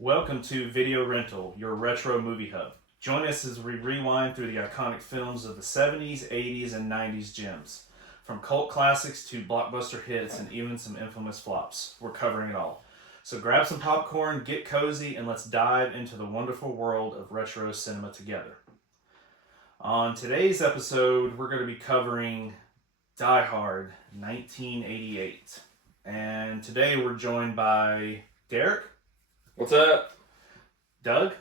Welcome to Video Rental, your retro movie hub. Join us as we rewind through the iconic films of the 70s, 80s, and 90s gems. From cult classics to blockbuster hits and even some infamous flops, we're covering it all. So grab some popcorn, get cozy, and let's dive into the wonderful world of retro cinema together. On today's episode, we're going to be covering Die Hard 1988. And today we're joined by Derek. What's up? Doug?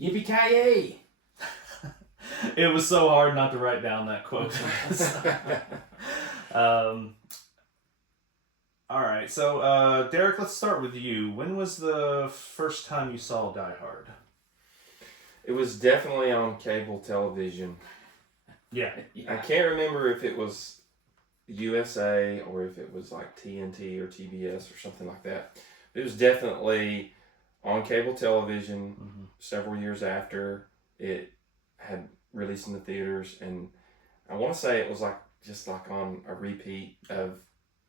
Yippee-ki-yay! It was so hard not to write down that quote. Alright, so Derek, let's start with you. When was the first time you saw Die Hard? It was definitely on cable television. Yeah. I can't remember if it was USA or if it was like TNT or TBS or something like that. It was definitely on cable television several years after it had released in the theaters, and I want to say it was just on a repeat of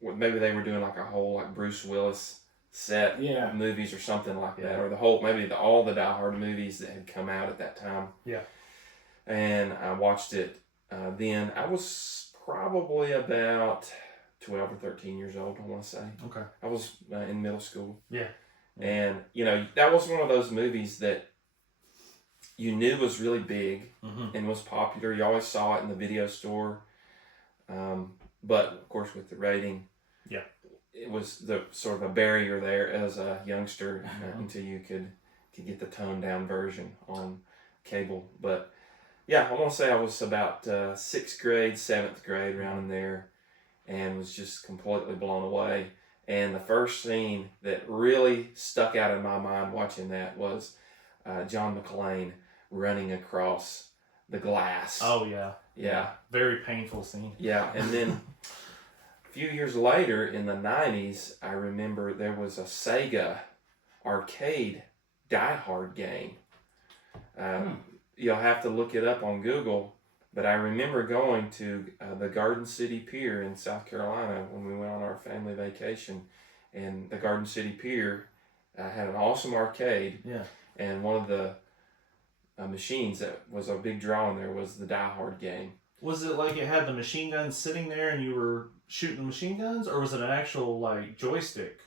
maybe they were doing like a whole like Bruce Willis set of movies or something like that, or all the Die Hard movies that had come out at that time. Yeah. And I watched it then. I was probably about 12 or 13 years old, I want to say. Okay. I was in middle school. Yeah. And, that was one of those movies that you knew was really big and was popular. You always saw it in the video store. But, of course, with the rating, it was the sort of a barrier there as a youngster until you could get the toned-down version on cable. But, yeah, I want to say I was about 6th grade, 7th grade, around in there, and was just completely blown away. And the first scene that really stuck out in my mind watching that was John McClane running across the glass. Oh, yeah. Yeah. Very painful scene. Yeah, and then a few years later in the 90s, I remember there was a Sega arcade Die Hard game. You'll have to look it up on Google, but I remember going to the Garden City Pier in South Carolina when we went on our family vacation, and the Garden City Pier had an awesome arcade. Yeah. And one of the machines that was a big draw in there was the Die Hard game. Was it like it had the machine guns sitting there and you were shooting machine guns, or was it an actual like joystick?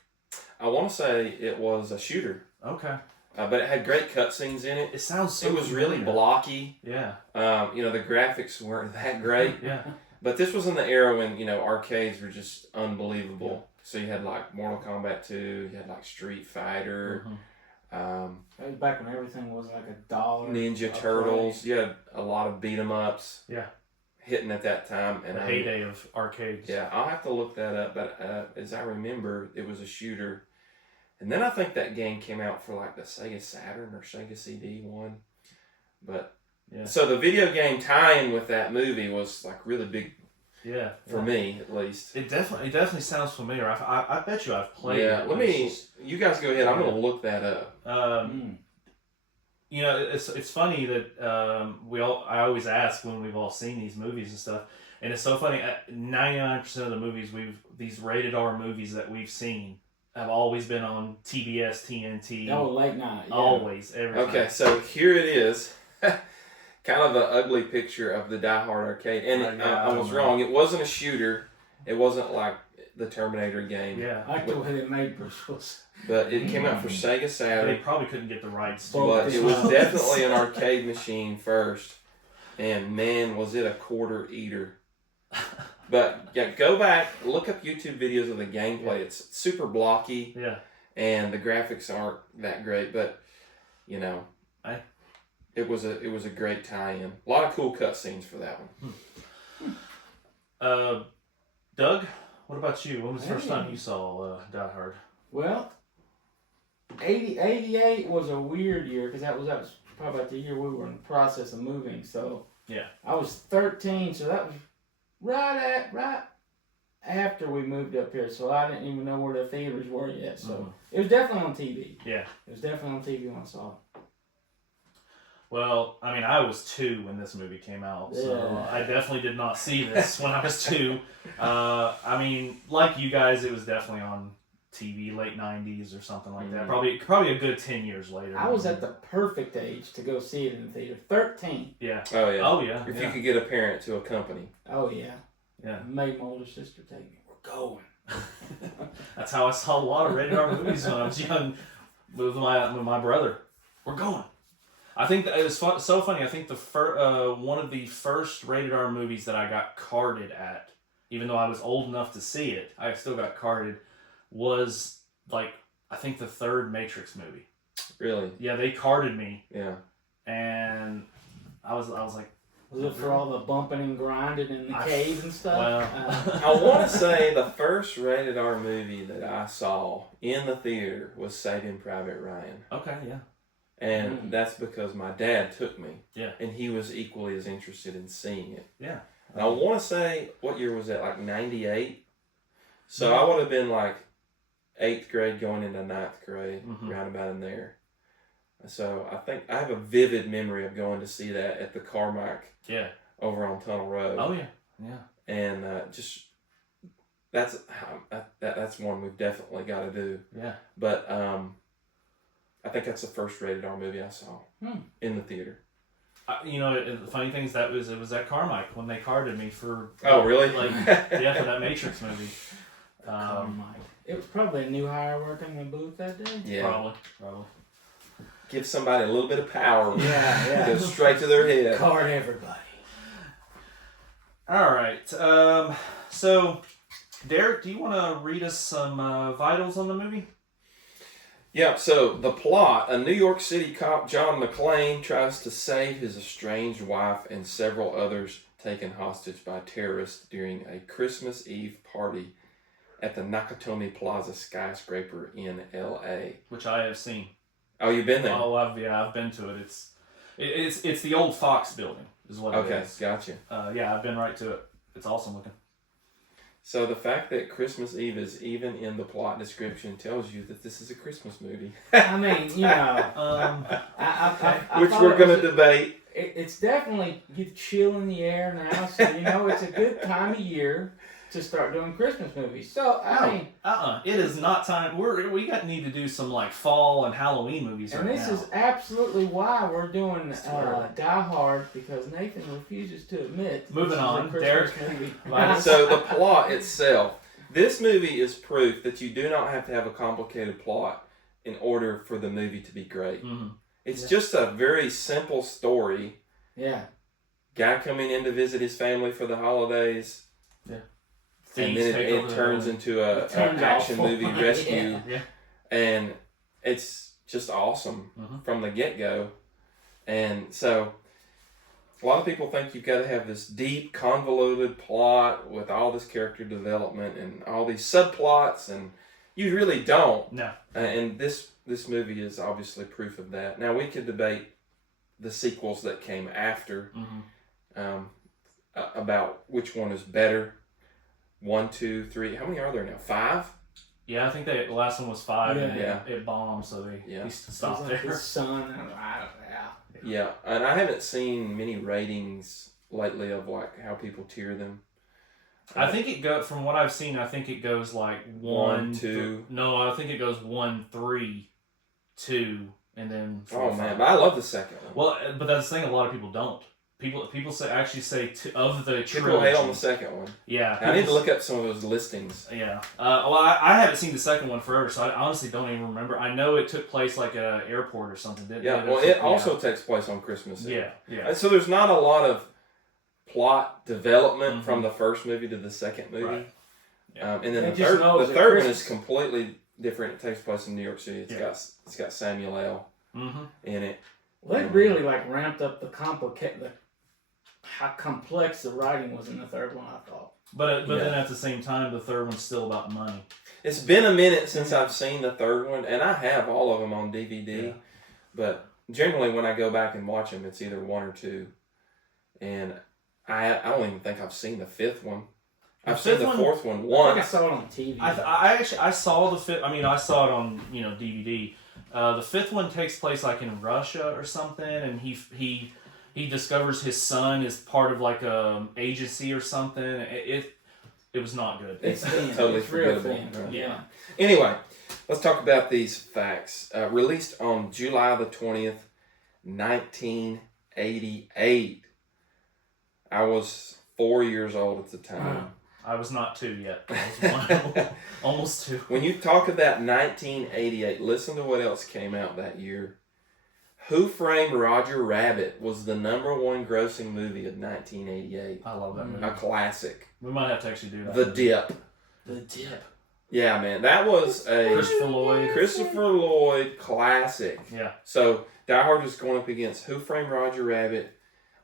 I want to say it was a shooter. Okay. But it had great cutscenes in it. It sounds so It was really familiar. blocky. Yeah. The graphics weren't that great. Yeah. But this was in the era when, arcades were just unbelievable. So you had like Mortal Kombat 2, you had like Street Fighter, That was back when everything was like $1. Ninja Turtles. You had a lot of beat 'em ups. Yeah. Hitting at that time. The heyday of arcades. Yeah, I'll have to look that up. But as I remember, it was a shooter. And then I think that game came out for like the Sega Saturn or Sega CD one. But so the video game tie-in with that movie was like really big. Yeah. For me, at least. It definitely sounds familiar. I bet you I've played it. Yeah, you guys go ahead. I'm going to look that up. It's funny that I always ask when we've all seen these movies and stuff, and it's so funny. 99% of the movies these rated R movies that we've seen have always been on TBS, TNT. Oh, late night. Yeah. Always, every time. Okay, so here it is. Kind of an ugly picture of the Die Hard arcade. And I was wrong. It wasn't a shooter. It wasn't like the Terminator game. Yeah. I like the way they made Bruce Willis. But it came out for Sega They Saturn. probably couldn't get the rights to But it. it was definitely an arcade machine first. And man, was it a quarter eater. But yeah, go back, look up YouTube videos of the gameplay. It's super blocky. Yeah. And the graphics aren't that great, but it was a great tie-in. A lot of cool cutscenes for that one. Doug, what about you? When was the first time you saw Die Hard? Well, 88 was a weird year because that was probably about the year we were in the process of moving. So Yeah. I was 13, so that was right after we moved up here. So I didn't even know where the theaters were yet. So it was definitely on TV. Yeah. It was definitely on TV when I saw it. Well, I mean, I was 2 when this movie came out, so I definitely did not see this when I was 2. I mean, like you guys, it was definitely on TV, late 90s or something like that. Mhm. Probably a good 10 years later. I was at the perfect age to go see it in the theater. 13. Yeah. Oh yeah. Oh yeah. If yeah. you could get a parent to accompany. Oh yeah. Yeah. Made my older sister take me. We're going. That's how I saw a lot of rated R movies when I was young with my brother. We're going. I think that it was so funny. I think one of the first rated R movies that I got carded at, even though I was old enough to see it, I still got carded, was like I think the third Matrix movie. Really? Yeah, they carded me, Yeah. and I was like, Was it for all the bumping and grinding in the cave and stuff? well, I want to say the first rated R movie that I saw in the theater was Saving Private Ryan. okay, yeah, And that's because my dad took me. Yeah. And he was equally as interested in seeing it. yeah. And I want to say, what year was that? Like 98? So I would have been like 8th grade going into 9th grade, round about in there. So I think I have a vivid memory of going to see that at the Carmack Yeah. over on Tunnel Road. Oh yeah. Yeah. And just that's one we've definitely got to do. Yeah. But I think that's the first rated R movie I saw in the theater. The funny thing is it was at Carmike when they carded me for. Oh really? Like yeah, for that Matrix movie. It was probably a new hire working in the booth that day. Yeah. Probably. Give somebody a little bit of power. Yeah. Go straight to their head. Card everybody. All right. So, Derek, do you want to read us some vitals on the movie? Yeah, so the plot, a New York City cop, John McClane, tries to save his estranged wife and several others taken hostage by terrorists during a Christmas Eve party at the Nakatomi Plaza skyscraper in L.A. Which I have seen. Oh, you've been there? Oh, I've been to it. It's the old Fox building, is what it Okay, is. gotcha. Yeah, I've been right to it. It's awesome looking. So the fact that Christmas Eve is even in the plot description tells you that this is a Christmas movie. I mean, I Which thought we're it going was to debate. It's definitely get chill in the air now, so it's a good time of year to start doing Christmas movies. So I mean, it is not time. Need to do some like fall and Halloween movies and right this now. is absolutely why we're doing It's too early. Die Hard, because Nathan refuses to admit. Moving this is a on, Christmas Derek. movie. So the plot itself, this movie is proof that you do not have to have a complicated plot in order for the movie to be great. Mhm. It's just a very simple story. Yeah. Guy coming in to visit his family for the holidays. And Thieves then take it over the turns building. into an turns action awful. movie rescue. Yeah. And it's just awesome from the get-go. And so a lot of people think you've got to have this deep, convoluted plot with all this character development and all these subplots, and you really don't. No. And this movie is obviously proof of that. Now, we could debate the sequels that came after about which one is better. 1, 2, 3. How many are there now? 5? Yeah, I think the last one was 5 and Yeah. it bombed, so they stopped Like there. his son, I don't know. Yeah, and I haven't seen many ratings lately of like how people tier them. I think it go from what I've seen. I think it goes like 1, 2. No, I think it goes 1, 3, 2, and then 4. Oh 5. man, but I love the second one. Well, but that's the thing. A lot of people don't. People say two, of the People trilogy. hate on the second one. Yeah, I need to people- look up some of those listings. Yeah. Well, I haven't seen the second one forever, so I honestly don't even remember. I know it took place like at an airport or something. Didn't Yeah, it? well, it also takes place on Christmas Eve. Yeah. And so there's not a lot of plot development from the first movie to the second movie. Right. Yeah. And then It the just third knows one that is Christmas- completely different. It takes place in New York City. It's got Samuel L. In it. Well, it really ramped up how complex the writing was in the third one, I thought. But then at the same time, the third one's still about money. It's been a minute since I've seen the third one, and I have all of them on DVD. Yeah. But generally, when I go back and watch them, it's either 1 or 2. And I don't even think I've seen the fifth one. I've seen the fourth one I think I once. saw it on TV. I saw the fifth. I mean, I saw it on DVD. The fifth one takes place like in Russia or something, and he discovers his son is part of like a agency or something. It was not good. It's thin. Totally It's real forgettable. thin. Yeah. Yeah. Anyway, let's talk about these facts. Released on July the 20th, 1988. I was 4 years old at the time. I was not 2 yet. I was one, almost 2. When you talk about 1988, listen to what else came out that year. Who Framed Roger Rabbit was the #1 grossing movie of 1988. I love that movie. A classic. We might have to actually do that. The Dip. The Dip. Yeah, man, that was a Christopher Lloyd. Lloyd classic. Yeah. So Die Hard was going up against Who Framed Roger Rabbit.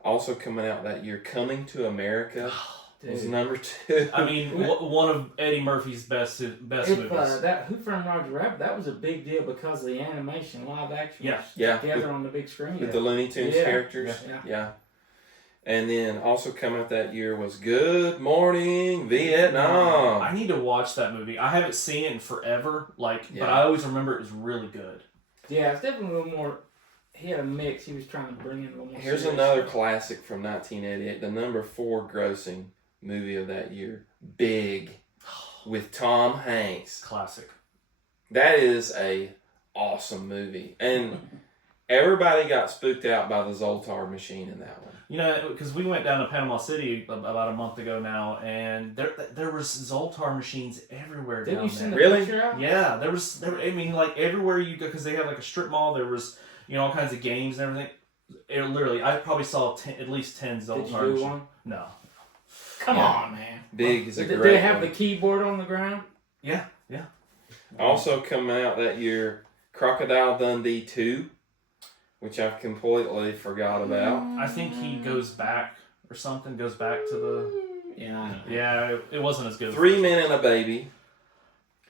Also coming out that year, Coming to America was Dude. #2. I mean, one of Eddie Murphy's best movies. That Who Framed Roger Rabbit, that was a big deal because of the animation, live action, Yeah. Yeah, together on the big screen. with the Looney Tunes Yeah. characters. Yeah. Yeah. And then also coming out that year was Good Morning Vietnam. I need to watch that movie. I haven't seen it in forever, but Yeah. I always remember it was really good. Yeah, it's definitely a little more. He had a mix. He was trying to bring in a little more. Here's serious another stuff. classic from 1988, the #4 grossing movie of that year, Big, with Tom Hanks. Classic. That is a awesome movie, and everybody got spooked out by the Zoltar machine in that one. You know, because we went down to Panama City about a month ago now, and there was Zoltar machines everywhere Didn't down you there. send the Really? picture out? Yeah, there. I mean, like everywhere you go, because they have like a strip mall. There was, all kinds of games and everything. It literally, I probably saw at least 10 Zoltar. Did you do machines. one? No. Come Yeah. on, man. Big is a Did great they have one. the keyboard on the ground? Yeah. Also coming out that year, Crocodile Dundee 2, which I've completely forgot about. I think he goes back or something. Goes back to the. Yeah, I know. Yeah, it wasn't as good. as 3 the- Men and a Baby.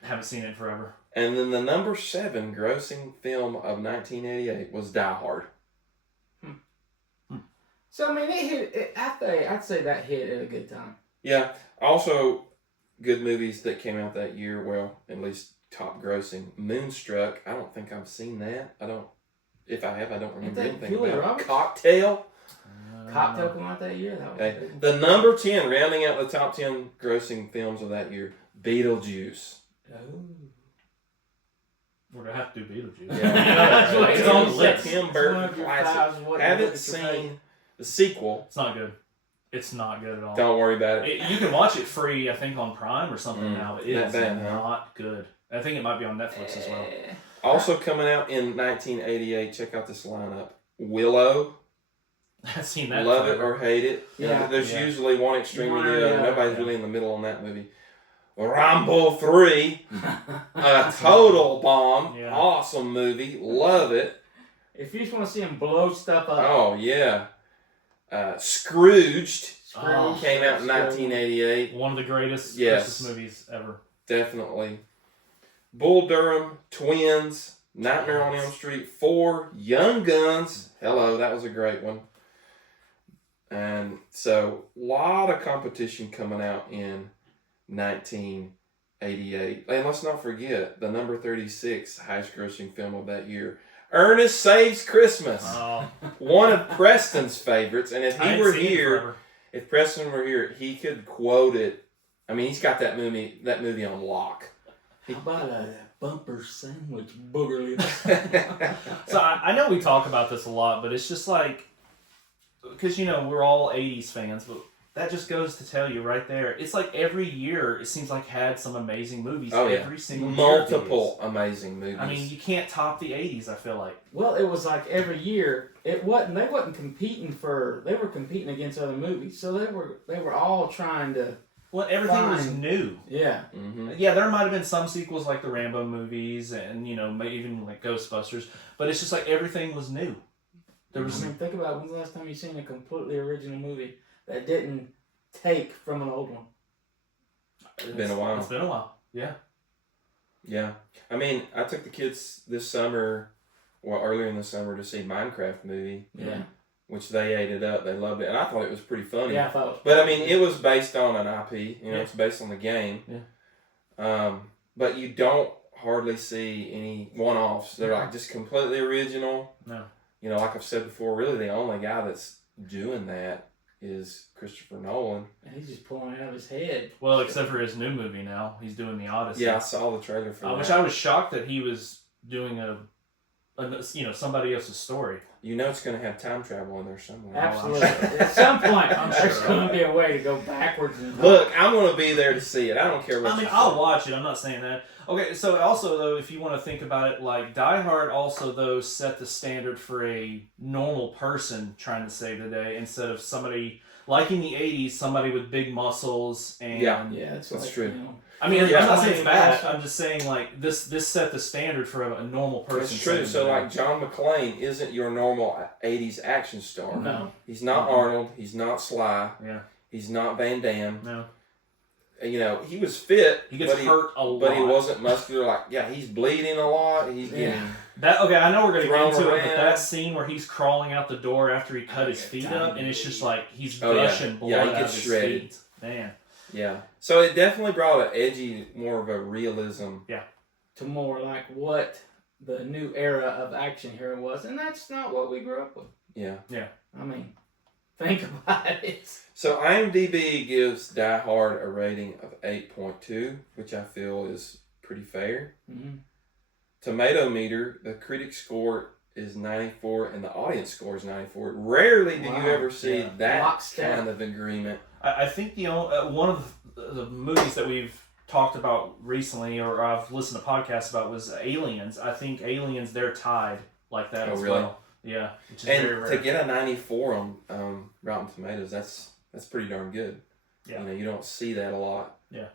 Haven't seen it forever. And then the #7 grossing film of 1988 was Die Hard. So I mean, it hit. I'd say that hit at a good time. Yeah. Also, good movies that came out that year. Well, at least top grossing. Moonstruck. I don't think I've seen that. If I have, I don't remember that anything Julia about it. Roberts? Cocktail. Cocktail came out that year. That was Okay. big. The #10, rounding out the top 10 grossing films of that year, Beetlejuice. Oh. We're gonna have to do Beetlejuice. Yeah. That's what It's it on is. the It's Tim one Burton of your classic. fives, what you Haven't look at your face. seen the sequel. It's not good. It's not good at all. Don't worry about it. You can watch it free, I think, on Prime or something Mm, now, but it not is bad, huh? not good. I think it might be on Netflix as well. Also coming out in 1988, check out this lineup. Willow, I've seen that. love it forever. or hate it. Yeah. There's Yeah. usually one extreme or the Yeah, other. Nobody's yeah. really in the middle on that movie. Rambo 3, a total bomb. Yeah. Awesome movie. Love it. If you just want to see him blow stuff up, Oh, yeah. Scrooged Oh, came out in Scrooge. 1988. One of the greatest Yes. Christmas movies ever. Definitely. Bull Durham, Twins, Nightmare on Elm Street 4, Young Guns. Hello, that was a great one. And so, a lot of competition coming out in 1988. And let's not forget the #36 highest grossing film of that year, Ernest Saves Christmas. Oh, One of Preston's favorites. And if I he ain't were seen it here, forever. if Preston were here, he could quote it. I mean, he's got that movie on lock. how about a bumper sandwich boogerly? So I know we talk about this a lot, but it's just like, because we're all 80s fans, but that just goes to tell you right there. It's like every year it seems like had some amazing movies. Oh, yeah. Every single year. Multiple amazing movies. I mean, you can't top the 80s, I feel like. Well, it was like every year. It wasn't. They wasn't competing for. They were competing against other movies. So they were all trying to. Well, everything was Fine. new. Yeah. hmm Yeah, there might have been some sequels like the Rambo movies and, maybe even like Ghostbusters, but it's just like everything was new. There was I mean, think about when's the last time you seen a completely original movie that didn't take from an old one? It's been a while. It's been a while. Yeah. Yeah. I mean, I took the kids this summer, earlier in the summer, to see Minecraft movie, Yeah. which they ate it up. They loved it. And I thought it was pretty funny. Yeah, I thought. It was But I mean, it was based on an IP. Yeah. It's based on the game. Yeah. But you don't hardly see any one-offs. They're like just completely original. No. Like I've said before, really the only guy that's doing that is Christopher Nolan. He's just pulling it out of his head. Well, except for his new movie now, he's doing the Odyssey. Yeah, I saw the trailer for that. Which I was shocked that he was doing a somebody else's story. You know it's going to have time travel in there somewhere. Absolutely. At some point, I'm there's sure. going to be a way to go backwards. And Look, I'm going to be there to see it. I don't care what I mean, you I'll say. watch it. I'm not saying that. Okay, so also though, if you want to think about it, like Die Hard also though set the standard for a normal person trying to save the day instead of somebody like in the '80s, somebody with big muscles and Yeah. yeah, it's That's like, true. You know, I mean, Yeah. I'm not saying it's bad. Also- I'm just saying like this set the standard for a normal person. That's true. saving So, the day. like, John McClane isn't your normal 80s action star. no. He's not Mhm. Arnold. He's not Sly. Yeah. He's not Van Damme. No, You know, he was fit. he gets but hurt a lot. But he wasn't muscular. Like, yeah, he's bleeding a lot. He's getting... That okay, I know we're gonna Thrown get into it, but around. that scene where he's crawling out the door after he cut his feet up, and it's just like he's Oh, yeah. gushing blood Yeah, he out gets of his shredded. feet. Man, Yeah. So it definitely brought an edgy, more of a realism. To more like what the new era of action hero was, and that's not what we grew up with. Yeah. I mean, think about it. So IMDb gives Die Hard a rating of 8.2, which I feel is pretty fair. Mm-hmm. Tomato meter, the critic score is 94 and the audience score is 94. Rarely do Wow. you ever see Yeah. that Lockstep. kind of agreement. I think the one of the movies that we've talked about recently, or I've listened to podcasts about, was Aliens. I think Aliens, they're tied like that Oh, as really? well. Yeah, which is very And rare. to get a 94 on Rotten Tomatoes, that's pretty darn good. Yeah. You know, you don't see that a lot. Yeah.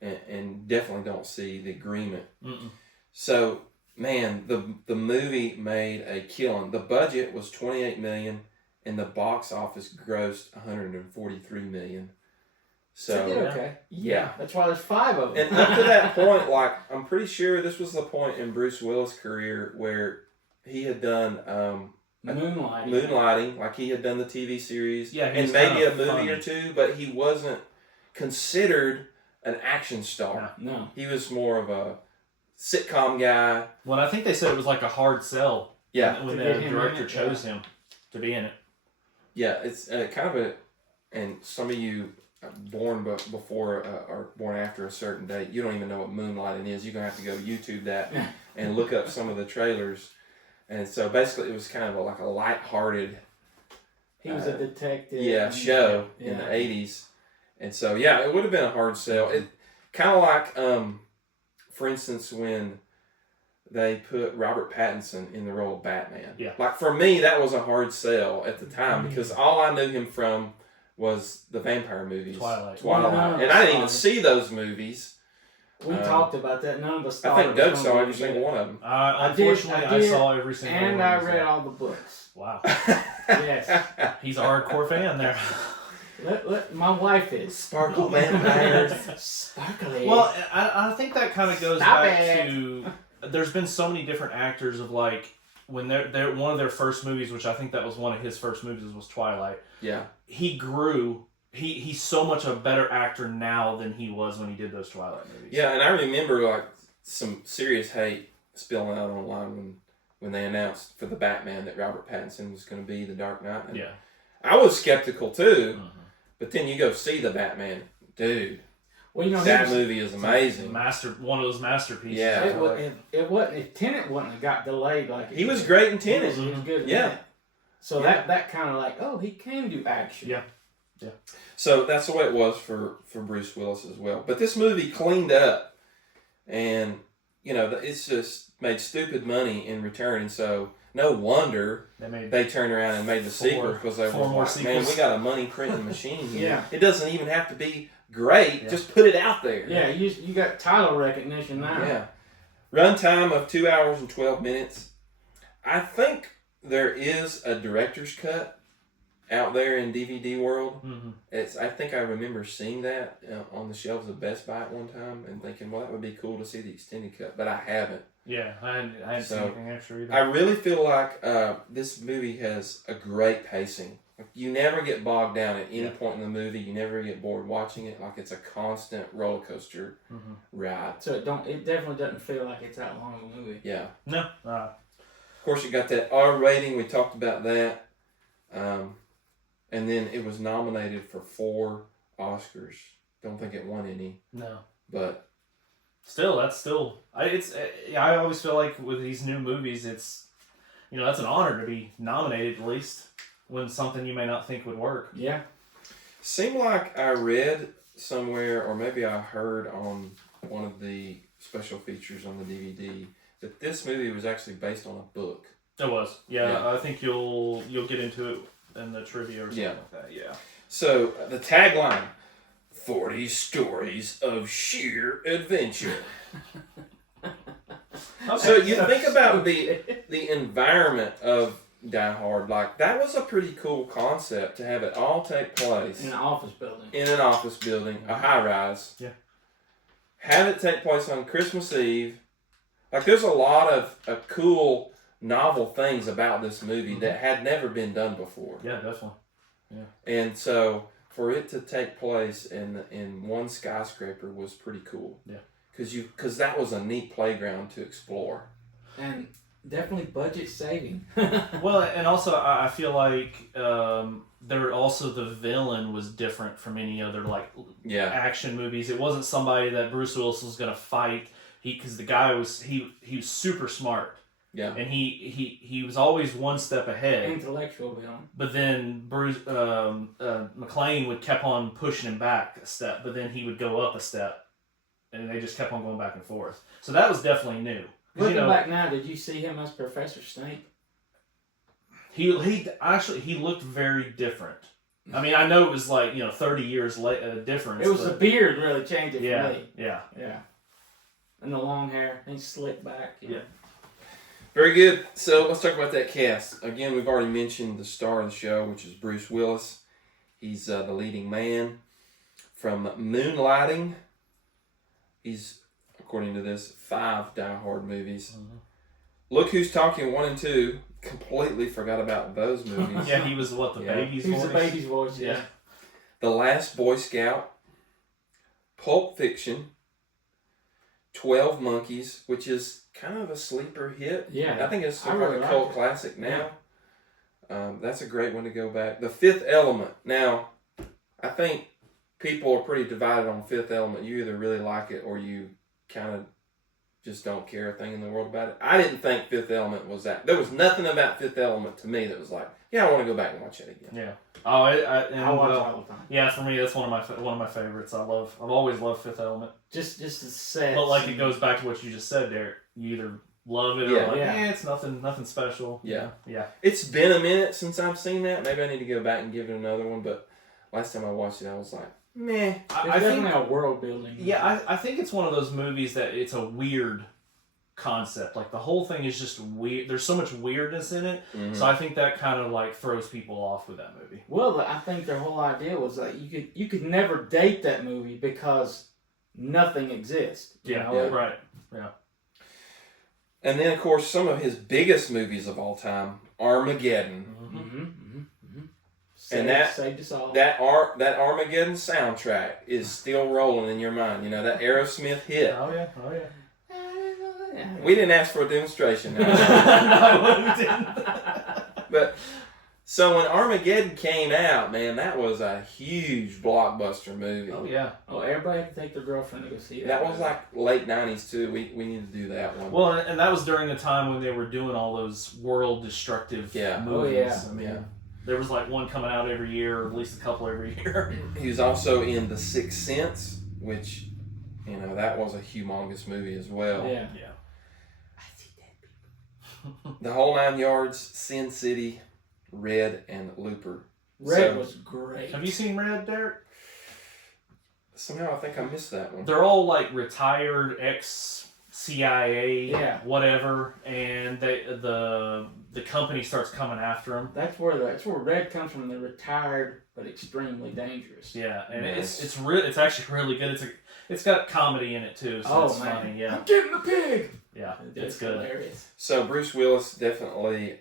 And definitely don't see the agreement. Mm-mm. So, man, the movie made a killing. The budget was $28 million, and the box office grossed $143 million. So, So, okay. yeah. That's why there's 5 of them. And up to that point, like, I'm pretty sure this was the point in Bruce Willis' career where he had done Moonlighting, like he had done the TV series, Yeah, he and was maybe kinda a movie funny. or two, but he wasn't considered an action star. No. He was more of a sitcom guy. Well, I think they said it was like a hard sell. Yeah, when To the get him in director it, chose him to be in it. yeah, it's kind of a, and some of you born before or born after a certain date, you don't even know what moonlighting is. You're gonna have to go YouTube that and look up some of the trailers. And so basically, it was kind of like a lighthearted, He was a detective. show in Yeah. the '80s. And so, yeah, it would have been a hard sell. It kind of like, for instance, when they put Robert Pattinson in the role of Batman. Yeah. Like, for me, that was a hard sell at the time because all I knew him from was the vampire movies. Twilight. Well, And I didn't even see those movies. We talked about that. None of us I thought think it was Doug gonna saw be every good. single one of them. Unfortunately, I did, saw every single one. And of I those, read yeah. all the books. Wow. Yes. He's a hardcore fan there. My wife is. Sparkle vampires. Sparkly. Well, I think that kind of goes Stop back it. to. There's been so many different actors of like when they're one of their first movies, which I think that was one of his first movies, was Twilight. Yeah. He grew. He's so much a better actor now than he was when he did those Twilight movies. Yeah, and I remember like some serious hate spilling out online when they announced for the Batman that Robert Pattinson was going to be the Dark Knight. And Yeah. I was skeptical too, Mhm. but then you go see the Batman, dude. well, you know, That movie is amazing. One of those masterpieces. Yeah. It wasn't. If Tenet wouldn't have got delayed like it He was did, great in he was, Tenet. he was good. in Yeah. it. So Yeah. that kind of like, oh, he can do action. Yeah. So that's the way it was for Bruce Willis as well. But this movie cleaned up, and you know it's just made stupid money in return. And so no wonder they turned around and made the sequel because they were four more like, man, sequels. we got a money printing machine here. Yeah. It doesn't even have to be great. Yeah. Just put it out there. Yeah, you got title recognition now. Yeah. Runtime of 2 hours and 12 minutes. I think there is a director's cut out there in DVD world. Mhm. I think I remember seeing that on the shelves of Best Buy at one time and thinking, well, that would be cool to see the extended cut, but I haven't. Yeah, I hadn't seen So, anything extra either. I really feel like this movie has a great pacing. Like, you never get bogged down at any Yeah. point in the movie. You never get bored watching it. Like it's a constant roller coaster Mhm. ride. So it definitely doesn't feel like it's that long of a movie. Yeah. No. Of course, you got that R rating. We talked about that. and then it was nominated for 4 Oscars. Don't think it won any, No. but Still, that's still. I always feel like with these new movies, it's, that's an honor to be nominated at least when something you may not think would work. Yeah. seemed like I read somewhere, or maybe I heard on one of the special features on the DVD, that this movie was actually based on a book. It was. Yeah, Yeah. I think you'll get into it in the trivia or something Yeah. like that. Yeah. So the tagline: 40 stories of sheer adventure. So you think about the environment of Die Hard, like that was a pretty cool concept to have it all take place In an office building. in an office building, a high rise. Yeah. Have it take place on Christmas Eve. Like there's a lot of cool, novel things about this movie that had never been done before. Yeah, definitely. And so for it to take place in one skyscraper was pretty cool. Yeah. Because that was a neat playground to explore. And definitely budget saving. Well, and also I feel like there also the villain was different from any other Yeah. action movies. It wasn't somebody that Bruce Willis was gonna fight. Because the guy was was super smart. Yeah. And he was always one step ahead. Intellectual villain. But then Bruce McClane would kept on pushing him back a step, but then he would go up a step, and they just kept on going back and forth. So that was definitely new. 'Cause, Looking back now, did you see him as Professor Snape? he actually he looked very different. I mean, I know it was 30 years difference. It was but, the beard really changed it for yeah, me. yeah. Yeah. And the long hair. And slick back. Yeah. Very good. So let's talk about that cast. Again, we've already mentioned the star of the show, which is Bruce Willis. He's the leading man. From Moonlighting, he's, according to this, 5 Die Hard movies. Mhm. Look Who's Talking 1 and 2. Completely forgot about those movies. Yeah, he was the Yeah. baby's He was voice. the baby's voice, yeah. Yeah. The Last Boy Scout. Pulp Fiction. 12 Monkeys, which is kind of a sleeper hit. Yeah. I think it's I sort really of a like cult it. classic now. That's a great one to go back. The Fifth Element. Now, I think people are pretty divided on Fifth Element. You either really like it or you kind of just don't care a thing in the world about it. I didn't think Fifth Element was that. There was nothing about Fifth Element to me that was like, yeah, I want to go back and watch it again. Yeah. Oh, I watch it all the time. yeah. For me, that's one of my favorites. I've always loved Fifth Element. Just the sets. But it goes back to what you just said, Derek. You either love it Yeah. or Yeah. it's nothing special. Yeah. Yeah. It's been a minute since I've seen that. Maybe I need to go back and give it another one. But last time I watched it, I was like, meh. It's I think definitely a world building. Yeah, I think it's one of those movies that it's a weird concept. Like the whole thing is just weird. There's so much weirdness in it. Mhm. So I think that kind of throws people off with that movie. Well, I think their whole idea was that you could never date that movie because nothing exists. You know? Yeah. Right. And then, of course, some of his biggest movies of all time, Armageddon. Mm-hmm. Mm-hmm. And that- saved us all. That Armageddon soundtrack is still rolling in your mind. You know, that Aerosmith hit. Oh yeah. Oh yeah. We didn't ask for a demonstration. No, we didn't. But so when Armageddon came out, man, that was a huge blockbuster movie. Oh yeah. Oh, everybody had to take their girlfriend to go see That was like late 90s too. We need to do that one. Well, and that was during the time when they were doing all those world destructive Yeah. movies. Oh, yeah. I mean, Yeah. there was one coming out every year, or at least a couple every year. He was also in The Sixth Sense, which, you know, that was a humongous movie as well. Yeah. Yeah. I see dead people. The Whole Nine Yards, Sin City, Red, and Looper. Red So- was great. Have you seen Red, Derek? Somehow I think I missed that one. They're all retired ex-CIA, Yeah. whatever, and the company starts coming after them. That's where Red comes from. They're retired but extremely dangerous. Yeah, and Nice. it's actually really good. It's got comedy in it too, so it's funny. Yeah, I'm getting the pig. yeah, It's it's good. hilarious. So Bruce Willis definitely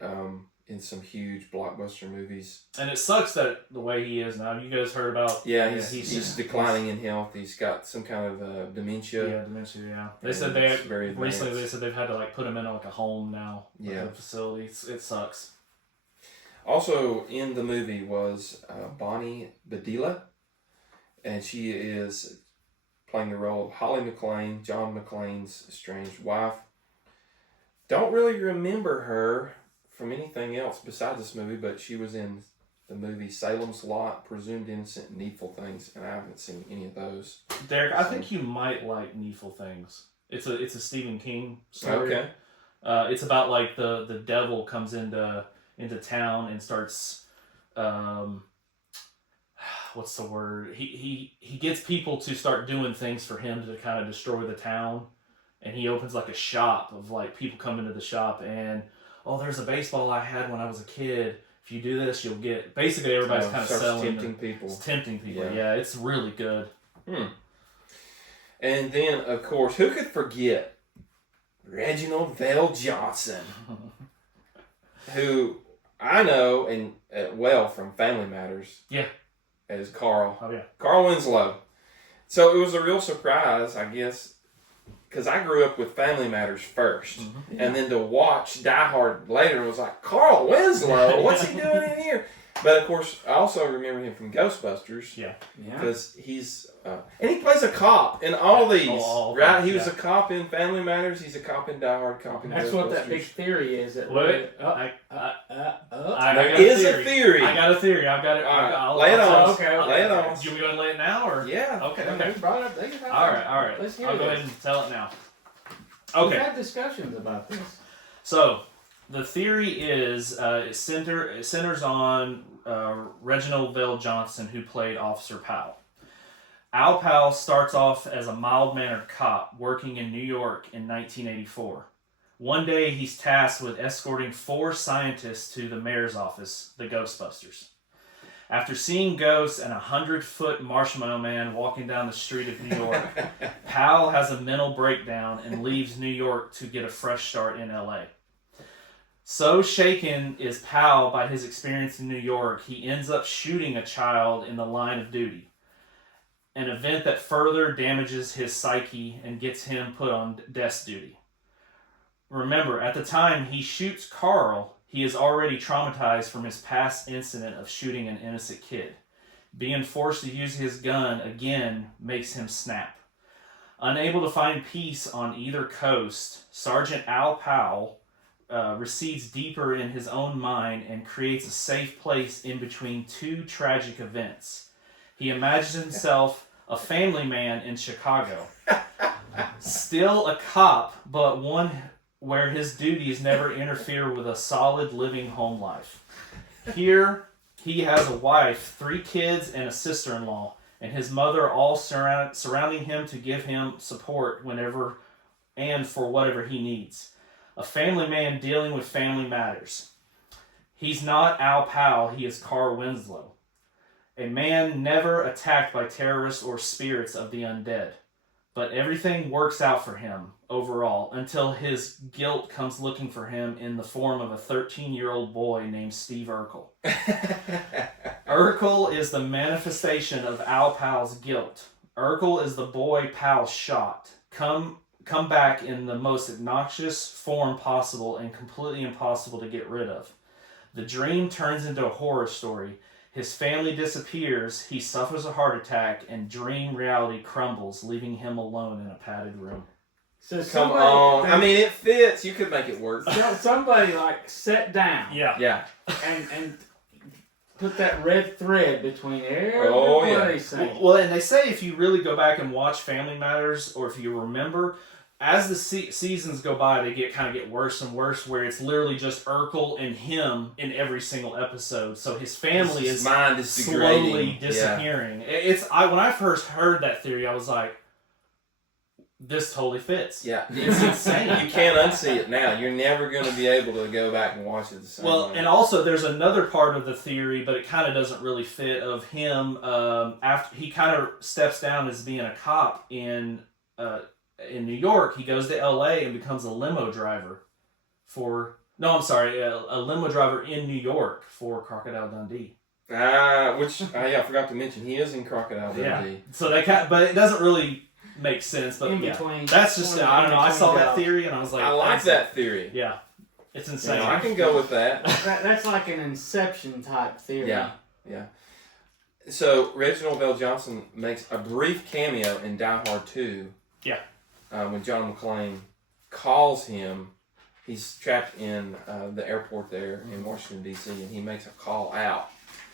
in some huge blockbuster movies. And it sucks that the way he is now. You guys heard about? Yeah, he's declining in health. He's got some kind of Yeah, dementia. dementia. Yeah, they And said they it's very recently. advanced. They said they've had to put him in a home now. Yeah. Like a facility. It sucks. Also in the movie was Bonnie Bedelia, and she is playing the role of Holly McClane, John McClane's estranged wife. Don't really remember her from anything else besides this movie, but she was in the movie Salem's Lot, Presumed Innocent, Needful Things, and I haven't seen any of those. Derek, I think you might like Needful Things. It's a Stephen King story. Okay. It's about like the devil comes into town and starts what's the word? He gets people to start doing things for him to kind of destroy the town, and he opens like a shop of like people come into the shop and there's a baseball I had when I was a kid. If you do this, you'll get. Basically, everybody's kind of selling. Tempting people. Yeah, it's really good. And then, of course, who could forget Reginald VelJohnson, who I know and well from Family Matters. Yeah. As Carl. Oh yeah. Carl Winslow. So it was a real surprise, I guess, because I grew up with Family Matters first, and then to watch Die Hard later was like, Carl Winslow, what's he doing in here? But of course, I also remember him from Ghostbusters. Yeah. Because he's and he plays a cop in all these, right? He was yeah. a cop in Family Matters. He's a cop in Die Hard. Cop in That's what that big theory is. That Wait, there is a theory. I got a theory. I've got it. Lay it on. Okay. Lay it on. Do you want me to go and lay it now, or Yeah. Okay. They brought up. All right. Let's hear I'll go this. ahead and tell it now. We've Okay. had discussions about this. So the theory is it centers on Reginald VelJohnson, who played Officer Powell. Al Powell starts off as a mild-mannered cop working in New York in 1984. One day, he's tasked with escorting 4 scientists to the mayor's office, the Ghostbusters. After seeing ghosts and a 100-foot marshmallow man walking down the street of New York, Powell has a mental breakdown and leaves New York to get a fresh start in LA. So shaken is Powell by his experience in New York, he ends up shooting a child in the line of duty. An event that further damages his psyche and gets him put on desk duty. Remember, at the time he shoots Carl, he is already traumatized from his past incident of shooting an innocent kid. Being forced to use his gun again makes him snap. Unable to find peace on either coast, Sergeant Al Powell recedes deeper in his own mind and creates a safe place in between 2 tragic events. He imagines himself a family man in Chicago. Still a cop, but one where his duties never interfere with a solid living home life. Here, he has a wife, 3 kids, and a sister-in-law, and his mother all surrounding him to give him support whenever and for whatever he needs. A family man dealing with family matters. He's not Al Powell, he is Carl Winslow. A man never attacked by terrorists or spirits of the undead. But everything works out for him overall until his guilt comes looking for him in the form of a 13-year-old boy named Steve Urkel. Urkel is the manifestation of Al Powell's guilt. Urkel is the boy Powell shot. Come back in the most obnoxious form possible and completely impossible to get rid of. The dream turns into a horror story. His family disappears, he suffers a heart attack, and dream reality crumbles, leaving him alone in a padded room. So Come on. I mean, it fits. You could make it work. Somebody like sat down Yeah. and put that red thread between everybody saying. Well, and they say if you really go back and watch Family Matters, or if you remember, as the seasons go by, they get worse and worse, where it's literally just Urkel and him in every single episode. So his family is slowly disappearing. Yeah. When I first heard that theory, I was like, this totally fits. Yeah. It's insane. You can't unsee it now. You're never going to be able to go back and watch it the same way. And also there's another part of the theory, but it kind of doesn't really fit, of him after he kind of steps down as being a cop in New York. He goes to LA and becomes a limo driver a limo driver in New York for Crocodile Dundee. I forgot to mention, he is in Crocodile Dundee. Yeah. So but it doesn't really make sense. But in between, that's just, I don't know. I saw that theory and I was like, I like that theory. Yeah. It's You insane. know, I can go with that. That's like an Inception type theory. Yeah. So Reginald Bell Johnson makes a brief cameo in Die Hard 2. Yeah. When John McClane calls him, he's trapped in the airport there in Washington D.C. and he makes a call out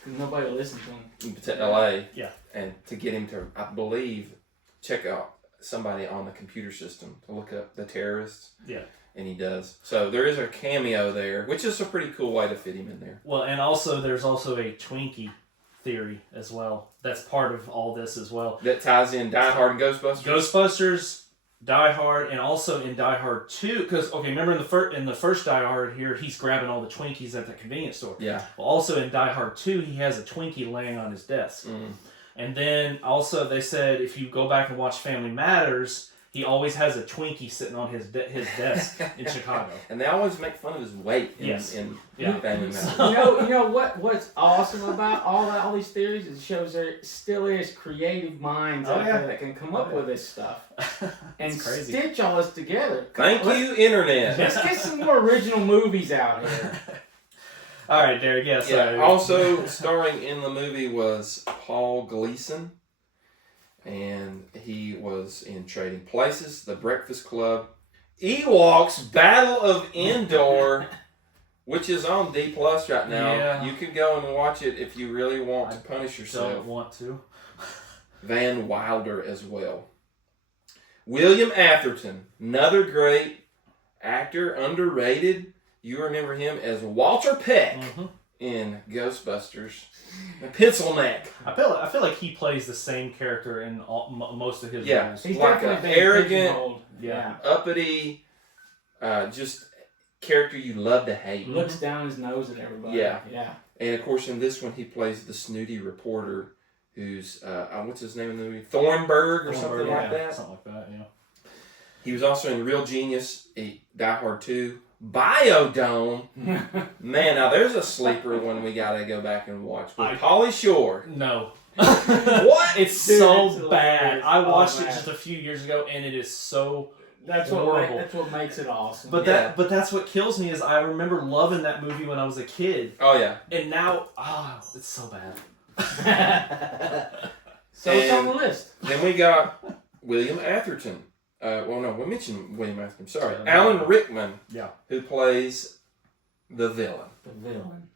Nobody will listen to him. to L.A. Yeah. And to get him to, I believe, check out somebody on the computer system to look up the terrorists. Yeah. And he does. So there is a cameo there, which is a pretty cool way to fit him in there. Well, and also there's also a Twinkie theory as well. That's part of all this as well. That ties in Die Hard and Ghostbusters. Ghostbusters, Die Hard, and also in Die Hard 2, because okay, remember in the first Die Hard here, he's grabbing all the Twinkies at the convenience store. Yeah. Well, also in Die Hard 2, he has a Twinkie laying on his desk. Mm. And then also they said if you go back and watch Family Matters, he always has a Twinkie sitting on his desk in Chicago. And they always make fun of his weight in, Yes. in Yeah. Family Matters. You know what's awesome about all these theories is it shows there still is creative minds out there that can come up with this stuff and It's crazy. stitch all this together. Thank you, Internet. Let's get some more original movies out here. All right, Derek. Yeah. So Yeah, also starring in the movie was Paul Gleason. And he was in Trading Places, The Breakfast Club, Ewoks Battle of Endor, which is on D Plus right now. Yeah. You could go and watch it if you really want to punish don't yourself. want to. Van Wilder as well. William Atherton, another great actor, underrated. You remember him as Walter Peck in Ghostbusters. A pencil neck. I feel like he plays the same character in most of his roles. He's Like definitely a been arrogant- pigeonholed. Yeah. Uppity, just character you love to hate. Looks down his nose at everybody. Yeah. Yeah. And of course, in this one, he plays the snooty reporter who's, what's his name in the movie? Thornburg or something like that. Something like that, yeah. He was also in Real Genius, Die Hard 2, Biodome. Man, now there's a sleeper one we gotta go back and watch with Pauly Shore. No. What? It's Dude, so it's bad. hilarious. I watched it man. just a few years ago, and it is so. That's Horrible. that's what makes it awesome. But that's what kills me is I remember loving that movie when I was a kid, Oh yeah. and now it's so bad. So it's on the list. Then we got William Atherton. Well, no, we mentioned William Atherton. Sorry, Yeah. Alan Rickman. Yeah. Who plays the villain, The villain.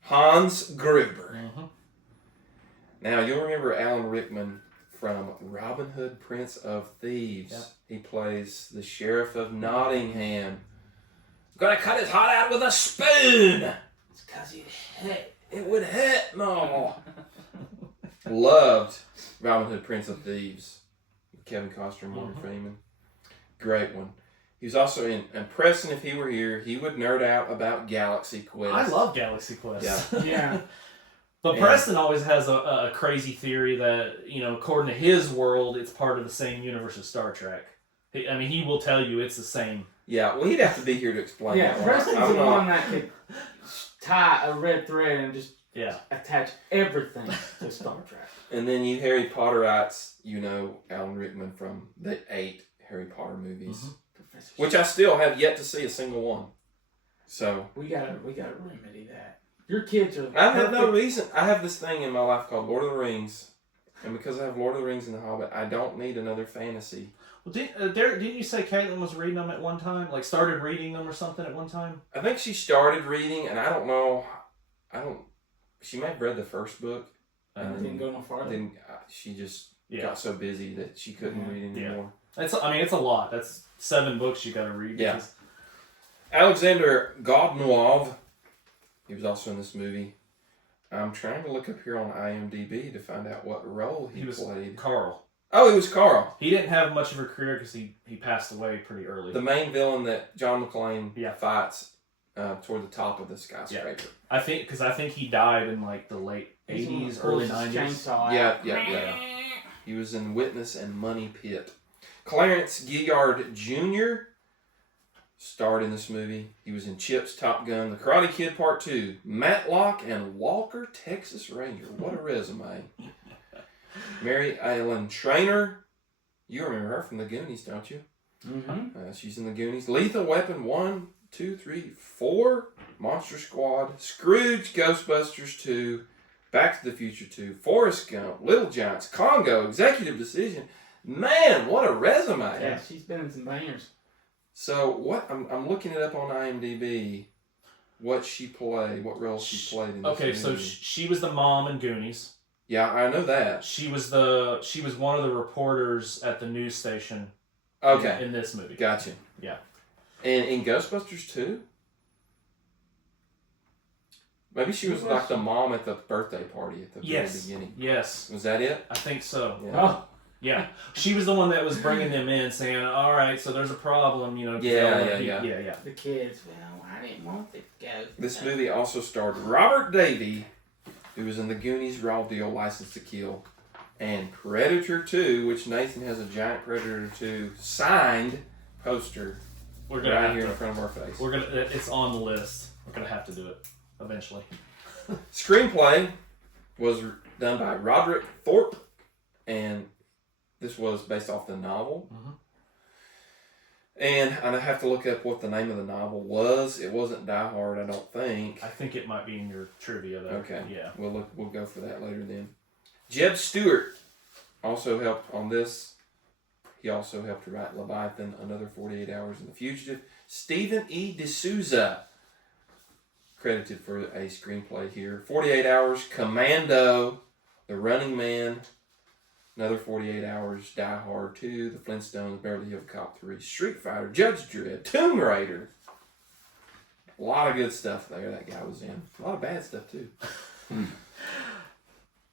Hans Gruber. Mm-hmm. Now you'll remember Alan Rickman from Robin Hood, Prince of Thieves. Yep. He plays the sheriff of Nottingham. Gonna cut his heart out with a spoon. It's because it hit. It would hurt more. Loved Robin Hood, Prince of Thieves. Kevin Costner, Morgan Freeman. Great one. He was also in, and Preston, if he were here, he would nerd out about Galaxy Quest. I love Galaxy Quest. Yeah. Yeah. But Yeah. Preston always has a crazy theory that, according to his world, it's part of the same universe as Star Trek. He will tell you it's the same. Yeah, well, he'd have to be here to explain Yeah, that one. Preston's I'm the not- one that could tie a red thread and just Yeah. attach everything to Star Trek. And then you Harry Potterites, Alan Rickman from the 8 Harry Potter movies, Professor which I still have yet to see a single one. So we gotta remedy that. Your kids are. I have no perfect. reason. I have this thing in my life called Lord of the Rings, and because I have Lord of the Rings and The Hobbit, I don't need another fantasy. Well, Derek, didn't you say Caitlin was reading them at one time? Like started reading them or something at one time? I think she started reading, and I don't know. She may have read the first book, and Didn't go no farther. then she just Yeah. got so busy that she couldn't read Yeah. anymore. It's a lot. That's 7 books you got to read. Yeah. because- Alexander Godunov, he was also in this movie. I'm trying to look up here on IMDb to find out what role he was played. Carl. Oh, he was Carl, He didn't have much of a career because he passed away pretty early. the main villain that John McClane Yeah. fights toward the top of the skyscraper. I think he died in like the late He's the one 80s, that early pulls his 90s. chainsaw out. Yeah. He was in Witness and Money Pit. Clarence Gillard Jr. starred in this movie. He was in Chips, Top Gun, The Karate Kid Part 2, Matlock, and Walker, Texas Ranger. What a resume. Mary Ellen Trainor. You remember her from The Goonies, don't you? Mm-hmm. She's in The Goonies. Lethal Weapon 1, 2, 3, 4. Monster Squad, Scrooge, Ghostbusters 2, Back to the Future 2, Forrest Gump, Little Giants, Congo, Executive Decision. Man, what a resume! Yeah, she's been in some bangers. So what? I'm looking it up on IMDb. What she played? What role she played in this Okay, movie. so she was the mom in Goonies. Yeah, I know that. She was one of the reporters at the news station. Okay, In this movie. gotcha. Yeah. And in Ghostbusters 2? Maybe she was like the mom at the birthday party at the very beginning. Yes. Was that it? I think so. Yeah. Oh, Yeah. She was the one that was bringing them in, saying, "All right, so there's a problem, you know." 'cause Yeah, they all- yeah. the kids. Well, I didn't want the ghost. This movie also starred Robert Davey, who was in the Goonies, Raw Deal, License to Kill, and Predator 2, which Nathan has a giant Predator 2 signed poster We're gonna right have here in to. front of our face. It's on the list. We're gonna have to do it eventually. Screenplay was done by Roderick Thorpe, and this was based off the novel. Mhm. And I have to look up what the name of the novel was. It wasn't Die Hard, I don't think. I think it might be in your trivia though. Okay. Yeah. We'll go for that later then. Jeb Stewart also helped on this. He also helped to write Leviathan, Another 48 Hours, and The Fugitive. Stephen E. D'Souza credited for a screenplay here. 48 Hours, Commando, The Running Man, Another 48 Hours, Die Hard 2, The Flintstones, Beverly Hills Cop 3, Street Fighter, Judge Dredd, Tomb Raider. A lot of good stuff there that guy was in. A lot of bad stuff too.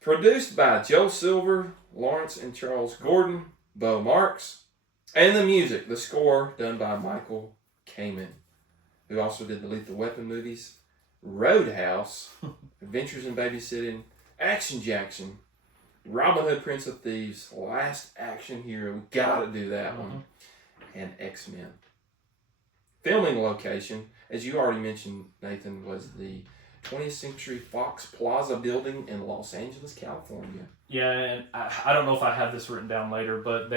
Produced by Joe Silver, Lawrence and Charles Gordon, Bo Marks, and the music, the score done by Michael Kamen, who also did the Lethal Weapon movies, Roadhouse, Adventures in Babysitting, Action Jackson, Robin Hood, Prince of Thieves, Last Action Hero, we gotta do that one, and X-Men. Filming location, as you already mentioned, Nathan, was the 20th Century Fox Plaza building in Los Angeles, California. Yeah, and I don't know if I have this written down later, but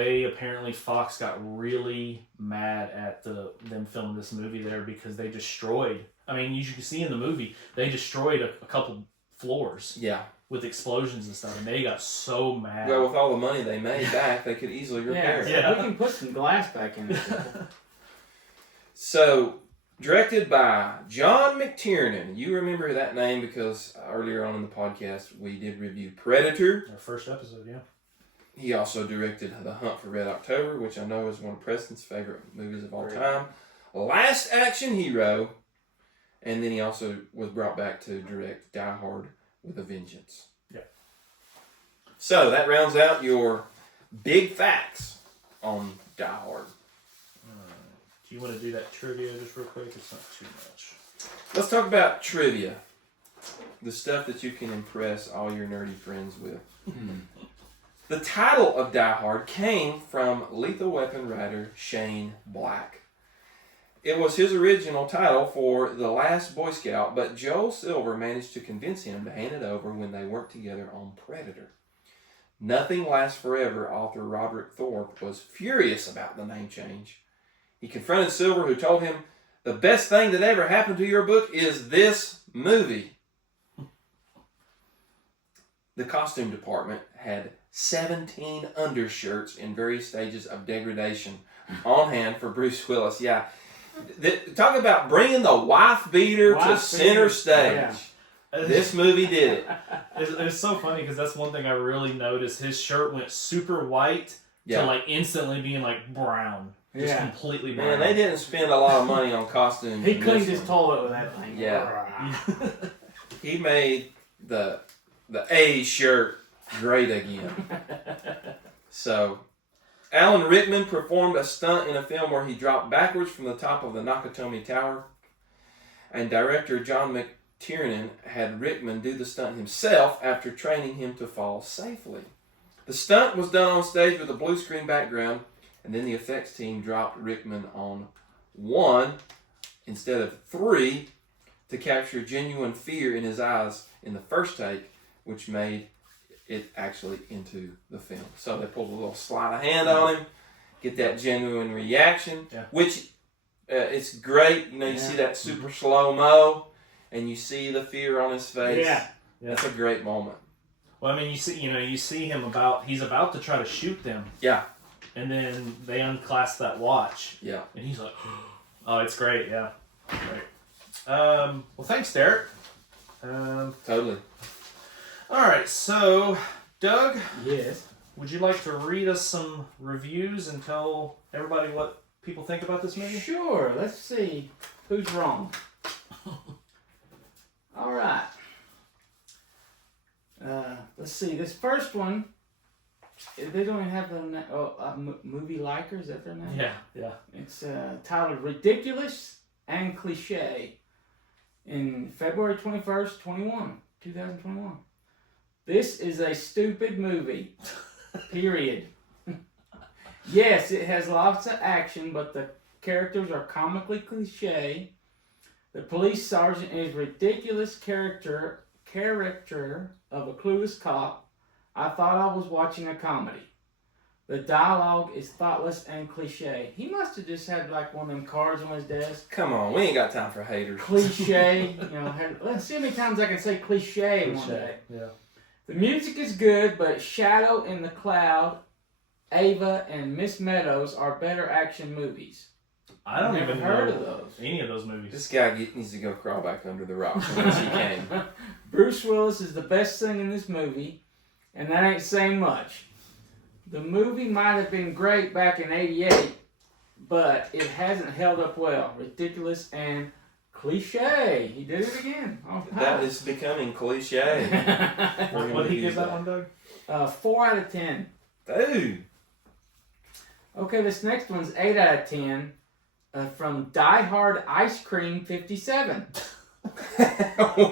Fox got really mad at them filming this movie there because they destroyed. I mean, you can see in the movie they destroyed a couple floors. Yeah. With explosions and stuff, and they got so mad. Well, with all the money they made back, they could easily repair it. Yeah, we can put some glass back in it. So, directed by John McTiernan. You remember that name because earlier on in the podcast we did review Predator. Our first episode, yeah. He also directed The Hunt for Red October, which I know is one of Preston's favorite movies of all time. Last Action Hero. And then he also was brought back to direct Die Hard with a Vengeance. Yeah. So that rounds out your big facts on Die Hard. Do you want to do that trivia just real quick? It's not too much. Let's talk about trivia. The stuff that you can impress all your nerdy friends with. The title of Die Hard came from Lethal Weapon writer Shane Black. It was his original title for The Last Boy Scout, but Joel Silver managed to convince him to hand it over when they worked together on Predator. Nothing Lasts Forever author Roderick Thorpe was furious about the name change. He confronted Silver, who told him, "The best thing that ever happened to your book is this movie." The costume department had 17 undershirts in various stages of degradation on hand for Bruce Willis. Yeah. Talk about bringing the wife beater to center stage. Yeah. This movie did it. It's so funny because that's one thing I really noticed. His shirt went super white to like instantly being like brown. Just completely brown. Man, they didn't spend a lot of money on costumes. He cleaned his toilet with that thing. Yeah. He made the A shirt great again. So, Alan Rickman performed a stunt in a film where he dropped backwards from the top of the Nakatomi Tower, and director John McTiernan had Rickman do the stunt himself after training him to fall safely. The stunt was done on stage with a blue screen background, and then the effects team dropped Rickman on 1 instead of 3 to capture genuine fear in his eyes in the first take, which made it actually into the film. So they pulled a little sleight of hand on him, get that genuine reaction, which It's great. You know, you see that super slow-mo, and you see the fear on his face. Yeah. That's a great moment. Well, I mean, you see him he's about to try to shoot them. Yeah. And then they unclasp that watch. Yeah. And he's like, oh, it's great. Yeah. Great. Well, thanks, Derek. Totally. All right. So, Doug, Yes. would you like to read us some reviews and tell everybody what people think about this movie? Sure. Let's see who's wrong. All right. Let's see. This first one, they don't even have the movie liker. Is that their name? Yeah. It's titled "Ridiculous and Cliche" in February 21st, 2021. This is a stupid movie. Period. Yes, it has lots of action, but the characters are comically cliche. The police sergeant is ridiculous character of a clueless cop. I thought I was watching a comedy. The dialogue is thoughtless and cliche. He must have just had like one of them cards on his desk. Come on, we ain't got time for haters. Cliche, let's see how many times I can say cliche in one day. Yeah. The music is good, but Shadow in the Cloud, Ava, and Miss Meadows are better action movies. I don't Never even heard know of those. any of those movies. This guy needs to go crawl back under the rock once he can. Bruce Willis is the best thing in this movie, and that ain't saying much. The movie might have been great back in '88, but it hasn't held up well. Ridiculous and cliche. He did it again. Oh, That is becoming cliche. What did he give that one, Doug? 4 out of 10. Dude. Okay, this next one's 8 out of 10 from Die Hard Ice Cream 57.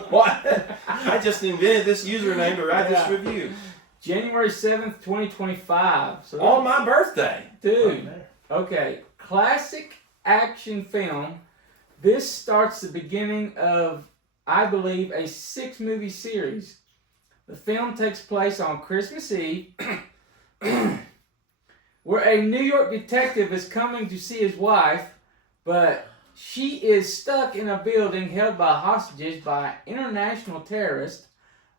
What? I just invented this username to write this review. January 7th, 2025. So On my birthday. dude. Okay, classic action film. This starts the beginning of, I believe, a 6-movie series. The film takes place on Christmas Eve, where a New York detective is coming to see his wife, but she is stuck in a building held by hostages by international terrorists.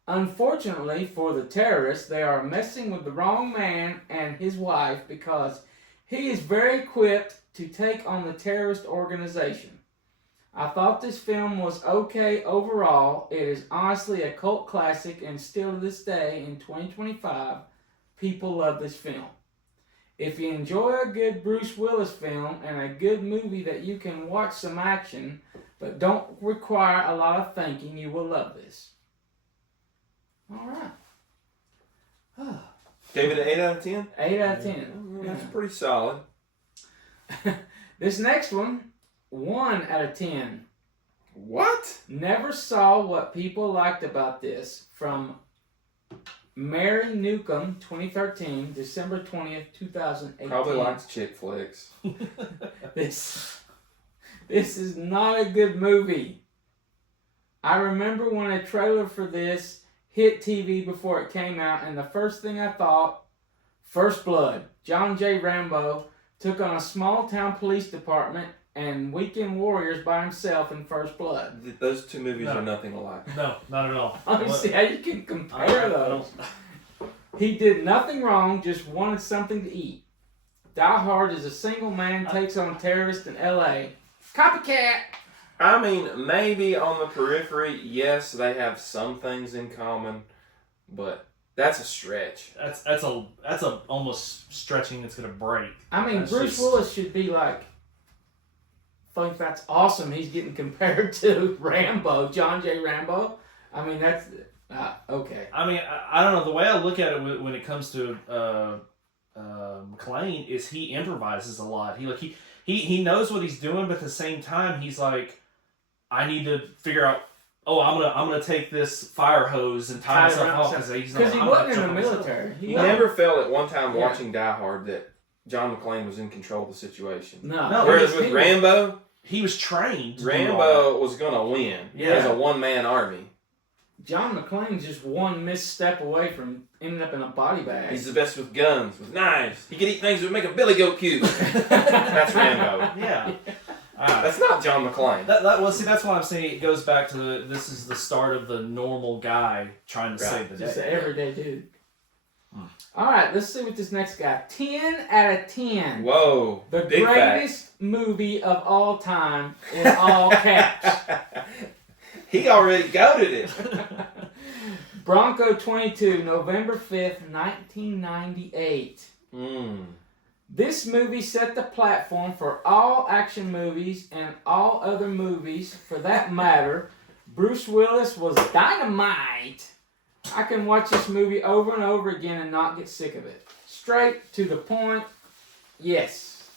Unfortunately for the terrorists, they are messing with the wrong man and his wife because he is very equipped to take on the terrorist organization. I thought this film was okay overall. It is honestly a cult classic, and still to this day in 2025, people love this film. If you enjoy a good Bruce Willis film and a good movie that you can watch some action but don't require a lot of thinking, you will love this. All right. Gave it an 8 out of 10? 8 out of 10. That's pretty solid. This next one, 1 out of 10. What? Never saw what people liked about this. From Mary Newcomb, 2013, December 20th, 2018. Probably likes chick flicks. This is not a good movie. I remember when a trailer for this hit TV before it came out, and the first thing I thought, First Blood. John J. Rambo took on a small town police department and weekend warriors by himself in First Blood. Those two movies are nothing alike. No, not at all. I don't see how you can compare those. He did nothing wrong, just wanted something to eat. Die Hard is a single man takes on terrorists in L.A. Copycat! I mean, maybe on the periphery, yes, they have some things in common, but that's a stretch. That's a almost stretching that's gonna break. I mean, That's Bruce just- Willis should be like, think that's awesome. He's getting compared to Rambo, John J. Rambo. I mean, that's okay. I mean, I don't know. The way I look at it when it comes to McClane is he improvises a lot. He knows what he's doing, but at the same time, he's like, I need to figure out. Oh, I'm gonna take this fire hose and tie myself off because Because like, he I'm wasn't in gonna the jump myself. military. You never felt at one time Yeah. watching Die Hard that John McClane was in control of the situation. No. Whereas with Rambo, He was trained. to do all Rambo was going to win Yeah. as a one-man army. John McClane's just one misstep away from ending up in a body bag. He's the best with guns, with knives. He could eat things that would make a billy goat cute. That's Rambo. that. Yeah. That's not John McClane. That's why I'm saying it goes back to this is the start of the normal guy trying to save the Just day. an everyday dude. All right, let's see what this next guy. 10 out of 10. Whoa. The big greatest movie of all time in all caps. He already goated it. Bronco 22, November 5th, 1998. This movie set the platform for all action movies and all other movies for that matter. Bruce Willis was dynamite. I can watch this movie over and over again and not get sick of it. Straight to the point, yes.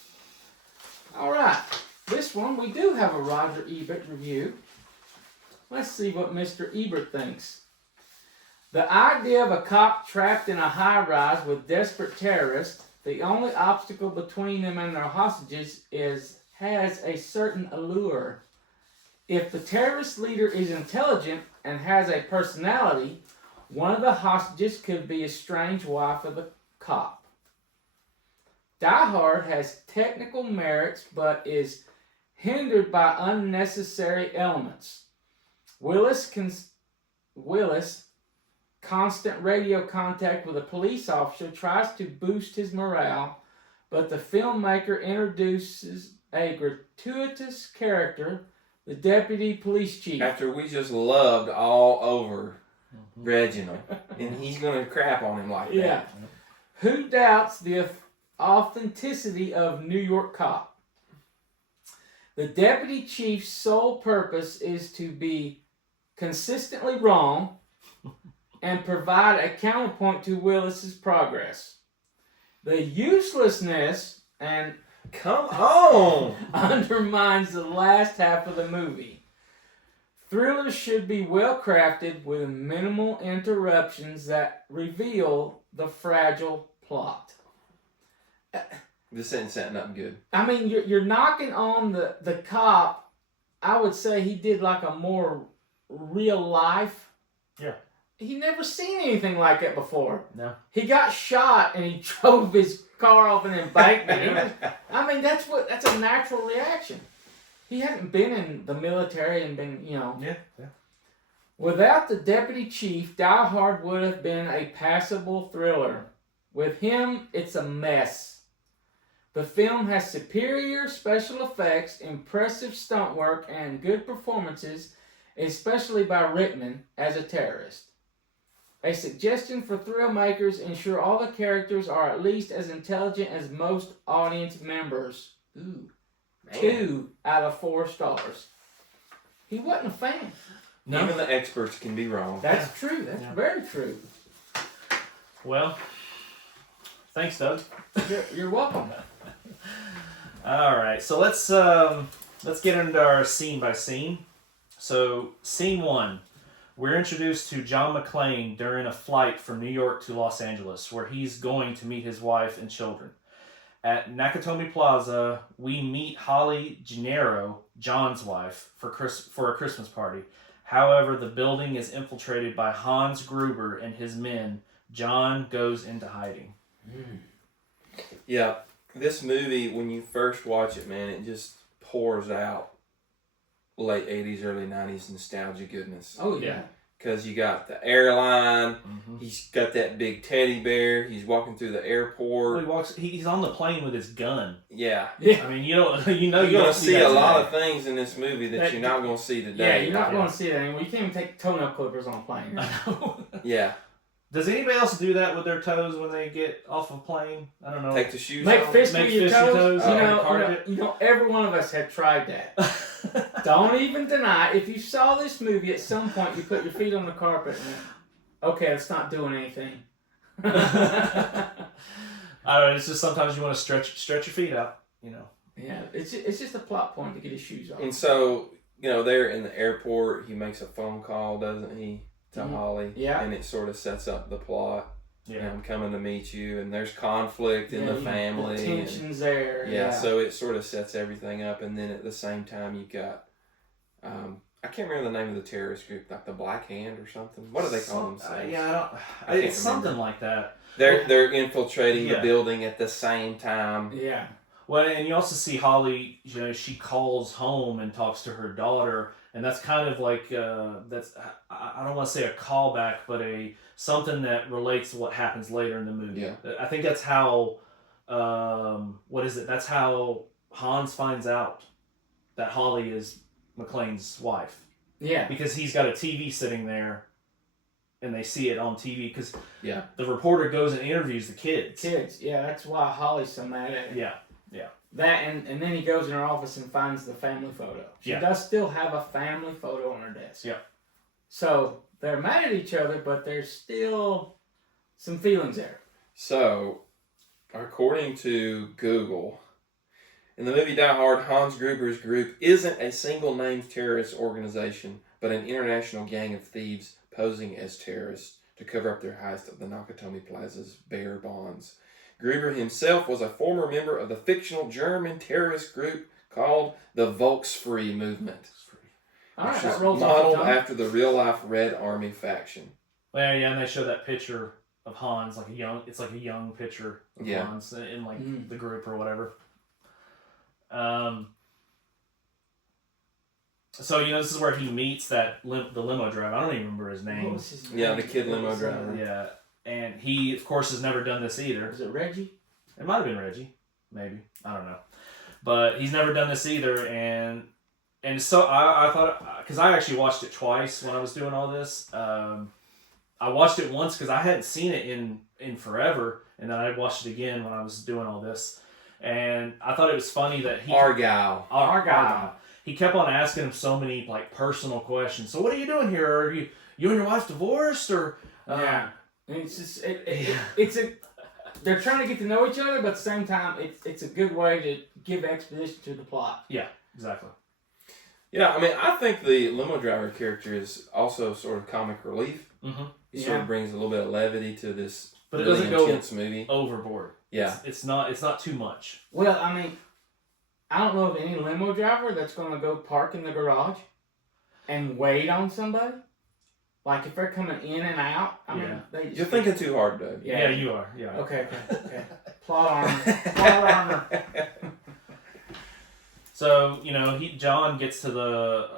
Alright, this one we do have a Roger Ebert review. Let's see what Mr. Ebert thinks. The idea of a cop trapped in a high-rise with desperate terrorists, the only obstacle between them and their hostages has a certain allure. If the terrorist leader is intelligent and has a personality, one of the hostages could be a strange wife of the cop. Die Hard has technical merits but is hindered by unnecessary elements. Willis' constant radio contact with a police officer tries to boost his morale, but the filmmaker introduces a gratuitous character, the deputy police chief. After we just loved all over Reginald, and he's gonna crap on him like that. Yeah. Who doubts the authenticity of New York Cop? The deputy chief's sole purpose is to be consistently wrong and provide a counterpoint to Willis's progress. The uselessness and Come on! undermines the last half of the movie. Thrillers should be well crafted with minimal interruptions that reveal the fragile plot. This ain't setting up good. I mean, you're knocking on the cop. I would say he did like a more real life. Yeah. He never seen anything like that before. No. He got shot and he drove his car off an embankment. I mean, that's a natural reaction. He hadn't been in the military and been, Yeah. Without the deputy chief, Die Hard would have been a passable thriller. With him, it's a mess. The film has superior special effects, impressive stunt work, and good performances, especially by Rickman as a terrorist. A suggestion for thrill makers: ensure all the characters are at least as intelligent as most audience members. Ooh. Man. 2 out of 4 stars. He wasn't a fan. No. Even the experts can be wrong. That's true. That's very true. Well, thanks, Doug. You're welcome. All right, so let's get into our scene by scene. So, scene 1, we're introduced to John McClane during a flight from New York to Los Angeles, where he's going to meet his wife and children. At Nakatomi Plaza, we meet Holly Gennaro, John's wife, for a Christmas party. However, the building is infiltrated by Hans Gruber and his men. John goes into hiding. Yeah, this movie, when you first watch it, man, it just pours out late 80s, early 90s nostalgia goodness. Oh, yeah. Because you got the airline, Mm-hmm. he's got that big teddy bear, he's walking through the airport. He's on the plane with his gun. Yeah. I mean, you You're don't going to see that a lot today. of things in this movie that That- you're not going to see Yeah, today. you're not going to see that anymore. You can't even take toenail clippers on a plane. Yeah. Does anybody else do that with their toes when they get off a plane? I don't know. Take the shoes Make off. fists Make with your fists with toes. toes, Every one of us have tried that. Don't even deny it. If you saw this movie at some point, you put your feet on the carpet and okay, it's not doing anything. I don't know. It's just sometimes you want to stretch your feet out. Yeah, it's just a plot point to get his shoes off. And so, they're in the airport, he makes a phone call, doesn't he, to Holly? Yeah. And it sort of sets up the plot. Yeah. I'm coming to meet you, and there's conflict in the family. The tension's there. Yeah, so it sort of sets everything up, and then at the same time, you've got, I can't remember the name of the terrorist group, like the Black Hand or something. What do they call themselves? I it's something like that. They're infiltrating the Yeah. building at the same time. Yeah. Well, and you also see Holly. You know, she calls home and talks to her daughter, and that's kind of like that's. I don't want to say a callback, but something that relates to what happens later in the movie. Yeah. I think that's how. What is it? That's how Hans finds out that Holly is McClane's wife. Yeah. Because he's got a TV sitting there, and they see it on TV. Because Yeah. the reporter goes and interviews the kids. Kids. Yeah, that's why Holly's so mad at him. Yeah. That and then he goes in her office and finds the family photo. She Yeah. does still have a family photo on her desk. Yeah. So they're mad at each other, but there's still some feelings there. So, according to Google, in the movie Die Hard, Hans Gruber's group isn't a single named terrorist organization, but an international gang of thieves posing as terrorists to cover up their heist of the Nakatomi Plaza's bearer bonds. Gruber himself was a former member of the fictional German terrorist group called the Volksfree Movement, All right, which that is rolls off the modeled tongue. after the real-life Red Army faction. Well, yeah, and they show that picture of Hans, like it's like a young picture of Yeah. Hans in like Mhm. the group or whatever. So this is where he meets the limo driver. I don't even remember his What name. was his name? Yeah, the kid It limo was, driver. Yeah, and he of course has never done this either. Was it Reggie? It might have been Reggie, maybe, I don't know, but he's never done this either. And so I thought, because I actually watched it twice when I was doing all this. I watched it once because I hadn't seen it in forever, and then I watched it again when I was doing all this, and I thought it was funny that Argyle. Argyle. He kept on asking him so many like personal questions. So what are you doing here? Are you and your wife divorced or? Yeah. And it's just Yeah. they're trying to get to know each other, but at the same time, it's a good way to give exposition to the plot. Exactly. Yeah, I mean, I think the limo driver character is also sort of comic relief. Mm-hmm. He sort Yeah. of brings a little bit of levity to this But it really doesn't go intense movie. overboard. Yeah. It's not too much. Well, I mean, I don't know of any limo driver that's going to go park in the garage and wait on somebody. Like if they're coming in and out, I mean, Yeah. they just, You're thinking too hard, Doug. Yeah, you are. Yeah. Okay. Plot armor. Plot armor. So John gets to the.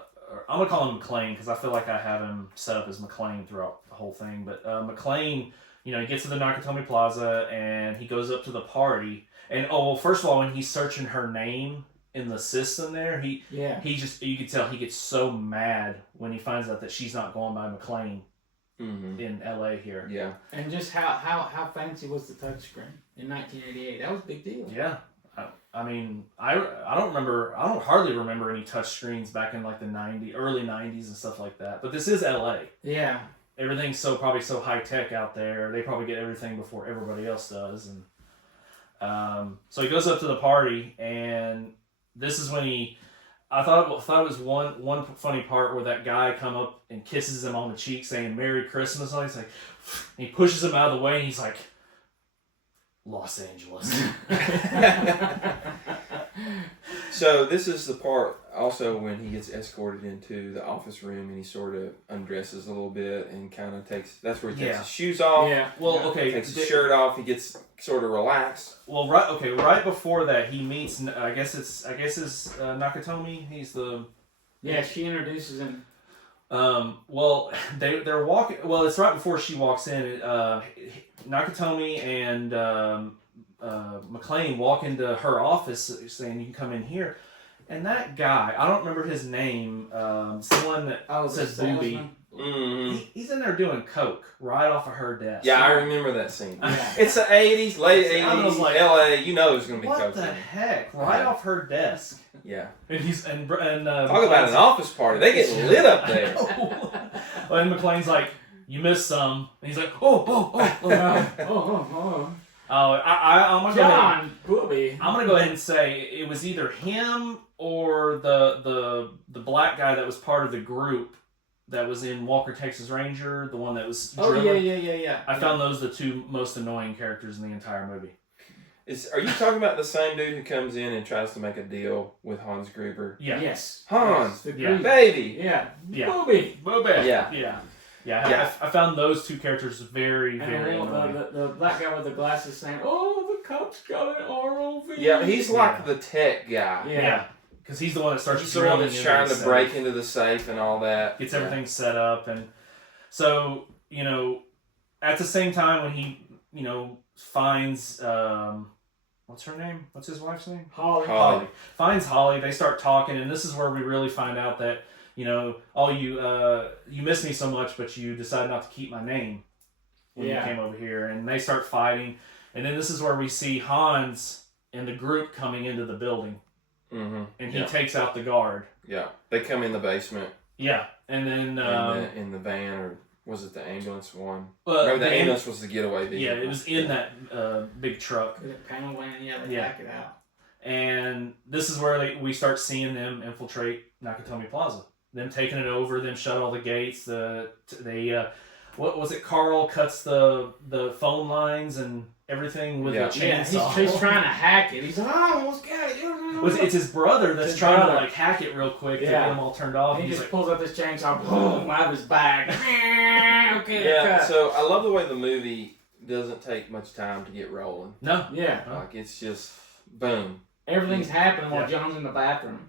I'm gonna call him McClane because I feel like I have him set up as McClane throughout the whole thing. But McClane, he gets to the Nakatomi Plaza and he goes up to the party. And first of all, when he's searching her name in the system there, you could tell he gets so mad when he finds out that she's not going by McClane Mm-hmm. in LA here. Yeah. And just how fancy was the touchscreen in 1988? That was a big deal. Yeah. I mean, I don't hardly remember any touch screens back in like the early 90s and stuff like that. But this is LA. Yeah. Everything's probably so high tech out there. They probably get everything before everybody else does. And so he goes up to the party, and this is when I thought it was one funny part where that guy come up and kisses him on the cheek saying Merry Christmas. And he's like, and he pushes him out of the way, and he's like, Los Angeles. So this is the part also when he gets escorted into the office room and he sort of undresses a little bit and kind of that's where he takes Yeah. his shoes off. Yeah. Well, okay. Takes his shirt off. He gets sort of relaxed. Well, right before that, he meets. I guess it's Nakatomi. He's the. Yeah, she introduces him. Well, they're walking. Well, it's right before she walks in. Nakatomi and McClane walk into her office, saying, "You can come in here." And that guy, I don't remember his name. Someone that says Booby. Mm-hmm. He's in there doing coke right off of her desk. Yeah, I remember that scene. Yeah. It's the 80s, late I was 80s, like, LA. You know there's going to be What coke the in it. heck? Right Yeah. off her desk. Yeah. And he's and Talk about an office party. They get lit up there. Well, and McClane's like, "You missed some." And he's like, "Oh." I'm gonna go ahead. John Booby. I'm gonna go ahead and say it was either him or the black guy that was part of the group that was in Walker Texas Ranger, the one that was Oh drummer. yeah. I found those the two most annoying characters in the entire movie. Are you talking about the same dude who comes in and tries to make a deal with Hans Gruber? Yeah. Yes. Hans, The Yeah. Greek. baby. Yeah. Yeah. Booby. Yeah. Yeah. Yeah. I found those two characters very, And very then annoying. the black guy with the glasses saying, "Oh, the cops got an ROV. Yeah, he's like Yeah. the tech guy. Yeah. Because he's the one that starts He's the one drilling that's into trying the to safe, break into the safe and all that. gets Yeah. everything set up, and so at the same time when he finds what's her name? What's his wife's name? Holly. Finds Holly. They start talking, and this is where we really find out that oh, you miss me so much, but you decided not to keep my name when you came over here, and they start fighting, and then this is where we see Hans and the group coming into the building, Mm-hmm. and he takes out the guard. Yeah, they come in the basement Yeah, and then in the van, or was it the ambulance one? no, No, the ambulance was the getaway vehicle. Yeah, it was in that big truck. The panel van, they Yeah. back it out. And this is where we start seeing them infiltrate Nakatomi Plaza. Them taking it over, them shut all the gates. What was it? Carl cuts the phone lines and everything with a Yeah, chainsaw. he's trying to hack it. He's like, oh, I almost got it. It's his brother that's His trying brother. to like hack it real quick to Yeah. get them all turned off. And he He's just like, pulls out this chainsaw, boom, out of his bag. Okay, Yeah, cut. so I love the way the movie doesn't take much time to get rolling. no. Yeah, Like, it's just boom. everything's happening while Yeah. John's in the bathroom.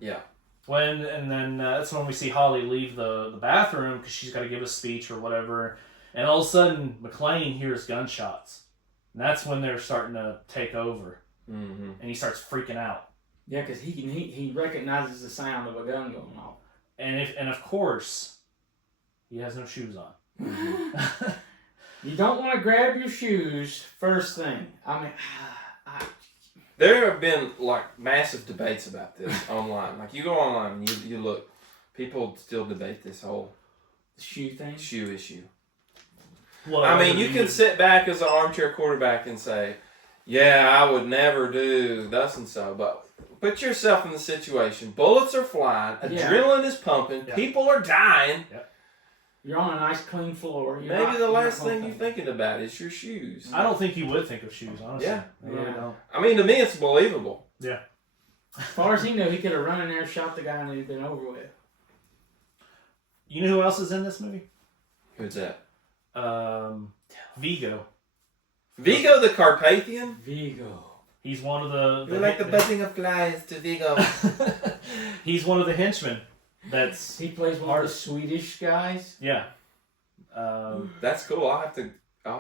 And then that's when we see Holly leave the bathroom because she's got to give a speech or whatever. And all of a sudden, McClane hears gunshots. And that's when they're starting to take over. Mm-hmm. And he starts freaking out. Yeah, because he recognizes the sound of a gun going off. And of course, he has no shoes on. Mm-hmm. You don't want to grab your shoes first thing. I mean, There have been like massive debates about this online. Like, you go online and you look, people still debate this whole shoe thing. shoe issue. Well, I mean, you can sit back as an armchair quarterback and say, yeah, I would never do thus and so, but put yourself in the situation. Bullets are flying, Yeah. adrenaline is pumping, Yeah. people are dying. You're on a nice clean floor. You're Maybe not- the you're last not thing you're pumping. thinking about is your shoes. I don't think he would think of shoes, honestly. Yeah. I really Yeah. don't. I mean, to me, it's believable. As far as he knew, he could have run in there, shot the guy, and it'd been over with. You know who else is in this movie? Who's that? Vigo. Vigo the Carpathian? Vigo. He's one of the buzzing of flies to Vigo. He's one of the henchmen. That's He plays one of the Swedish guys. yeah. That's cool. I'll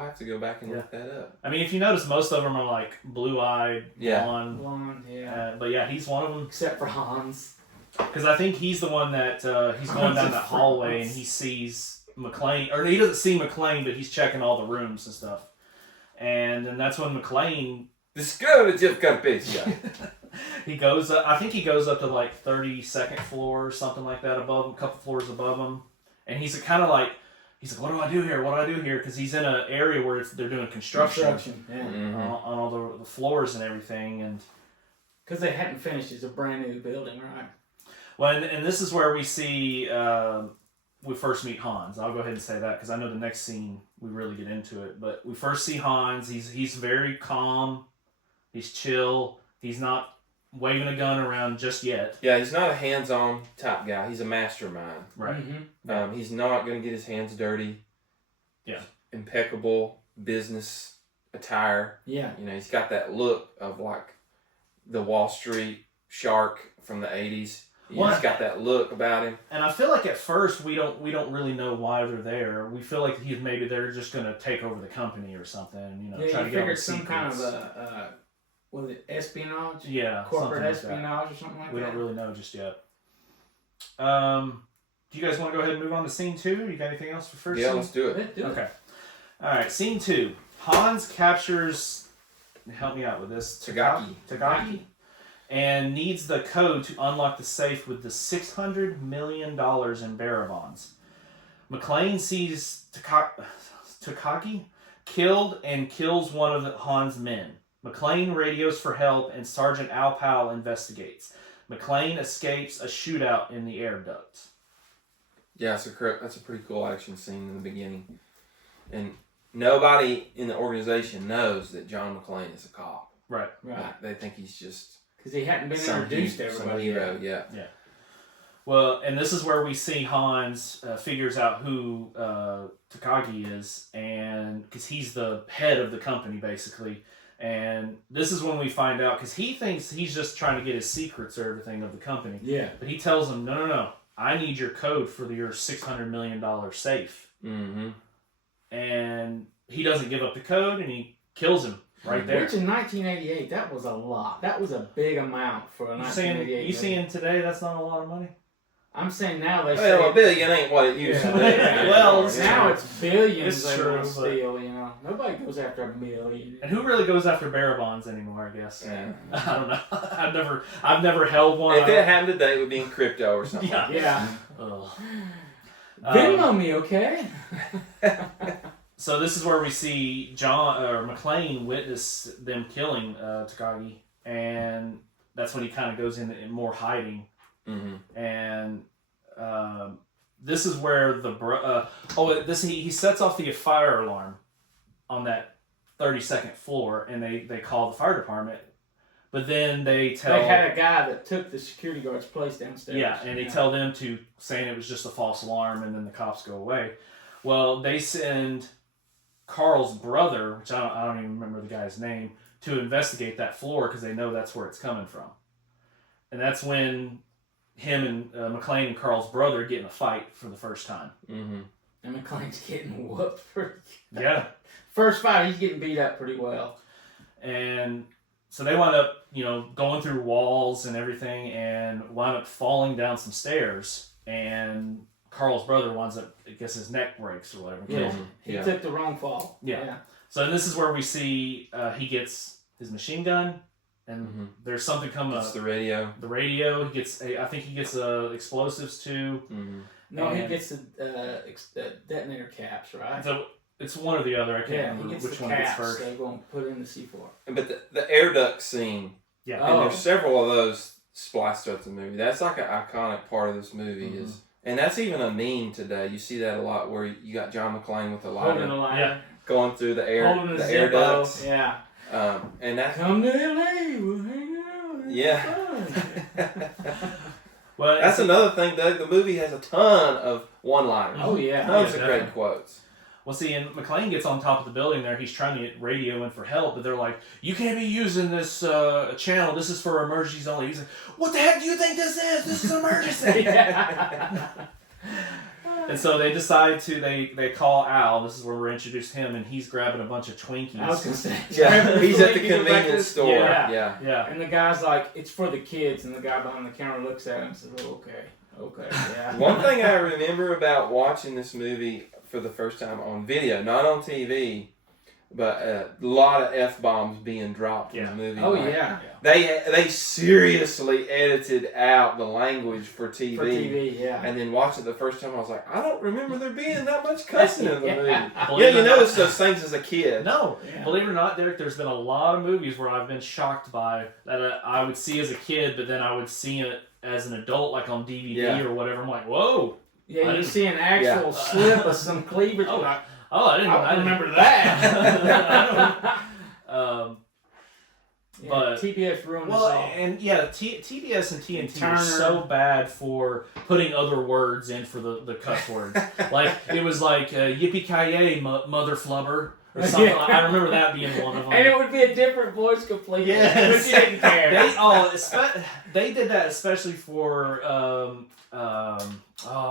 have to go back and look that up. I mean, if you notice, most of them are like blue-eyed, Yeah. blonde. Blonde, yeah. But yeah, he's one of them. Except for Hans. Because I think he's the one that he's going down that hallway and he sees McClane, or he doesn't see McClane, but he's checking all the rooms and stuff. And then that's when McClane Discourage of Carpathia. he goes up, I think he goes up to like 32nd floor or something like that above him, a couple floors above him, and he's kind of like what do I do here, because he's in an area where they're doing construction Yeah. Mhm. on all the floors and everything. And Because they hadn't finished. It's a brand new building, right? well, and this is where we see we first meet Hans. I'll go ahead and say that because I know the next scene we really get into it. But we first see Hans. He's very calm. He's chill. He's not waving a gun around just yet. Yeah, he's not a hands-on type guy. He's a mastermind. Right. Mm-hmm. He's not going to get his hands dirty. Yeah. Impeccable business attire. Yeah. You know, he's got that look of like the Wall Street shark from the 80s. Well, He's got that look about him. And I feel like at first we don't really know why they're there. We feel like maybe they're just going to take over the company or something. You know, Yeah, try you to get all the figured some kind of secrets. was it espionage? Yeah, Corporate something like that. espionage or something like We that? don't really know just yet. Do you guys want to go ahead and move on to scene 2? You got anything else for first Yeah, scene? let's do it. Let's do it. Okay. All right, scene 2. Hans captures. Help me out with this. Tagaki. And needs the code to unlock the safe with the $600 million in bearer bonds. McClane sees Takaki killed and kills one of Hans' men. McClane radios for help and Sergeant Al Powell investigates. McClane escapes a shootout in the air duct. Yeah, that's a pretty cool action scene in the beginning. And nobody in the organization knows that John McClane is a cop. Right. Right. They think he's just Because he hadn't been some introduced to some everybody hero. yet. Yeah. Well, and this is where we see Hans figures out who Takagi is, and because he's the head of the company basically, and this is when we find out because he thinks he's just trying to get his secrets or everything of the company, Yeah. but he tells him, no, I need your code for your $600 million safe, Mm-hmm. and he doesn't give up the code, and he kills him right there. Which in 1988, that was a lot. That was a big amount for a 1988. You seeing today? That's not a lot of money. I'm saying now they say. Well, a billion ain't what it used to be. Well, now it's billions It's they true, want to but- steal. You know, nobody goes after a million. And who really goes after bearer bonds anymore? I guess. Yeah. I don't know. I've never held one. If it happened today, it would be in crypto or something. Yeah. Yeah. Ugh. Venmo me, okay? So this is where we see John or McClane witness them killing Takagi, and that's when he kind of goes into more hiding. Mm-hmm. And this is where he sets off the fire alarm on that 32nd floor, and they call the fire department. But then they tell They had a guy that took the security guard's place downstairs. yeah, and they tell them to saying it was just a false alarm, and then the cops go away. Well, they send Carl's brother, which I don't even remember the guy's name, to investigate that floor because they know that's where it's coming from. And that's when him and McClane and Carl's brother get in a fight for the first time. Mm-hmm. And McClane's getting whooped for Yeah. first fight. He's getting beat up pretty well. And so they wind up, going through walls and everything and wind up falling down some stairs. And Carl's brother winds up, I guess his neck breaks or whatever. Yeah. kills him. He Yeah. took the wrong fall. Yeah. So this is where we see he gets his machine gun, and Mm-hmm. there's something coming It's up. the radio. The radio. He gets. I think he gets explosives too. Mm-hmm. No, he And- gets the detonator caps, right? So it's one or the other. I can't Yeah, he remember gets which the one gets caps. first. They're going to put in the C4. But the air duct scene, Yeah. Oh. and there's several of those spliced throughout the movie. That's like an iconic part of this movie. Mhm. Is and that's even a meme today. You see that a lot where you got John McClane with the Holding lighter the line. Yeah. going through the air, Holding the air Zippo. ducts. Yeah. And that. Come to LA. We'll hang out. It's Yeah. fun. Well, That's another thing, Doug. The movie has a ton of one-liners. Oh, yeah. Tons Yeah, of great definitely. quotes. Well, see, and McClane gets on top of the building there. He's trying to get radio in for help, but they're like, "You can't be using this channel. This is for emergencies only." He's like, "What the heck do you think this is? This is an emergency." Yeah. And so they decide to they call Al. This is where we're introduced to him, and he's grabbing a bunch of Twinkies. I was going to say. Yeah, he's at the Twinkies are back convenience to- store. Yeah. Yeah. Yeah. And the guy's like, it's for the kids. And the guy behind the counter looks at him and says, okay, yeah. One thing I remember about watching this movie for the first time on video, not on TV, but a lot of F-bombs being dropped in Yeah. the movie. Oh, Like, yeah. They seriously edited out the language for TV. For TV, yeah. And then watching it the first time, I was like, I don't remember there being that much cussing in the movie. Yeah. Believe Yeah, it you or not- notice those things as a kid. No, Yeah. believe it or not, Derek, there's been a lot of movies where I've been shocked by that I would see as a kid, but then I would see it as an adult, like on DVD Yeah. or whatever. I'm like, whoa. Yeah, I you didn't- see an actual slip of some cleavage. Oh, like, I didn't I don't remember that. yeah, But- TBS ruined Well, us all. and yeah, TBS and TNT were Turner. so bad for putting other words in for the cuss words. Like, it was like, yippee-ki-yay, mother flubber, or something. Yeah. I remember that being one of them. And it would be a different voice completely. Yes. But you didn't care. They did that especially for,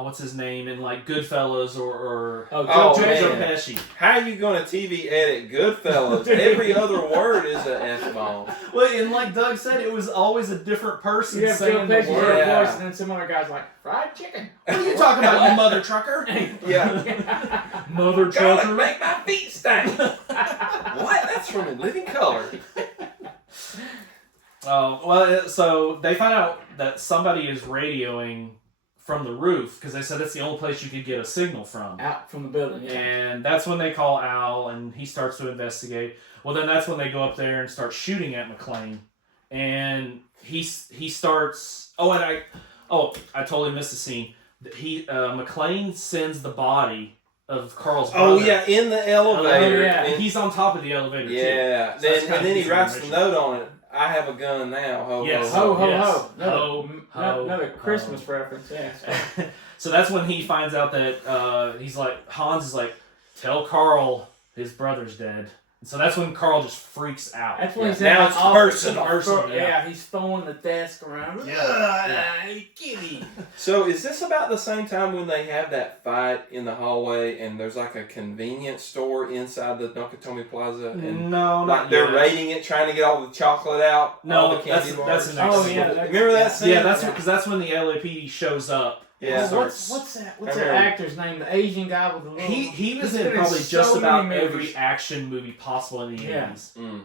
what's his name, in like Goodfellas or Oh, Oh, Joe man. Joe Pesci. Pesci. How are you going to TV edit Goodfellas? Every other word is an F-bomb. Well, and like Doug said, it was always a different person You have Joe saying the Pesci's word. Yeah. voice, and then some other guy's like, fried chicken. What are you talking about, you mother trucker? Yeah. Mother Garlic trucker. make my feet stink. What? That's from In Living Color. So they find out that somebody is radioing from the roof because they said that's the only place you could get a signal from. Out from the building, yeah. And that's when they call Al, and he starts to investigate. Well, then that's when they go up there and start shooting at McClane, and he starts. I totally missed the scene. McClane sends the body of Carl's brother. Oh yeah, in the elevator. Oh, yeah. And he's on top of the elevator too. Yeah. So that's And kind then of he writes the information. note on it. I have a gun now. Ho, Yes. Ho ho Yes. ho! Ho, ho, Another ho. Christmas reference. Yeah. So that's when he finds out that he's like, Hans is like, tell Carl his brother's dead. And so that's when Carl just freaks out. That's when Yeah. he's Now in it's the office, personal, yeah. he's throwing the desk around. Yeah. Kitty. So is this about the same time when they have that fight in the hallway and there's like a convenience store inside the Nakatomi Plaza and No, like not they're yet. raiding it, trying to get all the chocolate out? No, all the candy that's bars? the next Oh scene. yeah. Remember that scene? Yeah, that's when the LAPD shows up. Yeah. Oh, what's that? What's I that remember. actor's name? The Asian guy with the little. He was He's in been in probably so just many about movies. every action movie possible in the Yeah. 80s. Mm.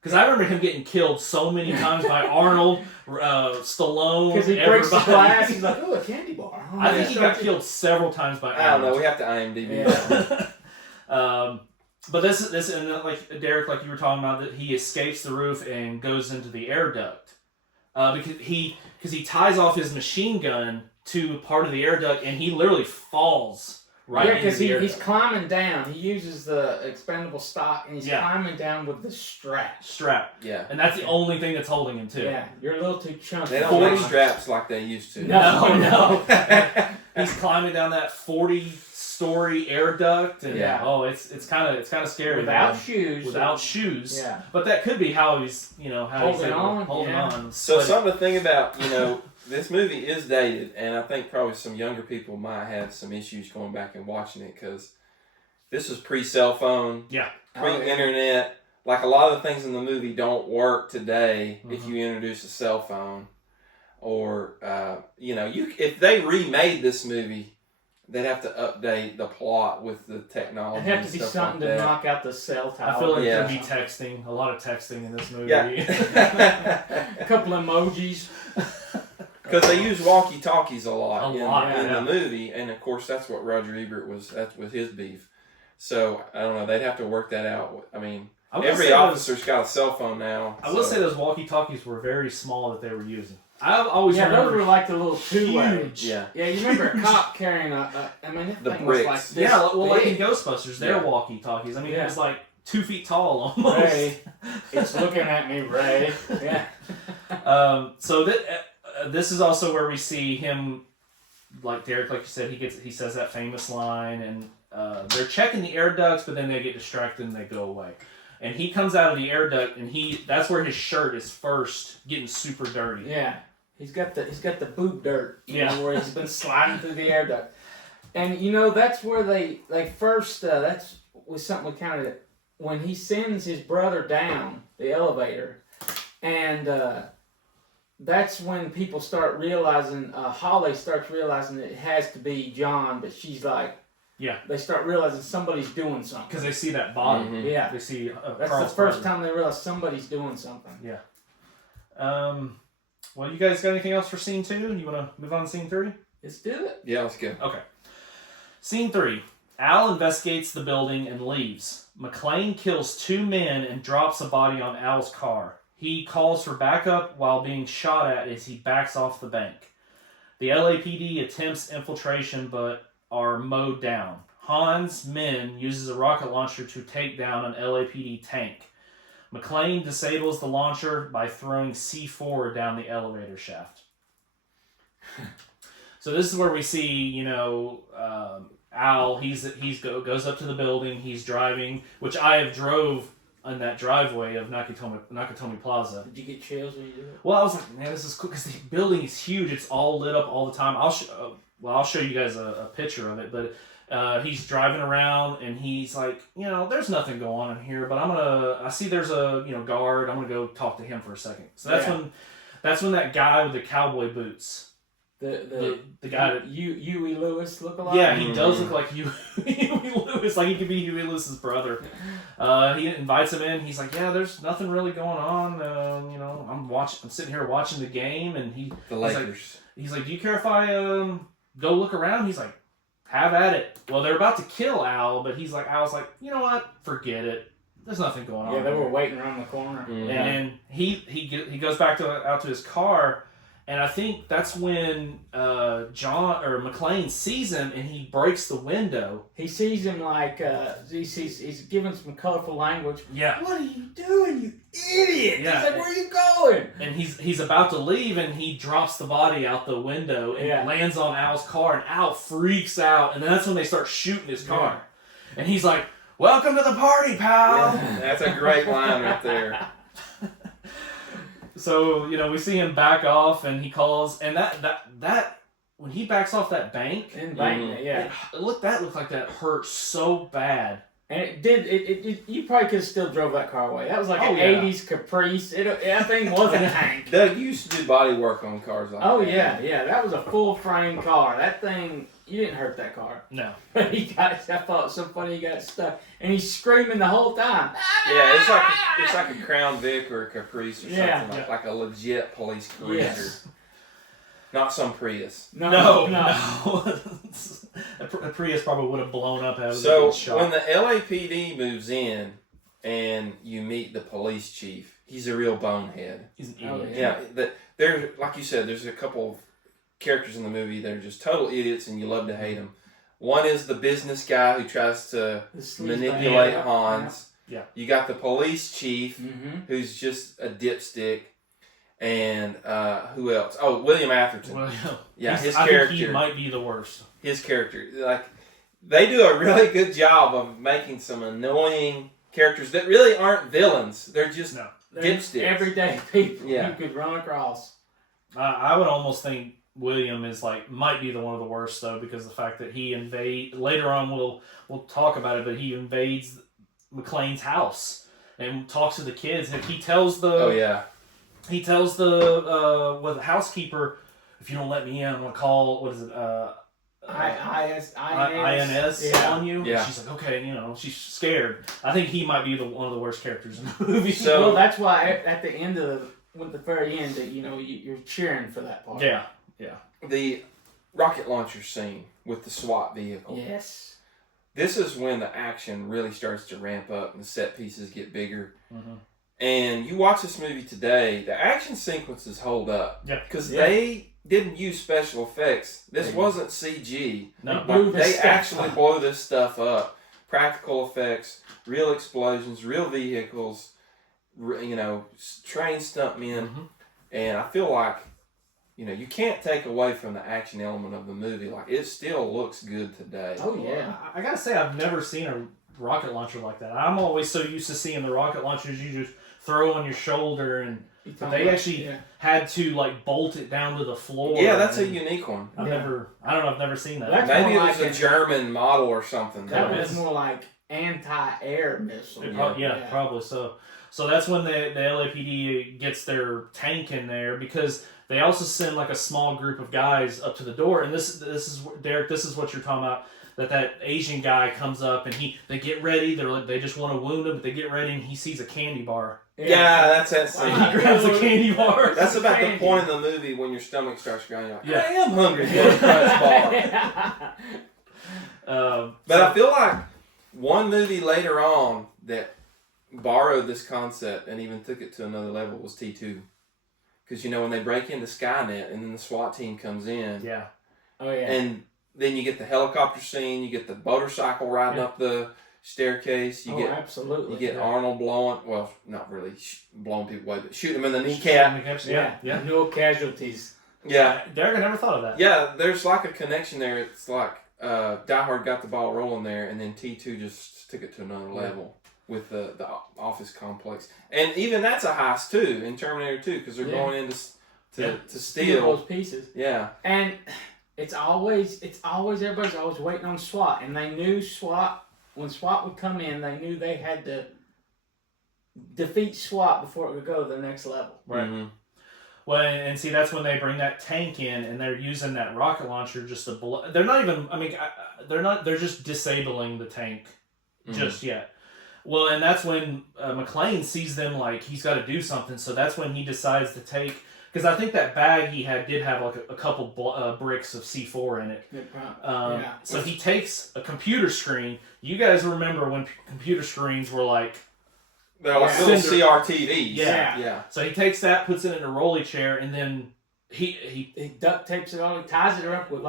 Because I remember him getting killed so many times by Arnold, Stallone, Because he breaks the everybody. glass, he's like, "Oh, a candy bar." Oh, I think yeah. he got killed several times by I don't know. Arnold. We have to IMDb. Yeah. that. But this and like Derek, like you were talking about, that he escapes the roof and goes into the air duct because he ties off his machine gun to part of the air duct and he literally falls right Yeah, into because the air he's duct. climbing down. He uses the expendable stock and he's Yeah. climbing down with the strap. Strap, Yeah. and that's the only thing that's holding him too. Yeah, you're a little too chunky. They don't make Ron. straps like they used to. No. He's climbing down that 40-story air duct, and Yeah. it's kind of scary. Without man. shoes. Without shoes. Yeah. But that could be how he's he's Holding able to on, hold yeah. on. So But- something to think about, this movie is dated, and I think probably some younger people might have some issues going back and watching it because this was pre-cell phone, Yeah. pre-internet. Like a lot of the things in the movie don't work today if Mhm. you introduce a cell phone, or if they remade this movie, they'd have to update the plot with the technology. It'd have and to be stuff something like to that. knock out the cell tower. I feel like Yeah. there'd be texting, a lot of texting in this movie. Yeah. A couple emojis. Because they use walkie-talkies a lot, A in, lot, in yeah. the movie, and of course that's what Roger Ebert that's with his beef. So I don't know, they'd have to work that out. I mean, I will every say officer's got a cell phone now. I will so- say those walkie-talkies were very small that they were using. I always Yeah, those remember were like the little two-way. huge. Yeah. Yeah, you remember a cop carrying that The thing was like bricks. this Yeah, well, like in big. Ghostbusters, their Yeah. walkie-talkies. I mean, it Yeah. was like 2 feet tall almost. Ray, it's looking at me, Ray. Yeah. So this is also where we see him, like Derek, like you said, he says that famous line, and they're checking the air ducts, but then they get distracted and they go away. And he comes out of the air duct, and that's where his shirt is first getting super dirty. Yeah. He's got the boob dirt, Yeah. where he's been sliding through the air duct. And that's where they first that was something we counted when he sends his brother down the elevator, and that's when people start realizing, Holly starts realizing that it has to be John, but she's like, Yeah. they start realizing somebody's doing something. Because they see that body. Mhm. Yeah, They see that's Carl's the first brother. time they realize somebody's doing something. Well, you guys got anything else for scene 2? You want to move on to scene 3? Let's do it. Yeah, let's go. Okay. Scene 3. Al investigates the building and leaves. McClane kills 2 men and drops a body on Al's car. He calls for backup while being shot at as he backs off the bank. The LAPD attempts infiltration but are mowed down. Hans' men uses a rocket launcher to take down an LAPD tank. McClane disables the launcher by throwing C4 down the elevator shaft. So this is where we see, Al. Goes up to the building. He's driving, which I have drove on that driveway of Nakatomi Plaza. Did you get chills when you did it? Well, I was like, man, this is cool because the building is huge. It's all lit up all the time. I'll show you guys a picture of it, but. He's driving around and he's like, there's nothing going on in here, but I see there's a, guard. I'm going to go talk to him for a second. So that's when that guy with the cowboy boots, the guy that, Huey Lewis look alike. yeah, he does look like Huey Lewis, like he could be Huey Lewis's brother. He invites him in. He's like, yeah, there's nothing really going on. I'm sitting here watching the game, and The Lakers. he's like, do you care if I go look around? He's like, have at it. Well, they're about to kill Al, but Al's like, you know what? Forget it. There's nothing going on. Yeah, they were here." waiting around the corner. Mhm. And he goes back out to his car, and I think that's when McClane sees him, and he breaks the window. He sees him like he's giving some colorful language. Yeah. What are you doing, you idiot? Yeah. He's like, where are you and he's about to leave, and he drops the body out the window and lands on Al's car, and Al freaks out, and then that's when they start shooting his car, and he's like, "Welcome to the party, pal." Yeah, that's a great line right there. So we see him back off, and he calls, and that when he backs off that bank, that looked like that hurt so bad. And it did. It you probably could have still drove that car away. That was like an '80s Caprice. That thing wasn't a tank. Doug, you used to do body work on cars like that. Oh yeah. That was a full frame car. That thing, you didn't hurt that car. No. I thought it was so funny. He got stuck, and he's screaming the whole time. Yeah, it's like a Crown Vic or a Caprice or something like a legit police cruiser. Yes. Not some Prius. No. A Prius probably would have blown up. So when the LAPD moves in and you meet the police chief, he's a real bonehead. He's an idiot. Yeah, there, like you said, there's a couple of characters in the movie that are just total idiots, and you love to hate them. One is the business guy who tries to manipulate Hans. Yeah. You got the police chief who's just a dipstick. And who else? Oh, William Atherton. His I character. think he might be the worst. His character, like, they do a really good job of making some annoying characters that really aren't villains. They're just dipsticks. Everyday people you could run across. I would almost think William might be the one of the worst though, because the fact that he later on we'll talk about it, but he invades McClane's house and talks to the kids, and he tells the housekeeper, "If you don't let me in, I'm gonna call INS on you." Yeah. She's like, "Okay," she's scared. I think he might be one of the worst characters in the movie. So that's why at the end with the very end, that you're cheering for that part. Yeah. The rocket launcher scene with the SWAT vehicle. Yes. This is when the action really starts to ramp up and the set pieces get bigger. Mm-hmm. And you watch this movie today, the action sequences hold up. Yeah. Because they didn't use special effects. This wasn't CG. No. They actually blow this stuff up. Practical effects, real explosions, real vehicles, train stuntmen. Mm-hmm. And I feel like, you can't take away from the action element of the movie. Like, it still looks good today. Oh, yeah. I gotta say, I've never seen a rocket launcher like that. I'm always so used to seeing the rocket launchers you just throw on your shoulder, but they actually had to bolt it down to the floor. Yeah, that's a unique one. I've never seen that. That's Maybe it was a German model or something. That was more like anti-air missile. Probably so. So that's when the LAPD gets their tank in there, because they also send a small group of guys up to the door. And this is Derek. This is what you're talking about. That Asian guy comes up and they get ready. They just want to wound him, but they get ready and he sees a candy bar. Yeah, that's that scene. He grabs a candy bar. That's about the point in the movie when your stomach starts growling. You're like, I am hungry for a crunch bar. But I feel like one movie later on that borrowed this concept and even took it to another level was T2. Because when they break into Skynet and then the SWAT team comes in. Yeah. Oh yeah. And then you get the helicopter scene. You get the motorcycle riding up the staircase. You absolutely. You get Arnold blowing. Well, not really blowing people away, but shooting them in the kneecap. Yeah. No casualties. Yeah. Derek, I never thought of that. Yeah, there's a connection there. It's like Die Hard got the ball rolling there, and then T2 just took it to another level with the office complex. And even that's a heist too in Terminator 2, because they're going in to steal those pieces. Yeah. And it's always everybody's always waiting on SWAT, and they knew SWAT, when SWAT would come in, they knew they had to defeat SWAT before it would go to the next level. Right. Mm-hmm. Well, and see, that's when they bring that tank in, and they're using that rocket launcher just to they're not even, they're just disabling the tank just yet. Well, and that's when McClane sees them he's got to do something, so that's when he decides to take, because I think that bag he had did have a couple bricks of C4 in it. So he takes a computer screen. You guys remember when computer screens were they're little CRTVs. Yeah. So he takes that, puts it in a rolly chair, and then he duct tapes it on, he ties it up with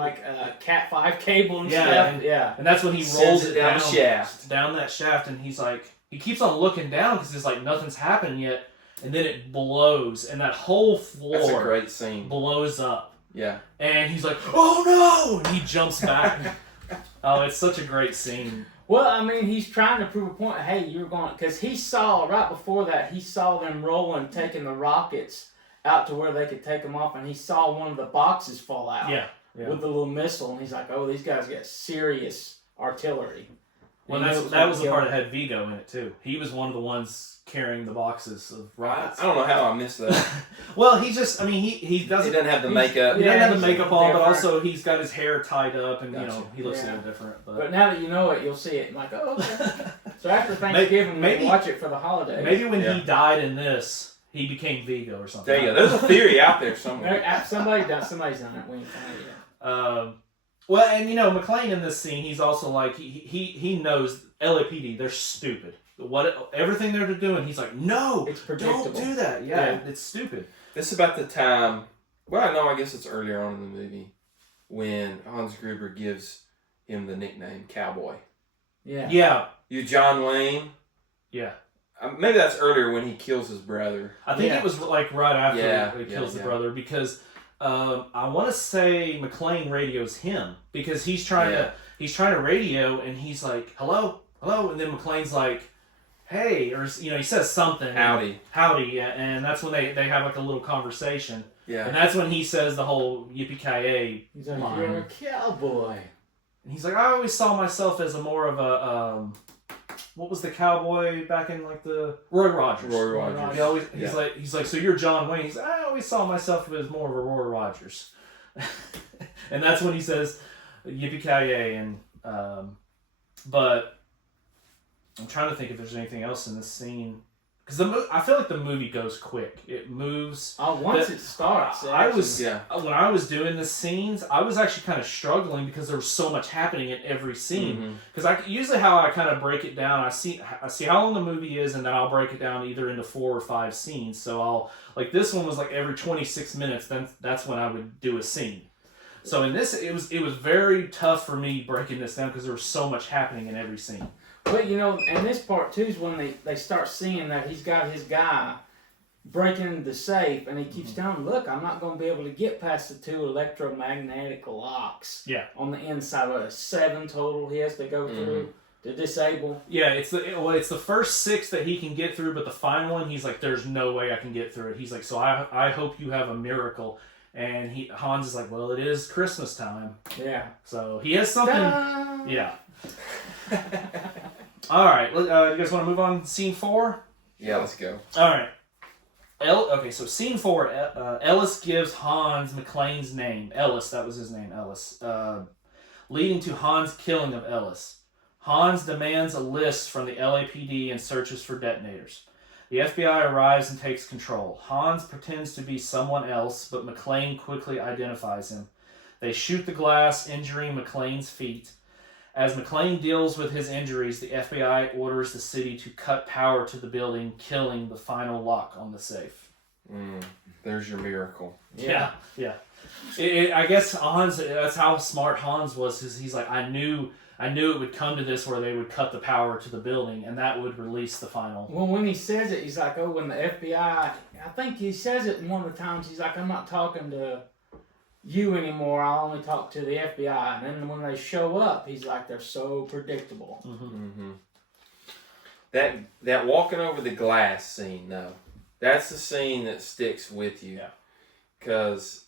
Cat 5 cable and stuff. And that's when he rolls it down that shaft, and he keeps on looking down because it's nothing's happened yet. and then it blows, and that whole floor That's a great scene. blows up. Yeah. And he's like, "Oh no!" And he jumps back. Oh, it's such a great scene. Well, I mean, he's trying to prove a point. Hey, you're going, because he saw right before that, he saw them rolling, taking the rockets out to where they could take them off, and he saw one of the boxes fall out Yeah. with the little missile, and he's like, "Oh, these guys got serious artillery." Well, And that was the part killed that had Vigo in it too. He was one of the ones carrying the boxes of I rockets. don't know how I missed that. Well, he just, I mean, he He doesn't. doesn't have the he's- makeup. He doesn't have the he's makeup on, but different. also he's got his hair tied up, and you Gotcha. know he looks a Yeah. little different. But now that you know it, you'll see it and like, oh, okay. So after Maybe- Thanksgiving, maybe- we watch it for the holidays. Maybe when Yeah. he died in this, he became Vigo or something. There you go. There's a theory out there somewhere. Somebody's done it. We ain't found it yet. Well, and you know, McClane in this scene, he's also like he knows LAPD. They're stupid. Everything they're doing, he's like, no, It's predictable. don't do that. Yeah, it's stupid. This is about the time. Well, no, I guess it's earlier on in the movie when Hans Gruber gives him the nickname Cowboy. Yeah. Yeah, You, John Wayne. yeah. Maybe that's earlier when he kills his brother. I think Yeah. it was like right after Yeah, he yeah, kills the yeah. brother because I want to say McClane radios him because he's trying to radio and he's like, hello, and then McClane's like, hey, or you know, he says something, Howdy. yeah, and that's when they have like a little conversation, Yeah. and that's when he says the whole yippee-ki-yay He's like, line. you're a cowboy. And he's like, I always saw myself as a more of a what was the cowboy back in like the Roy Rogers. Roy Rogers. He always, Yeah. he's like, so you're John Wayne. He's like, I always saw myself as more of a Roy Rogers, and that's when he says yippee-ki-yay. And but I'm trying to think if there's anything else in this scene because I feel like the movie goes quick. It moves. Oh, once it starts, I was Yeah. when I was doing the scenes, I was actually kind of struggling because there was so much happening in every scene. Mhm. Because I usually how I kind of break it down, I see how long the movie is, and then I'll break it down either into 4 or 5 scenes. So I'll like this one was like every 26 minutes. Then that's when I would do a scene. So in this, it was very tough for me breaking this down because there was so much happening in every scene. But you know, and this part too is when they start seeing that he's got his guy breaking into the safe, and he keeps telling him, "Look, I'm not going to be able to get past the 2 electromagnetic locks. Yeah. On the inside, what 7 total he has to go through to disable." Yeah, it's the first 6 that he can get through, but the final one, he's like, "There's no way I can get through it." He's like, "So I hope you have a miracle." And Hans is like, "Well, it is Christmas time, Yeah. so he has something." Ta-da! Yeah. All right, you guys want to move on to scene 4? Yeah, let's go. All right. Okay, so scene 4, Ellis gives Hans McClane's name. Ellis, that was his name, Ellis. Leading to Hans' killing of Ellis. Hans demands a list from the LAPD and searches for detonators. The FBI arrives and takes control. Hans pretends to be someone else, but McClane quickly identifies him. They shoot the glass, injuring McClane's feet. As McClane deals with his injuries, the FBI orders the city to cut power to the building, killing the final lock on the safe. There's your miracle. Yeah. I guess Hans, that's how smart Hans was. Is he's like, I knew it would come to this where they would cut the power to the building, and that would release the final. Well, when he says it, he's like, "Oh, when the FBI," I think he says it one of the times. He's like, "I'm not talking to you anymore. I'll only talk to the FBI." And then when they show up, he's like, "They're so predictable." Mm-hmm. That walking over the glass scene, though, that's the scene that sticks with you. Yeah. Because,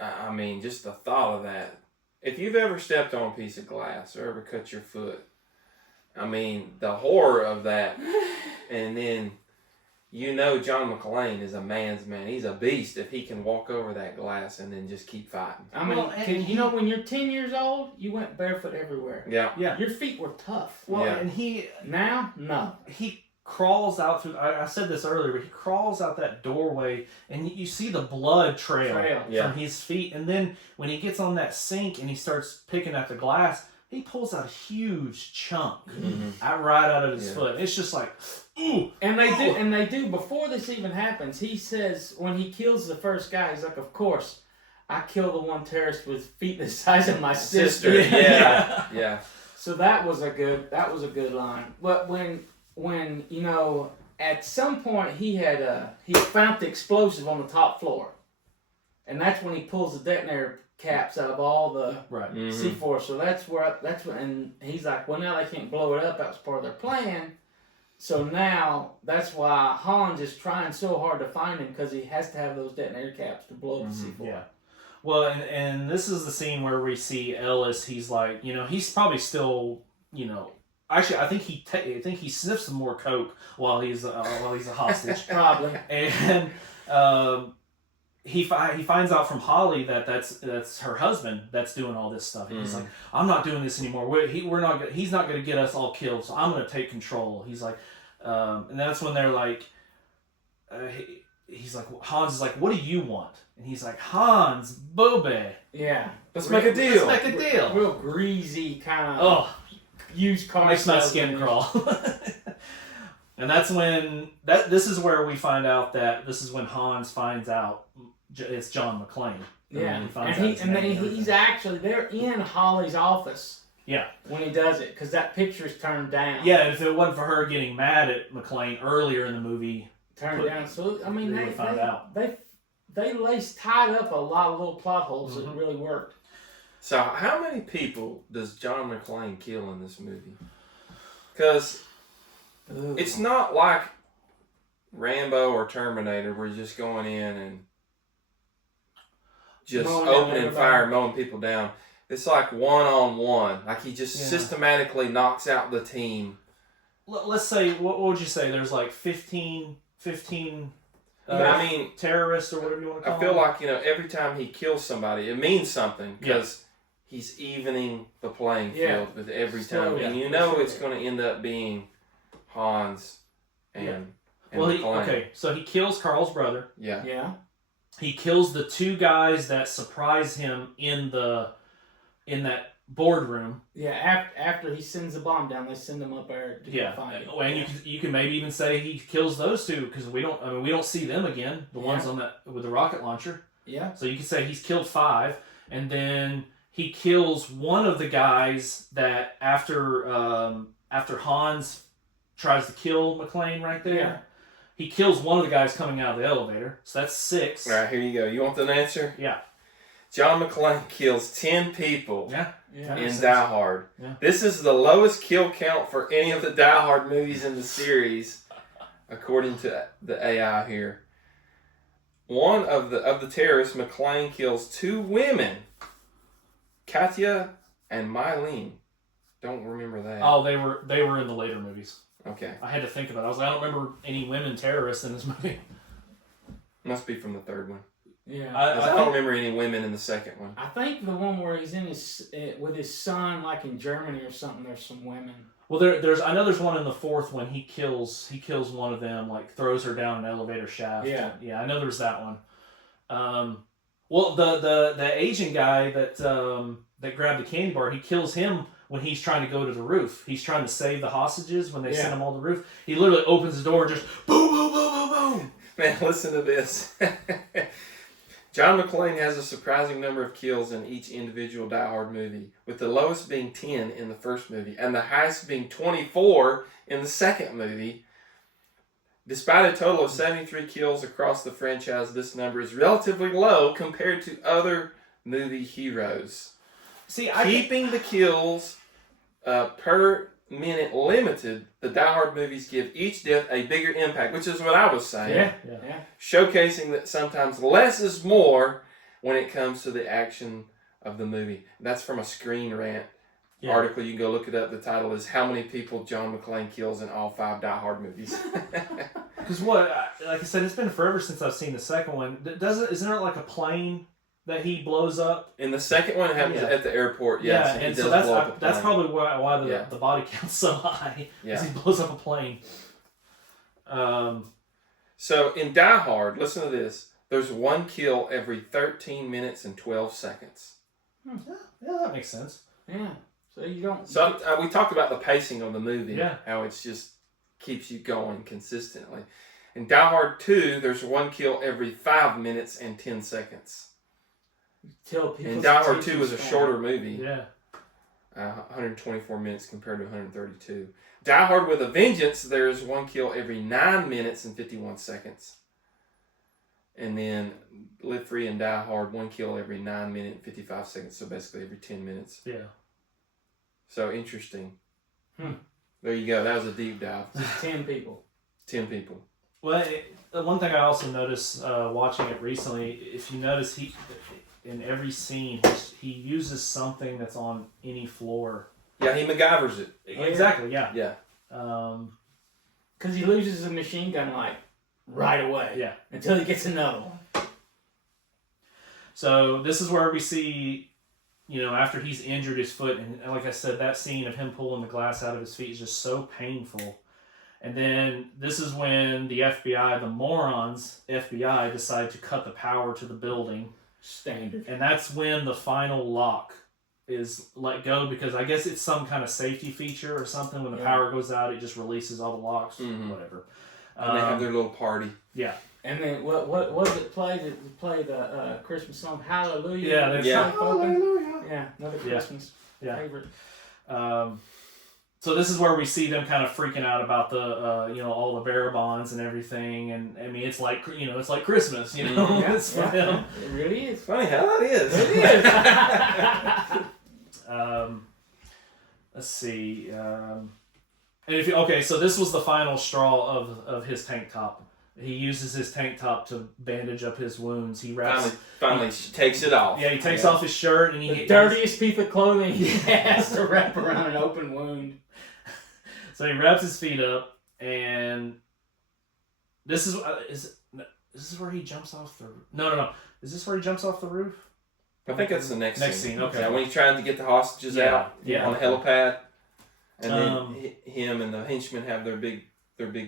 I mean, just the thought of that. If you've ever stepped on a piece of glass or ever cut your foot, I mean, the horror of that. And then, you know, John McClane is a man's man. He's a beast if he can walk over that glass and then just keep fighting. I mean, Well, and you know, when you're 10 years old, you went barefoot everywhere. Yeah. Yeah. Your feet were tough. Well, Yeah. and Now, no. he crawls out through. I said this earlier, but he crawls out that doorway, and you see the blood trail Yeah. from his feet. And then when he gets on that sink and he starts picking at the glass, he pulls out a huge chunk right out of his foot. It's just like, ooh. And they do before this even happens. He says when he kills the first guy, he's like, "Of course, I killed the one terrorist with feet the size of my sister." Yeah. So that was a good line. But when you know at some point he found the explosive on the top floor, and that's when he pulls the detonator caps out of all the Right. C4. So that's when, and he's like, well, now they can't blow it up. That was part of their plan. So now that's why Hans is trying so hard to find him, because he has to have those detonator caps to blow up the C4. Yeah. Well, and this is the scene where we see Ellis. He's like, he's probably still, actually, I think he sniffs some more coke while he's a hostage. Probably. And he finds out from Holly that that's her husband that's doing all this stuff. And he's like, I'm not doing this anymore. He's not going to get us all killed, so I'm going to take control. He's like, and that's when they're like, he's like, Hans is like, what do you want? And he's like, Hans, Bobe. Yeah. Let's make a deal. Let's make a deal. Real greasy kind of Oh, used car. makes my salesman. skin crawl. And that's when this is where we find out that this is when Hans finds out it's John McClane. Yeah, He finds and out his name and he's everything. actually, they're in Holly's office. Yeah. When he does it, because that picture's turned down. Yeah, and if it wasn't for her getting mad at McClane earlier in the movie, Turned down. So I mean, we would find out. they tied up a lot of little plot holes that really worked. So how many people does John McClane kill in this movie? Because it's not like Rambo or Terminator where you're just going in and just Mowing down opening everybody. fire, mowing people down. It's like one-on-one. Like he just systematically knocks out the team. let's say, what would you say? There's like 15 I mean, terrorists or whatever you want to call I feel them. like, every time he kills somebody, it means something because he's evening the playing field with every time. Yeah. And it's going to end up being Hans and McClane. So he kills Carl's brother. Yeah. Yeah. He kills the two guys that surprise him in that boardroom. Yeah, after he sends the bomb down, they send him up there to go find him. And you can maybe even say he kills those two because we don't see them again. The ones on that with the rocket launcher. Yeah. So you can say he's killed 5, and then he kills one of the guys that after Hans tries to kill McClane right there. Yeah. He kills one of the guys coming out of the elevator. So that's 6. All right, here you go. You want the answer? Yeah. John McClane kills 10 people Yeah. in Die Hard. Yeah. This is the lowest kill count for any of the Die Hard movies in the series, according to the AI here. One of the terrorists, McClane kills 2 women, Katya and Mylene. Don't remember that. Oh, they were in the later movies. Okay. I had to think about it. I was like, I don't remember any women terrorists in this movie. Must be from the third one. Yeah. 'Cause I don't remember any women in the second one. I think the one where he's in with his son, like in Germany or something. There's some women. Well, I know there's one in the 4th when he kills one of them, like throws her down an elevator shaft. Yeah. I know there's that one. Well, the Asian guy that grabbed the candy bar, he kills him when he's trying to go to the roof. He's trying to save the hostages when they send him all to the roof. He literally opens the door and just boom, boom, boom, boom, boom. Man, listen to this. John McClane has a surprising number of kills in each individual Die Hard movie, with the lowest being 10 in the first movie and the highest being 24 in the second movie. Despite a total of 73 kills across the franchise, this number is relatively low compared to other movie heroes. See, Keeping the kills per minute limited, the Die Hard movies give each death a bigger impact, which is what I was saying. Yeah. Showcasing that sometimes less is more when it comes to the action of the movie. That's from a Screen Rant article. You can go look it up. The title is "How Many People John McClane Kills in All 5 Die Hard Movies." Because like I said, it's been forever since I've seen the second one. Isn't there like a plane that he blows up? In the second one, it happens at the airport. Yes, and he so does blow up a plane. that's probably why the body count's so high. Because he blows up a plane. So in Die Hard, listen to this. There's 1 kill every 13 minutes and 12 seconds. Yeah, that makes sense. Yeah. So you don't. So we talked about the pacing of the movie. Yeah. How it's just keeps you going consistently. In Die Hard 2, there's 1 kill every 5 minutes and 10 seconds. Tell people. And Die Hard 2 was a shorter movie. Yeah. 124 minutes compared to 132. Die Hard with a Vengeance, there's 1 kill every 9 minutes and 51 seconds. And then Live Free and Die Hard, 1 kill every 9 minutes and 55 seconds. So basically every 10 minutes. Yeah. So interesting. Hmm. There you go. That was a deep dive. 10 people. 10 people. Well, one thing I also noticed watching it recently, if you notice, in every scene he uses something that's on any floor. Yeah, he MacGyvers it. Exactly. Yeah. Yeah. Because he loses a machine gun like right away. Yeah. Until he gets another one. So this is where we see, after he's injured his foot, and like I said, that scene of him pulling the glass out of his feet is just so painful. And then this is when the FBI, the morons FBI, decide to cut the power to the building. Standard. And that's when the final lock is let go, because I guess it's some kind of safety feature or something. When the power goes out, it just releases all the locks, whatever. And they have their little party. Yeah. And then what does it play? Did it play the Christmas song Hallelujah? Yeah, that's Hallelujah. Yeah, another Christmas favorite. So this is where we see them kind of freaking out about the all the bearer bonds and everything, and I mean it's like Christmas, it's for them. It really is. Funny how that is. It is. Let's see. And so this was the final straw of his tank top. He uses his tank top to bandage up his wounds. He wraps. Finally takes it off. Yeah, he takes off his shirt and the dirtiest piece of clothing he has to wrap around an open wound. So he wraps his feet up, and this is where he jumps off the. No. Is this where he jumps off the roof? I think that's the next scene. Okay. Yeah, when he's trying to get the hostages out on the helipad, and then him and the henchmen have their big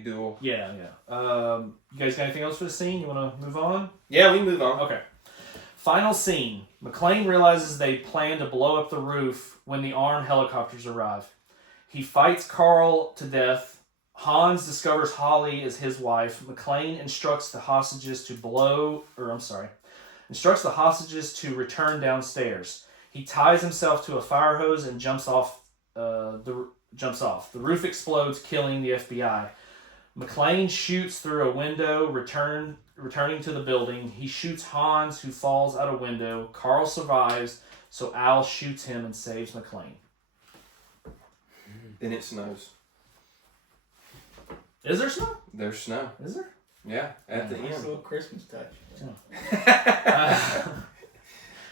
duel. Yeah. You guys got anything else for the scene? You want to move on? Yeah, we move on. Okay. Final scene. McClane realizes they plan to blow up the roof when the armed helicopters arrive. He fights Carl to death. Hans discovers Holly is his wife. McClane instructs the hostages to return downstairs. He ties himself to a fire hose and jumps off. The roof explodes, killing the FBI. McClane shoots through a window, returning to the building. He shoots Hans, who falls out a window. Carl survives, so Al shoots him and saves McClane. Then it snows. Is there snow? There's snow. Is there? Yeah, at the Nice end. little Christmas touch.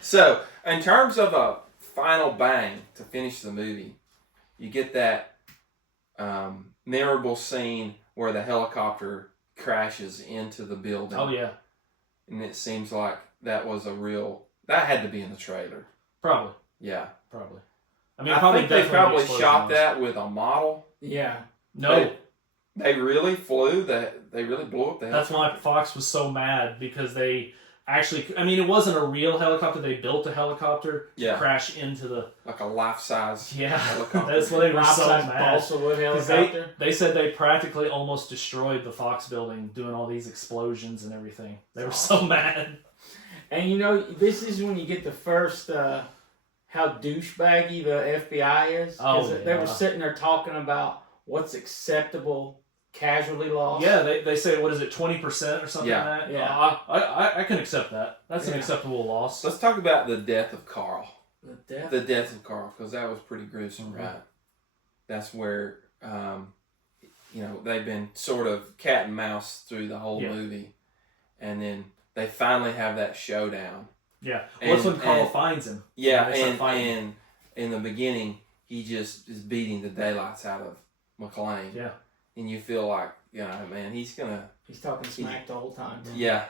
So, in terms of a final bang to finish the movie, you get that memorable scene where the helicopter crashes into the building. Oh yeah. And it seems like that had to be in the trailer. Probably. Yeah. Probably. I think they probably shot that with a model. Yeah. No. They really flew that. They really blew up the That's helicopter. why Fox was so mad, because they actually, it wasn't a real helicopter. They built a helicopter to crash into the... Like a life-size helicopter. That's why they were so mad. Balsa wood helicopter. They said they practically almost destroyed the Fox building doing all these explosions and everything. They were so mad. And this is when you get the first... how douchebaggy the FBI is. They were sitting there talking about what's acceptable casualty loss. Yeah, they say, what is it, 20% or something like that? Yeah. I can accept that. That's an acceptable loss. Let's talk about the death of Carl. The death of Carl, because that was pretty gruesome, right? That's where, they've been sort of cat and mouse through the whole movie. And then they finally have that showdown. Yeah. What's when Carl finds him? Yeah, and in the beginning, he just is beating the daylights out of McClane. Yeah. And you feel like, man, he's talking smack the whole time. Yeah.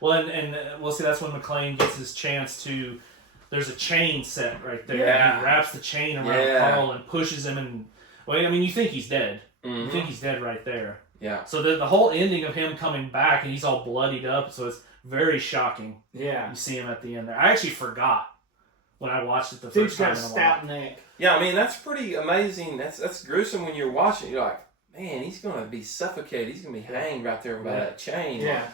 Well, and we'll see, that's when McClane gets his chance to... There's a chain set right there. Yeah. He wraps the chain around Carl and pushes him and... Well, you think he's dead. Mm-hmm. You think he's dead right there. Yeah. So the whole ending of him coming back and he's all bloodied up, so it's very shocking. Yeah. You see him at the end there. I actually forgot when I watched it the first time. Dude's got a stout neck. Yeah, that's pretty amazing. That's gruesome when you're watching. You're like, man, he's going to be suffocated. He's going to be hanged right there by that chain. Yeah.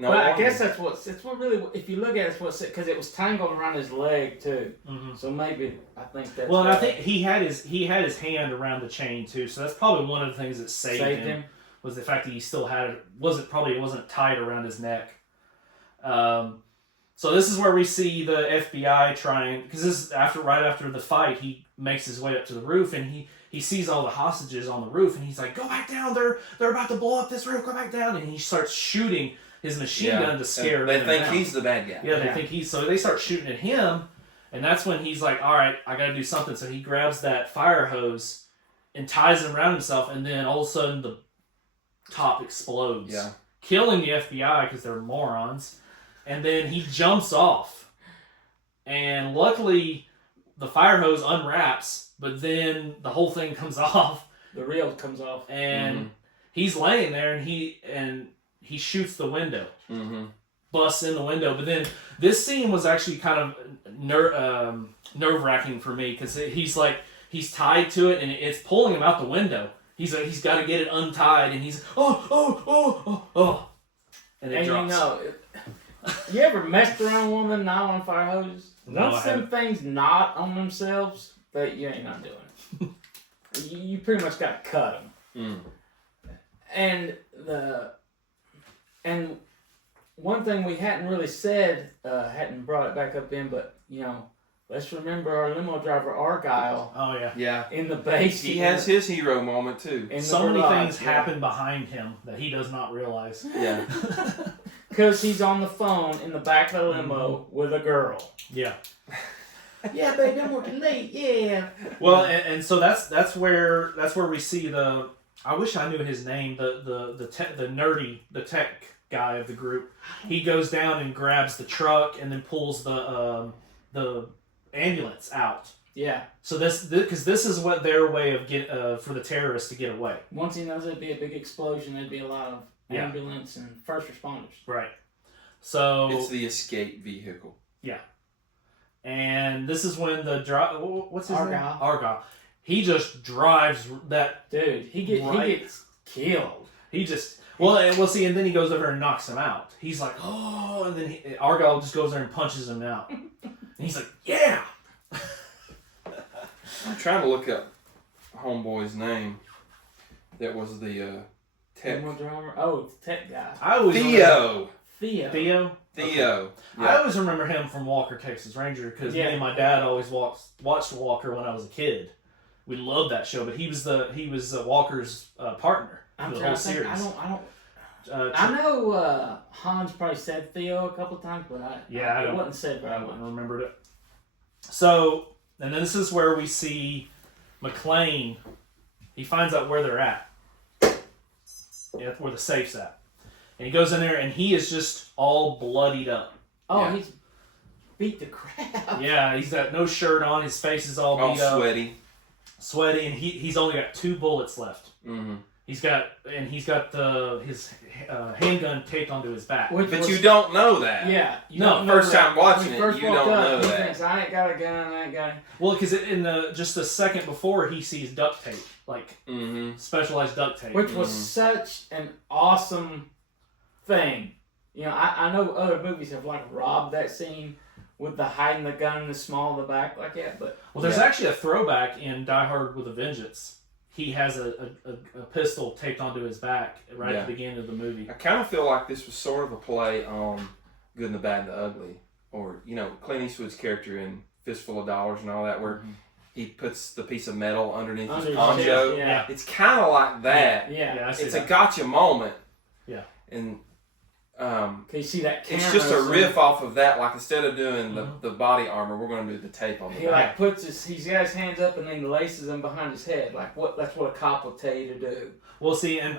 No but I wonder. guess that's what really, if you look at it, it's because it was tangled around his leg too. Mhm. So maybe I think that's Well, and I why think he had his hand around the chain too, so that's probably one of the things that saved him. Was the fact that he still had it wasn't tied around his neck. So this is where we see the FBI trying, because this is right after the fight, he makes his way up to the roof and he sees all the hostages on the roof and he's like, "Go back down! They're about to blow up this roof! Go back down!" And he starts shooting his machine gun to scare They them think down. he's the bad guy. Yeah, they think he's, so they start shooting at him, and that's when he's like, "All right, I got to do something." So he grabs that fire hose and ties it around himself, and then all of a sudden the top explodes, Yeah. killing the FBI because they're morons. And then he jumps off, and luckily the fire hose unwraps, but then the whole thing comes off, the reel comes off. and he's laying there, and he shoots the window, busts in the window. But then this scene was actually kind of nerve-wracking for me, because he's tied to it and it's pulling him out the window. He's got to get it untied, and he's and it drops. You ever messed around with one of them nylon fire hoses? No, Once I them things knot on themselves, but you ain't not doing it. you pretty much got to cut them. And one thing we hadn't really said, hadn't brought it back up in, but let's remember our limo driver Argyle. Oh yeah. Yeah. In the base, He has his hero moment too. So many things happen behind him that he does not realize. Yeah. Because he's on the phone in the back of the limo with a girl. Yeah. Yeah, baby, I'm working late. Yeah. Well, and so that's where we see the. I wish I knew his name. The tech guy of the group. He goes down and grabs the truck and then pulls the ambulance out. Yeah. So because this is what their way of for the terrorists to get away. Once he knows it'd be a big explosion, there'd be a lot of ambulance and first responders. Right. So it's the escape vehicle. Yeah. And this is when what's his name? Argyle. He just drives that dude. He gets killed. He just see, and then he goes over and knocks him out. He's like, "Oh," and then Argyle just goes there and punches him out. And he's like, "Yeah." I'm trying to look up homeboy's name. That was the tech. Oh, the tech guy. Theo. Okay. Yeah. I always remember him from Walker, Texas Ranger, because me and my dad always watched Walker when I was a kid. We loved that show, but he was Walker's partner for the whole series. I know Hans probably said Theo a couple times, but it wasn't said very much. I wouldn't remembered it. So, and then this is where we see McClane. He finds out where they're at. Yeah, where the safe's at. And he goes in there, and he is just all bloodied up. Oh, yeah. He's beat the crap. Yeah, he's got no shirt on. His face is all beat up. Sweaty, and he's only got 2 bullets left. Mm-hmm. He's got his handgun taped onto his back. But you don't know that. Yeah. First time watching it, you don't know that. He thinks, I ain't got a gun, I ain't got it. Well, because in just a second before, he sees duct tape, like specialized duct tape. Which was such an awesome thing. I know other movies have robbed that scene with the hiding the gun in the small of the back like that, but there's actually a throwback in Die Hard with a Vengeance. He has a pistol taped onto his back right at the beginning of the movie. I kind of feel like this was sort of a play on Good and the Bad and the Ugly, or Clint Eastwood's character in Fistful of Dollars and all that, where he puts the piece of metal underneath his poncho. Yeah. It's kind of like that. Yeah. It's a gotcha moment. Yeah. And can you see that camera? It's just a riff off of that. Like, instead of doing the body armor, we're going to do the tape on the back. He's got his hands up and then laces them behind his head. That's what a cop will tell you to do. Well, see, and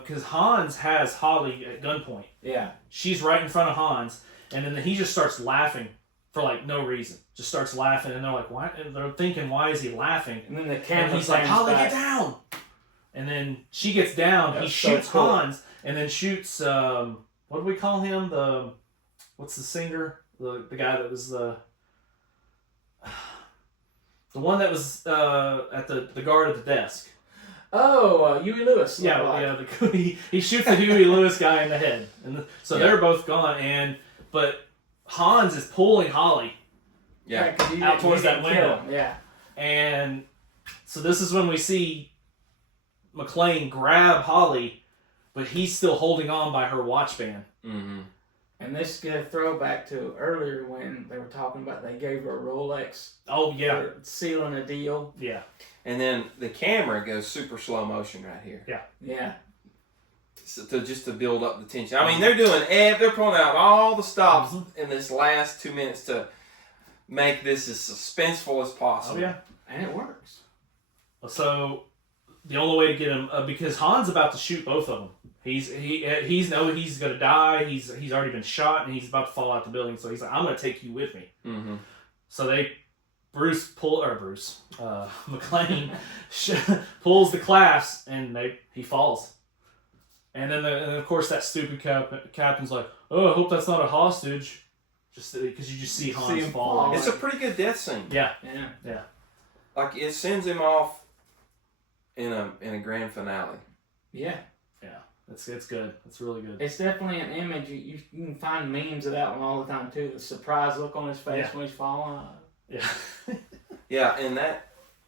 because Hans has Holly at gunpoint. Yeah. She's right in front of Hans, and then he just starts laughing for no reason. Just starts laughing, and they're like, "Why?" And they're thinking, "Why is he laughing?" And then the camera. He's like, "Holly, get down!" And then she gets down. He shoots Hans, and then shoots. What do we call him? What's the singer? The guy that was the one that was at the guard at the desk. Huey Lewis. Yeah, look-alike. yeah. He shoots the Huey Lewis guy in the head, and so Yeah. they're both gone. But Hans is pulling Holly, Yeah. 'cause he out didn't- towards he that didn't kill window. him, Yeah. and so this is when we see McClane grab Holly, but he's still holding on by her watch band. Mm-hmm. And this is a throwback to earlier when they were talking about they gave her a Rolex Oh yeah, for sealing a deal. yeah. And then the camera goes super slow motion right here. Yeah. So to build up the tension. I mean, they're pulling out all the stops in this last 2 minutes to make this as suspenseful as Oh possible. yeah. And it works. So the only way to get him because Han's about to shoot both of them. He's gonna die. He's already been shot and he's about to fall out the building. So he's like, I'm gonna take you with me. Mm-hmm. So McClane pulls the clasp and he falls. And then of course that stupid captain's like, oh, I hope that's not a hostage, just because you just see Hans him fall. fall. It's a pretty good death scene. Yeah, Yeah. Like it sends him off in a grand finale. Yeah. it's good. It's really good. It's definitely an image. You can find memes of that one all the time too. The surprise look on his face Yeah. when he's falling. Yeah, Yeah, and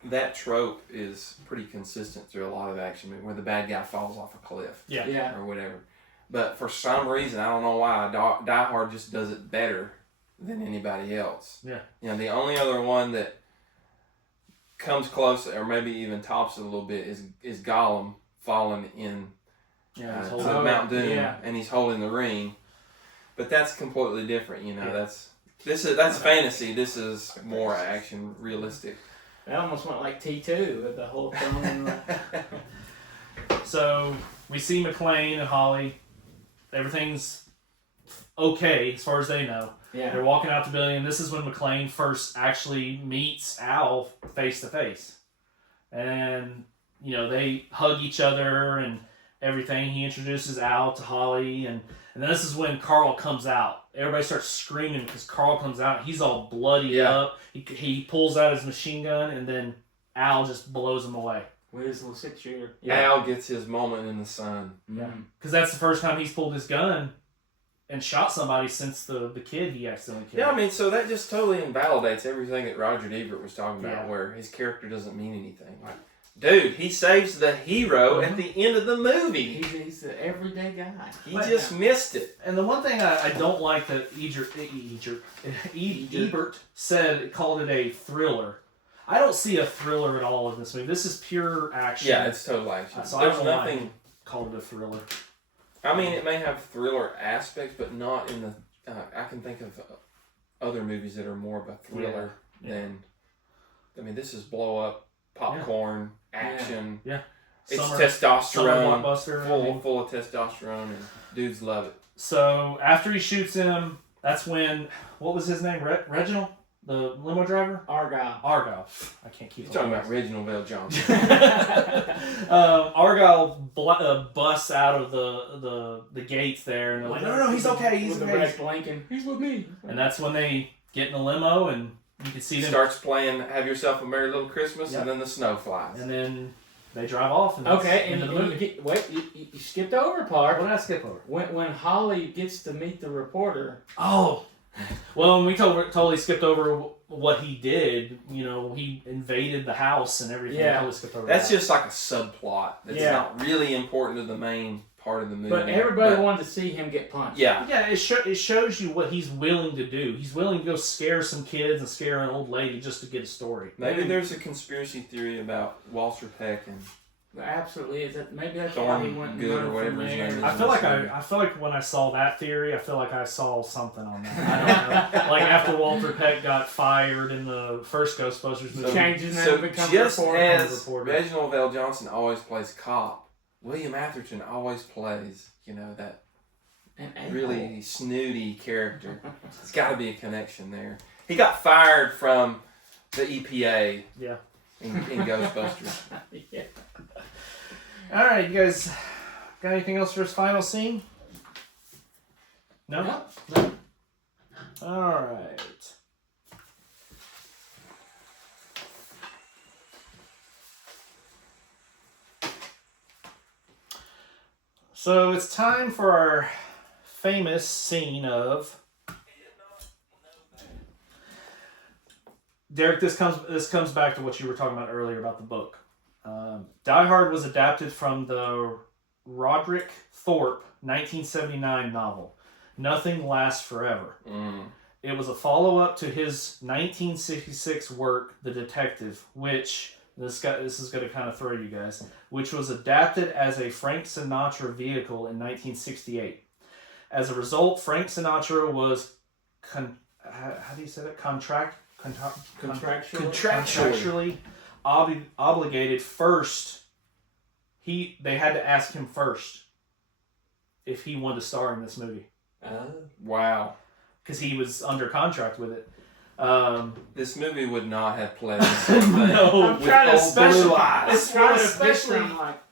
that trope is pretty consistent through a lot of action movies where the bad guy falls off a cliff yeah. Yeah. or whatever. But for some reason, I don't know why, Die Hard just does it better than anybody else. Yeah. You know, the only other one that comes close or maybe even tops it a little bit is Gollum falling in Yeah, to it's holding- Mount Doom, yeah. and he's holding the ring. But that's completely different, you know. Yeah. That's fantasy. This is more action, realistic. That almost went like T2 with the whole thing. So we see McClane and Holly. Everything's okay as far as they know. Yeah. They're walking out the building, and this is when McClane first actually meets Al face to face. And, they hug each other and everything. He introduces Al to Holly, and then this is when Carl comes out. Everybody starts screaming because Carl comes out. He's all bloody Yeah. up. He pulls out his machine gun, and then Al just blows him away. With his little 6-shooter. Al gets his moment in the sun. Mm. Because that's the first time he's pulled his gun and shot somebody since the kid he accidentally killed. Yeah, I mean, so that just totally invalidates everything that Roger Ebert was talking about, Yeah. where his character doesn't mean anything. Like, dude, he saves the hero at the end of the movie. He's the everyday guy. He just missed it. And the one thing I don't like that Ebert said, called it a thriller. I don't see a thriller at all in this movie. This is pure action. Yeah, it's total action. So I There's don't know why nothing. he called it a thriller. I mean, it may have thriller aspects, but not in the. I can think of other movies that are more of a thriller Yeah. than. I mean, this is blow up, popcorn, action. Yeah. It's Summer testosterone, blockbuster. full of testosterone, and dudes love it. So after he shoots him, that's when, what was his name? Reginald, the limo driver. Argyle. Argyle. I can't keep. You're talking about Reginald Vale Johnson. Argyle busts out of the gates there, and they're like, no, he's okay, he's with okay. the red blinking. He's with me. And that's when they get in the limo, and you can see them, Starts playing "Have Yourself a Merry Little Christmas," Yep. and then the snow flies. and then they drive off. And that's Okay, into and the you, movie. you skipped over a part. What did I skip over? When Holly gets to meet the reporter. Oh, well, and we totally skipped over what he did. He invaded the house and everything. Yeah. Totally skipped over That's that. just like a subplot. That's Yeah. not really important to the main part of the movie. But everybody But, wanted to see him get punched. yeah, Yeah, it shows you what he's willing to do. He's willing to go scare some kids and scare an old lady just to get a story. maybe there's a conspiracy theory about Walter Peck and Absolutely. Is that maybe that's Thorn why he went and Good or learned whatever from his there. name is. I feel like when I saw that theory, I feel like I saw something on that. I don't know. Like after Walter Peck got fired in the first Ghostbusters movie. Change his name so and become just a reporter. as Reporter. Reginald Vale Johnson always plays cop, William Atherton always plays that And really snooty character. There's got to be a connection there. He got fired from the EPA Yeah. in Ghostbusters. yeah. All right, you guys got anything else for this final scene? No? No. All right. So it's time for our famous scene of Derek. This comes back to what you were talking about earlier about the book. Die Hard was adapted from the Roderick Thorpe 1979 novel, Nothing Lasts Forever. It was a follow-up to his 1966 work, The Detective, which, this is going to kind of throw you guys, which was adapted as a Frank Sinatra vehicle in 1968. As a result, Frank Sinatra was, how do you say that? Contractually obligated first. They had to ask him first if he wanted to star in this movie. Wow. Because he was under contract with it. This movie would not have played the same thing. No, I'm trying to blue eyes. Especially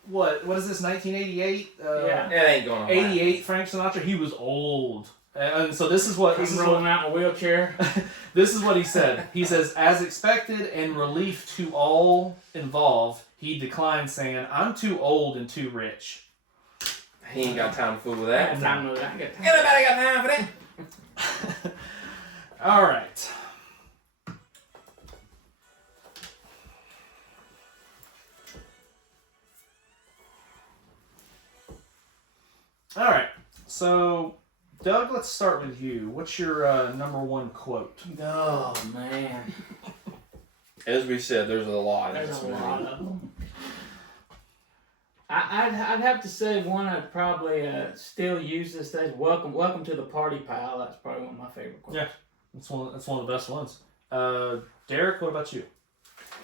what is this? 1988. Yeah. It ain't gonna happen. 88. Frank Sinatra. He was old, and so this is what rolling out in a wheelchair. This is what he said. He says, as expected and relief to all involved, he declined, saying, "I'm too old and too rich." He ain't got time to fool with I that. got time with that. Anybody got time for that? All right. All right. So, Doug, let's start with you. What's your number one quote? Oh man, As we said, there's a lot in there's this a movie. lot of them. I'd have to say one I'd probably still use this day. Welcome to the party, pal. That's probably one of my favorite quotes. Yeah. That's one of the best ones. Derek, what about you?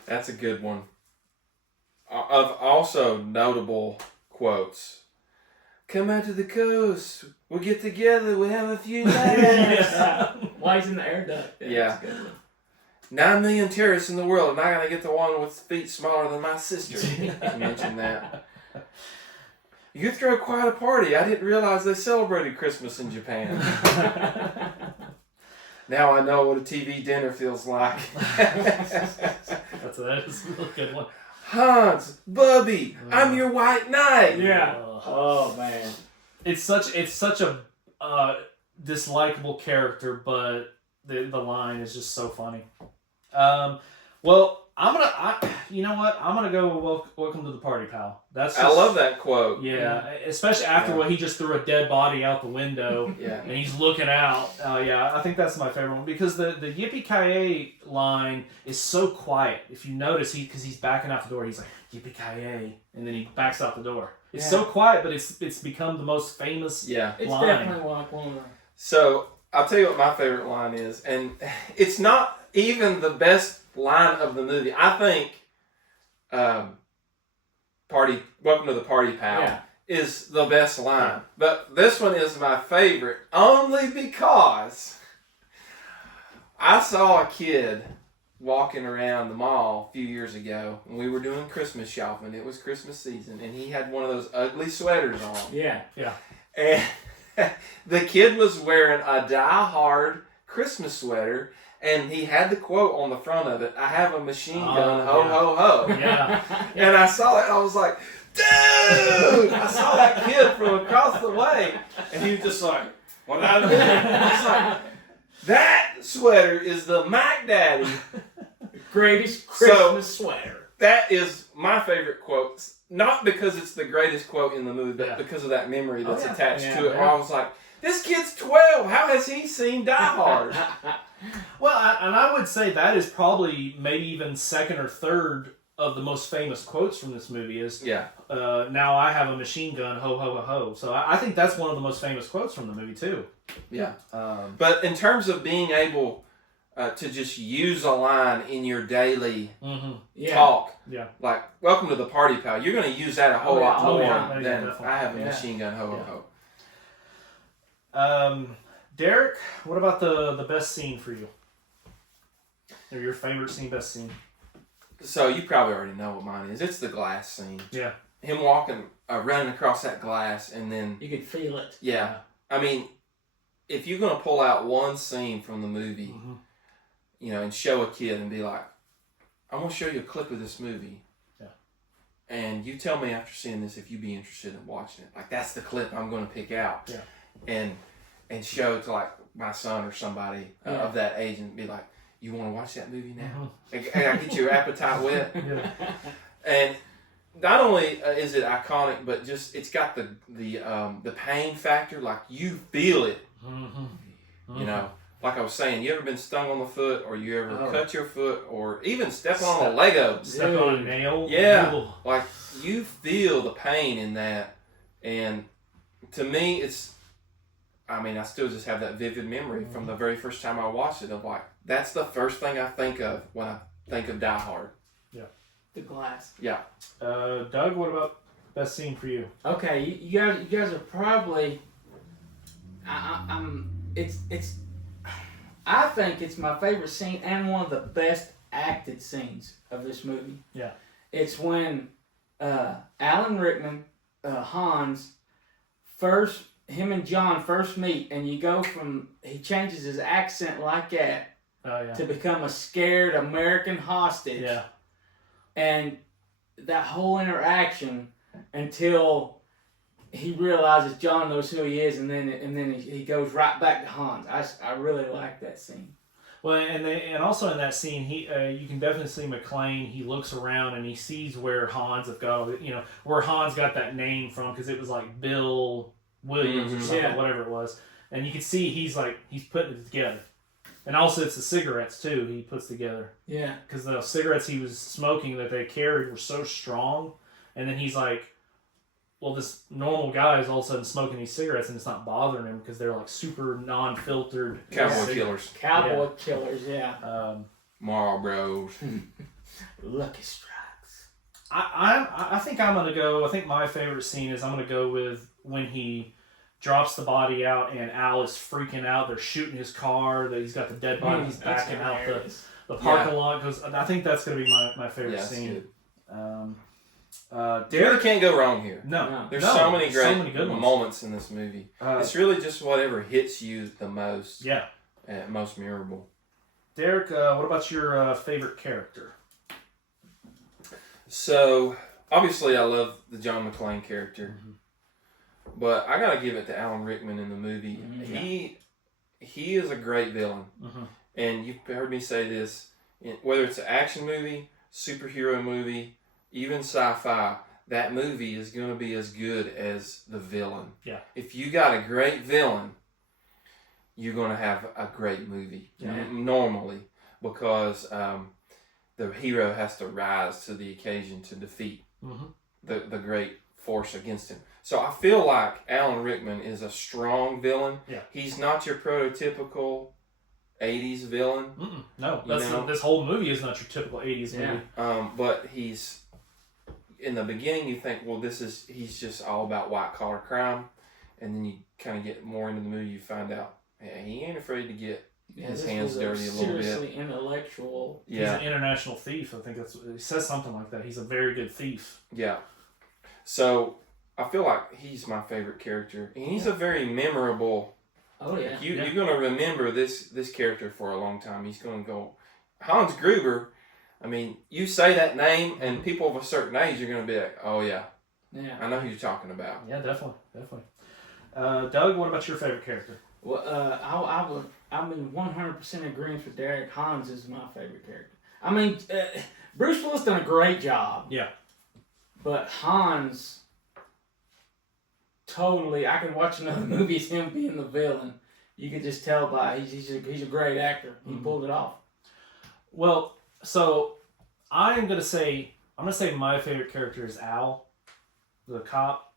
That's a good one. Of also notable quotes. Come out to the coast. We'll get together. We'll have a few laughs. Why he's in the air duct. Yeah. That's a good one. 9 million terrorists in the world, and I gotta get the one with feet smaller than my sister. You mentioned that. You throw quite a party. I didn't realize they celebrated Christmas in Japan. Now I know what a TV dinner feels like. That is a real good one. Hans, Bubby, I'm your white knight. Yeah. Oh man. It's such a dislikable character, but the line is just so funny. Well, you know what? I'm gonna go with welcome to the party, pal. That's I love that quote. Yeah, especially after what he just threw a dead body out the window. Yeah. And he's looking out. Yeah, I think that's my favorite one because the yippee-ki-yay line is so quiet. If you notice, because he's backing out the door, he's like yippee-ki-yay, and then he backs out the door. It's so quiet, but it's become the most famous Yeah. line. Definitely like one of them. So I'll tell you what my favorite line is, and it's not even the best line of the movie. I think welcome to the party, pal, is the best line. But this one is my favorite only because I saw a kid walking around the mall a few years ago and we were doing Christmas shopping. It was Christmas season and he had one of those ugly sweaters on. Yeah. And the kid was wearing a Die Hard Christmas sweater, and he had the quote on the front of it, "I have a machine gun, ho, ho, ho." Yeah. And I saw it, and I was like, dude! I saw that kid from across the way, and he was just like, what did I do? It's like, that sweater is the Mac Daddy. Greatest Christmas sweater. That is my favorite quote. Not because it's the greatest quote in the movie, but because of that memory that's attached to it. Where I was like, this kid's 12. How has he seen Die Hard? Well, I would say that is probably maybe even second or third of the most famous quotes from this movie is, now I have a machine gun, ho, ho, ho, ho. So I think that's one of the most famous quotes from the movie, too. Yeah. But in terms of being able to just use a line in your daily talk, like, welcome to the party, pal, you're going to use that a whole lot more than I have a machine gun, ho, ho, ho. Derek, what about the best scene for you? Or your favorite scene, best scene? So you probably already know what mine is. It's the glass scene. Yeah. Him walking, running across that glass, and then... You could feel it. Yeah. I mean, if you're going to pull out one scene from the movie, and show a kid and be like, I'm going to show you a clip of this movie. Yeah. And you tell me after seeing this if you'd be interested in watching it. Like, that's the clip I'm going to pick out. Yeah. And show to like my son or somebody of that age and be like, you want to watch that movie now? Mm-hmm. I get your appetite whet. Yeah. And not only is it iconic, but just it's got the pain factor. Like, you feel it. Mm-hmm. You know, like I was saying, you ever been stung on the foot, or you ever cut your foot, or even stepping on a Lego? Step on a nail. Yeah. Ooh. Like, you feel the pain in that. And to me, I still just have that vivid memory from the very first time I watched it of like, that's the first thing I think of when I think of Die Hard. The glass. Yeah. Doug, what about best scene for you? Okay, you guys are probably. I think it's my favorite scene and one of the best acted scenes of this movie. Yeah. It's when Alan Rickman, Hans, him and John first meet, and you go from he changes his accent like that to become a scared American hostage. Yeah. And that whole interaction until he realizes John knows who he is, and then he goes right back to Hans. I really like that scene. Well, and also in that scene, you can definitely see McClane. He looks around and he sees where Hans where Hans got that name from, because it was like Bill Williams or something, whatever it was. And you can see he's putting it together. And also it's the cigarettes too he puts together. Yeah. Because the cigarettes he was smoking that they carried were so strong, and then he's like, well, this normal guy is all of a sudden smoking these cigarettes and it's not bothering him because they're like super non-filtered Cowboy killers. Cowboy killers, yeah. Marlboros. Lucky Strikes. I think I'm gonna go. I think my favorite scene is I'm gonna go with when he drops the body out and Al is freaking out. They're shooting his car. That he's got the dead body. He's backing out the parking lot. Because I think that's gonna be my favorite scene. You really can't go wrong here. No. There's so many great good moments in this movie. It's really just whatever hits you the most. Yeah. Most memorable. Derek, what about your favorite character? So, obviously I love the John McClane character. Mm-hmm. But I gotta give it to Alan Rickman in the movie. Mm-hmm. He is a great villain. Mm-hmm. And you've heard me say this, whether it's an action movie, superhero movie, even sci-fi, that movie is going to be as good as the villain. Yeah. If you got a great villain, you're going to have a great movie. Yeah. Normally, because the hero has to rise to the occasion to defeat the great force against him. So I feel like Alan Rickman is a strong villain. Yeah. He's not your prototypical 80s villain. No, this whole movie is not your typical 80s movie. But he's, in the beginning you think, well, he's just all about white collar crime, and then you kind of get more into the movie, you find out, he ain't afraid to get his hands dirty a little bit. Seriously intellectual. Yeah. He's an international thief. I think he says something like that. He's a very good thief. Yeah. So I feel like he's my favorite character, and he's a very memorable. Oh yeah. You're gonna remember this character for a long time. He's gonna go, Hans Gruber. I mean, you say that name, and people of a certain age are gonna be like, "Oh yeah, I know who you're talking about." Yeah, definitely. Doug, what about your favorite character? Well, I'm in 100% agreement with Derek. Hans is my favorite character. I mean, Bruce Willis done a great job. Yeah. But Hans, totally, I can watch another movie as him being the villain. You could just tell by he's a great actor. He pulled it off. Well, so I'm gonna say my favorite character is Al, the cop,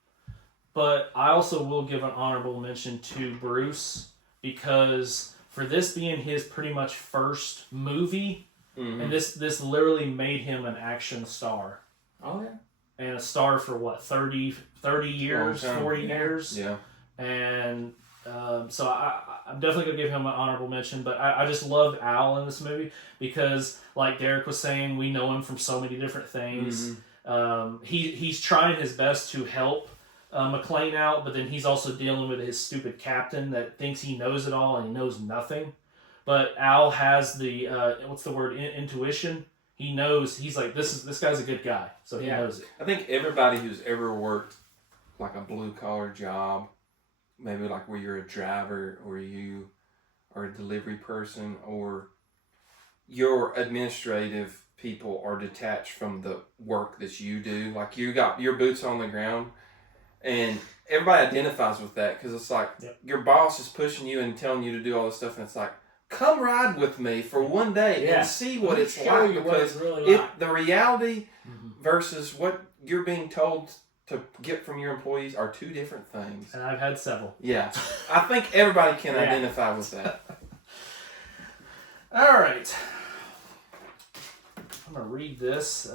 but I also will give an honorable mention to Bruce, because for this being his pretty much first movie, and this literally made him an action star. Oh yeah. And a star for what, 30 years, 40 years? Yeah. And so I'm definitely going to give him an honorable mention, but I just loved Al in this movie because, like Derek was saying, we know him from so many different things. He's trying his best to help McClane out, but then he's also dealing with his stupid captain that thinks he knows it all and he knows nothing. But Al has the, what's the word, intuition? He knows, he's like, this guy's a good guy, so he Yeah. knows it. I think everybody who's ever worked like a blue collar job, maybe like where you're a driver or you are a delivery person or your administrative people are detached from the work that you do. Like you got your boots on the ground, and everybody identifies with that because it's like Yep. your boss is pushing you and telling you to do all this stuff, and it's like, come ride with me for one day Yeah. and see what Let me it's show like, you what it's because really like. the reality Mm-hmm. versus what you're being told to get from your employees are two different things. And I've had several. Yeah, I think everybody can Yeah. identify with that. All right. I'm going to read this.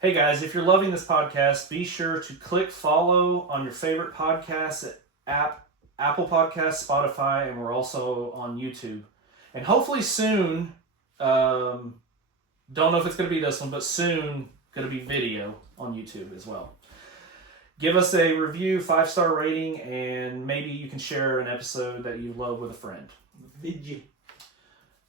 Hey guys, if you're loving this podcast, be sure to click follow on your favorite podcast app, Apple Podcasts, Spotify, and we're also on YouTube. And hopefully soon, don't know if it's going to be this one, but soon going to be video on YouTube as well. Give us a review, 5-star rating, and maybe you can share an episode that you love with a friend.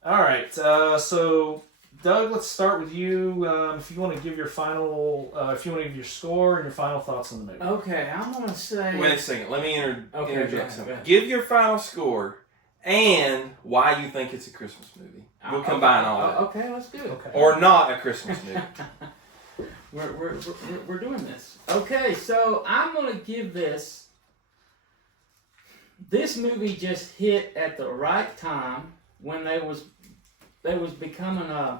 All right, so Doug, let's start with you. If you want to give your final, if you want to give your score and your final thoughts on the movie. Okay, I'm gonna say. Wait a second, let me Okay, go interject ahead, something. go ahead. Give your final score and why you think it's a Christmas movie. We'll combine all that. Okay, let's do it. Okay. Or not a Christmas movie. We're doing this. Okay, so I'm gonna give this. This movie just hit at the right time when they was becoming a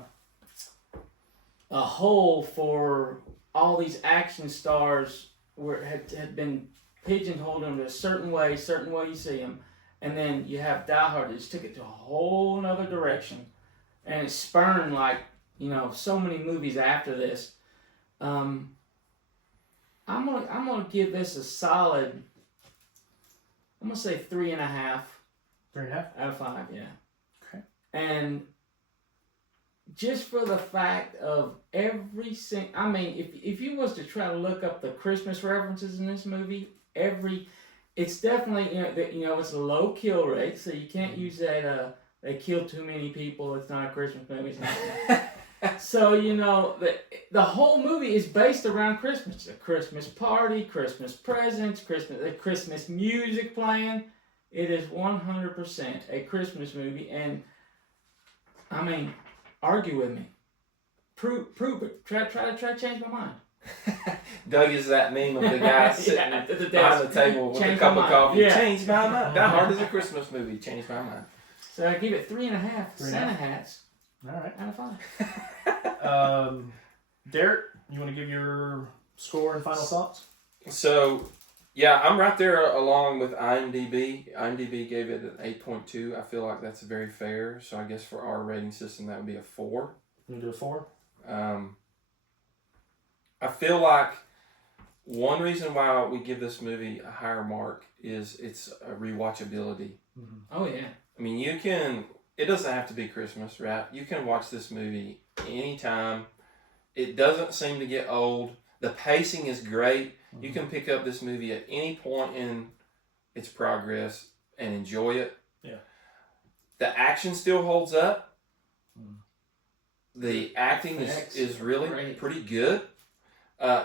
hole for all these action stars where it had been pigeonholed into a certain way you see them, and then you have Die Hard that just took it to a whole nother direction, and it spurned like so many movies after this. I'm gonna give this a solid. I'm gonna say 3.5. 3.5? Out of 5, yeah. Okay. And just for the fact of every single, I mean, if you was to try to look up the Christmas references in this movie, it's definitely it's a low kill rate, so you can't use that. They kill too many people. It's not a Christmas movie. It's not. So the whole movie is based around Christmas. A Christmas party, Christmas presents, Christmas music playing. It is 100% a Christmas movie, and I mean, argue with me, prove it. Try to change my mind. Doug is that meme of the guy sitting at the behind desk. the table with a Change cup my of mind. coffee. Yeah. Change my mind. Die Hard is a Christmas movie. Change my mind. So I give it 3.5 3.5. Santa hats All right. out of 5. Derek, you want to give your score and final thoughts? So, yeah, I'm right there along with IMDb. IMDb gave it an 8.2. I feel like that's very fair. So I guess for our rating system, that would be a 4. You do a 4? I feel like one reason why we give this movie a higher mark is its rewatchability. Mm-hmm. Oh yeah. I mean, it doesn't have to be Christmas, right? You can watch this movie anytime. It doesn't seem to get old. The pacing is great. You can pick up this movie at any point in its progress and enjoy it. Yeah. The action still holds up. Mm. The acting Effects is are really great. pretty good.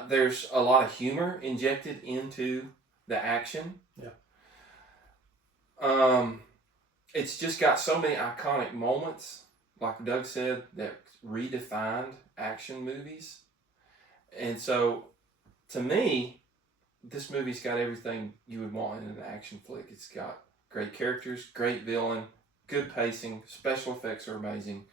There's a lot of humor injected into the action. Yeah. It's just got so many iconic moments, like Doug said, that redefined action movies. And so, to me, this movie's got everything you would want in an action flick. It's got great characters, great villain, good pacing, special effects are amazing.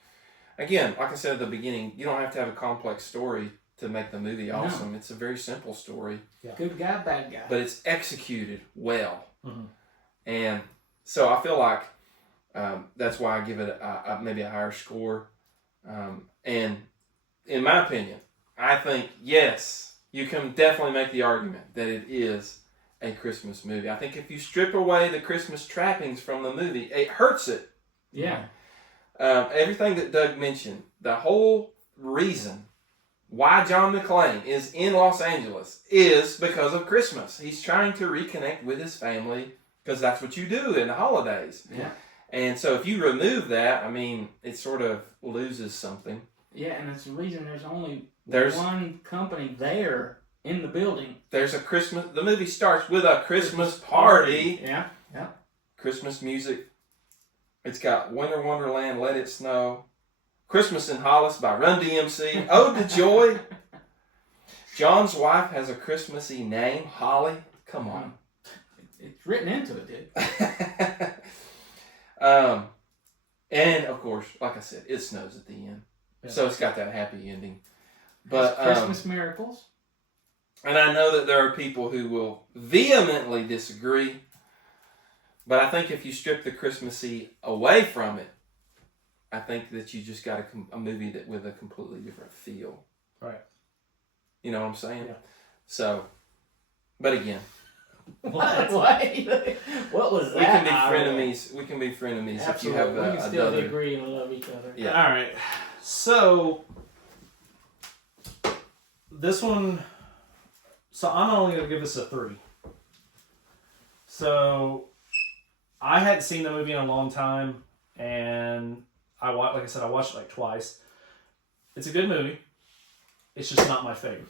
Again, like I said at the beginning, you don't have to have a complex story to make the movie awesome. It's a very simple story. Yeah. Good guy, bad guy. But it's executed well. Mm-hmm. And so I feel like that's why I give it maybe a higher score. And in my opinion, I think, yes, you can definitely make the argument that it is a Christmas movie. I think if you strip away the Christmas trappings from the movie, it hurts it. Yeah. Everything that Doug mentioned, the whole reason why John McClane is in Los Angeles is because of Christmas. He's trying to reconnect with his family because that's what you do in the holidays. Yeah. And so if you remove that, I mean, it sort of loses something. Yeah, and it's the reason there's only There's- one company there in the building. There's a Christmas. The movie starts with a Christmas party. Yeah. Christmas music. It's got Winter Wonderland, Let It Snow, Christmas in Hollis by Run DMC, Ode to Joy. John's wife has a Christmassy name, Holly. Come on. It's written into it, dude. And of course, like I said, it snows at the end. Yeah. So it's got that happy ending. But Christmas miracles. and I know that there are people who will vehemently disagree, but I think if you strip the Christmassy away from it, I think that you just got a movie that with a completely different feel. Right. You know what I'm saying? Yeah. So, but again, What? What was we that? can be frenemies. We can be frenemies if you Absolutely. have We can still another. agree and love each other. Yeah. All right. So this one. So I'm only gonna give this a 3. So I hadn't seen the movie in a long time, and like I said, I watched it like twice. It's a good movie. It's just not my favorite.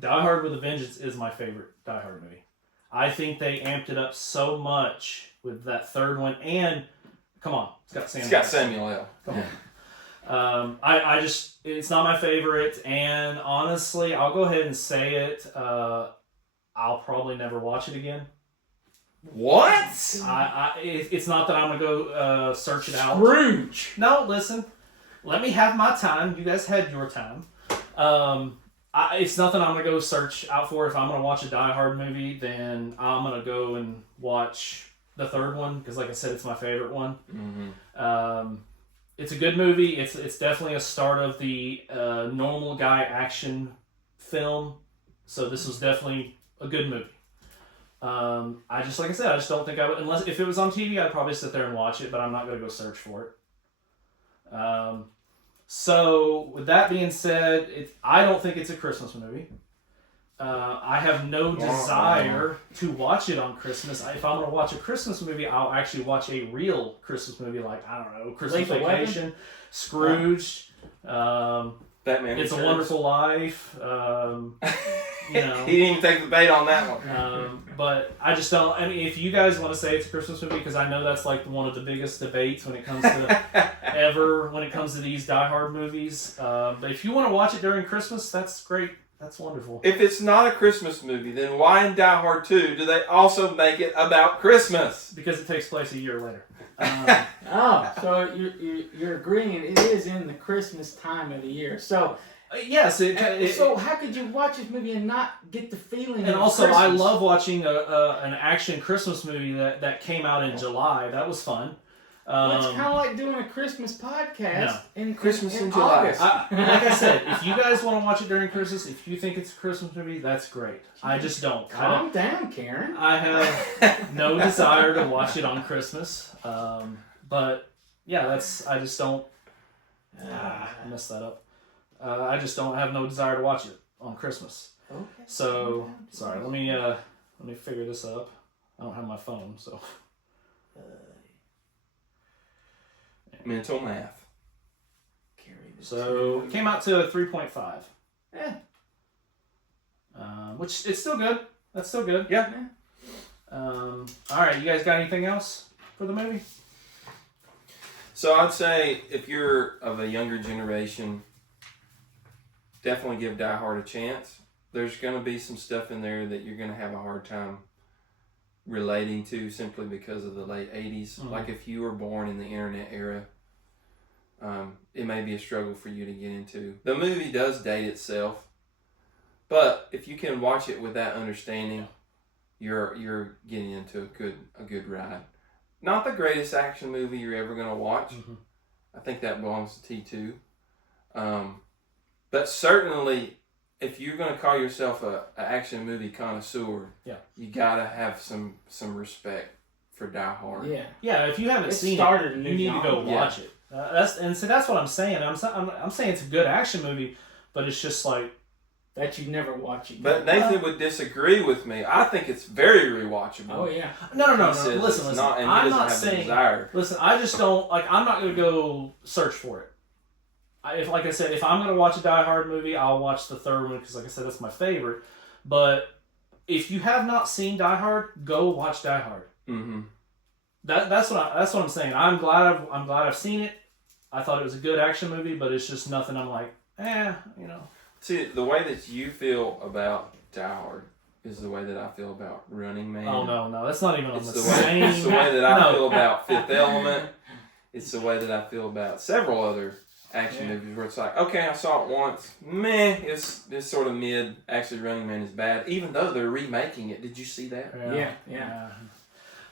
Die Hard with a Vengeance is my favorite Die Hard movie. I think they amped it up so much with that third one, and come on, it's got Samuel. It's got Samuel L. Come on. I just, it's not my favorite, and honestly, I'll go ahead and say it. I'll probably never watch it again. What? It's not that I'm gonna go search it out. Scrooge. No, listen. Let me have my time. You guys had your time. It's nothing I'm gonna go search out for. If I'm gonna watch a Die Hard movie, then I'm gonna go and watch the third one because, like I said, it's my favorite one. Mm-hmm. It's a good movie. It's definitely a start of the normal guy action film. So this was definitely a good movie. I just, like I said, I just don't think I would, unless if it was on TV, I'd probably sit there and watch it, but I'm not going to go search for it. So with that being said, I don't think it's a Christmas movie. I have no desire to watch it on Christmas. If I'm going to watch a Christmas movie, I'll actually watch a real Christmas movie, like, I don't know, Christmas Lethal Weapon? Vacation, Scrooge, Batman It's a Returns. Wonderful Life. You know. He didn't even take the bait on that one. But I just don't. I mean, if you guys want to say it's a Christmas movie, because I know that's like one of the biggest debates when it comes to when it comes to these Die Hard movies. But if you want to watch it during Christmas, that's great. That's wonderful. If it's not a Christmas movie, then why in Die Hard 2 do they also make it about Christmas? Because it takes place a year later. Oh, so you're agreeing it is in the Christmas time of the year. So Yes. so how could you watch this movie and not get the feeling? And of also, I Christmas? love watching an action Christmas movie that came out in July. That was fun. Well, it's kind of like doing a Christmas podcast in Christmas in August. July. Like I said, if you guys want to watch it during Christmas, if you think it's a Christmas movie, that's great. I just don't. Calm down, Karen. I have no desire to watch it on Christmas. But yeah, I just don't. I messed that up. I just don't have no desire to watch it on Christmas. Okay. So sorry. Let me figure this up. I don't have my phone, so. Mental math. So it came out to a 3.5. Yeah. Which it's still good. That's still good. Yeah. All right, you guys got anything else for the movie? So I'd say if you're of a younger generation, definitely give Die Hard a chance. There's going to be some stuff in there that you're going to have a hard time relating to simply because of the late 80s. Mhm. Like if you were born in the internet era, it may be a struggle for you to get into. The movie does date itself, but if you can watch it with that understanding, you're getting into a good ride. Not the greatest action movie you're ever going to watch. Mm-hmm. I think that belongs to T2. But certainly, if you're going to call yourself a action movie connoisseur, you got to have some respect for Die Hard. Yeah. Yeah, if you haven't It seen started a it, new you need to go genre. watch it. That's what I'm saying. I'm saying it's a good action movie, but it's just like that you never watch again. But Nathan would disagree with me. I think it's very rewatchable. Oh yeah. No. He says Listen. it's not, and he I'm doesn't not have the saying. desire. Listen, I just don't like. I'm not gonna go search for it. Like I said, if I'm gonna watch a Die Hard movie, I'll watch the third one because, like I said, that's my favorite. But if you have not seen Die Hard, go watch Die Hard. Mm-hmm. That's what I'm saying. I'm glad I've seen it. I thought it was a good action movie, but it's just nothing. I'm like, you know. See, the way that you feel about Die Hard is the way that I feel about Running Man. Oh no, that's not even on It's the the way, same. it's the way that I No. feel about Fifth Element. It's the way that I feel about several other action movies where it's like, okay, I saw it once. Meh, it's sort of mid. Actually, Running Man is bad, even though they're remaking it. Did you see that? Yeah.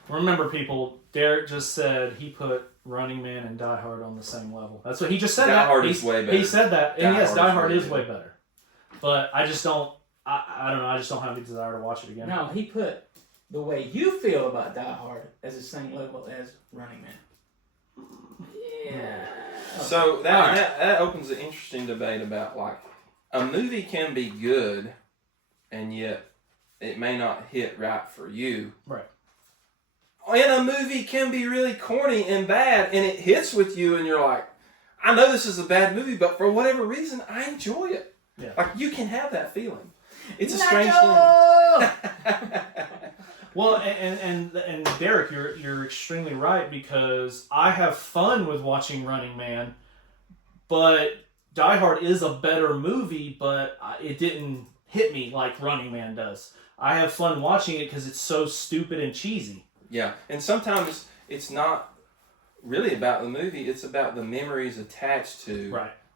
Remember, people, Derek just said he put Running Man and Die Hard on the same level. That's what he just said. Die Hard is way better. He said that, and yes, Die Hard is way way better. But I just don't. I don't know. I just don't have the desire to watch it again. No, he put the way you feel about Die Hard as the same level as Running Man. Yeah. So that opens an interesting debate about, like, a movie can be good, and yet it may not hit right for you. Right. And a movie can be really corny and bad, and it hits with you, and you're like, I know this is a bad movie, but for whatever reason, I enjoy it. Yeah. Like, you can have that feeling. It's a strange thing. Well, and Derek, you're extremely right, because I have fun with watching Running Man, but Die Hard is a better movie, but it didn't hit me like Running Man does. I have fun watching it because it's so stupid and cheesy. Yeah, and sometimes it's not really about the movie, it's about the memories attached to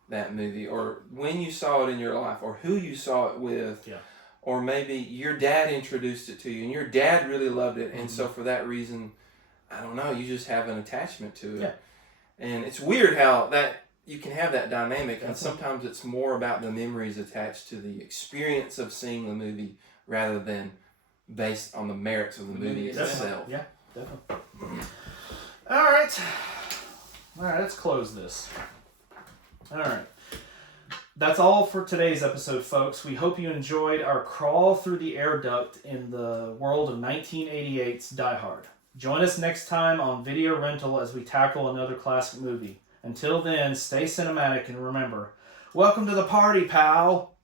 that movie, or when you saw it in your life, or who you saw it with. Yeah. Or maybe your dad introduced it to you, and your dad really loved it, and so for that reason, I don't know, you just have an attachment to it. Yeah. And it's weird how that you can have that dynamic, and sometimes it's more about the memories attached to the experience of seeing the movie rather than based on the merits of the movie itself. Yeah, definitely. All right, let's close this. All right. That's all for today's episode, folks. We hope you enjoyed our crawl through the air duct in the world of 1988's Die Hard. Join us next time on Video Rental as we tackle another classic movie. Until then, stay cinematic and remember, welcome to the party, pal!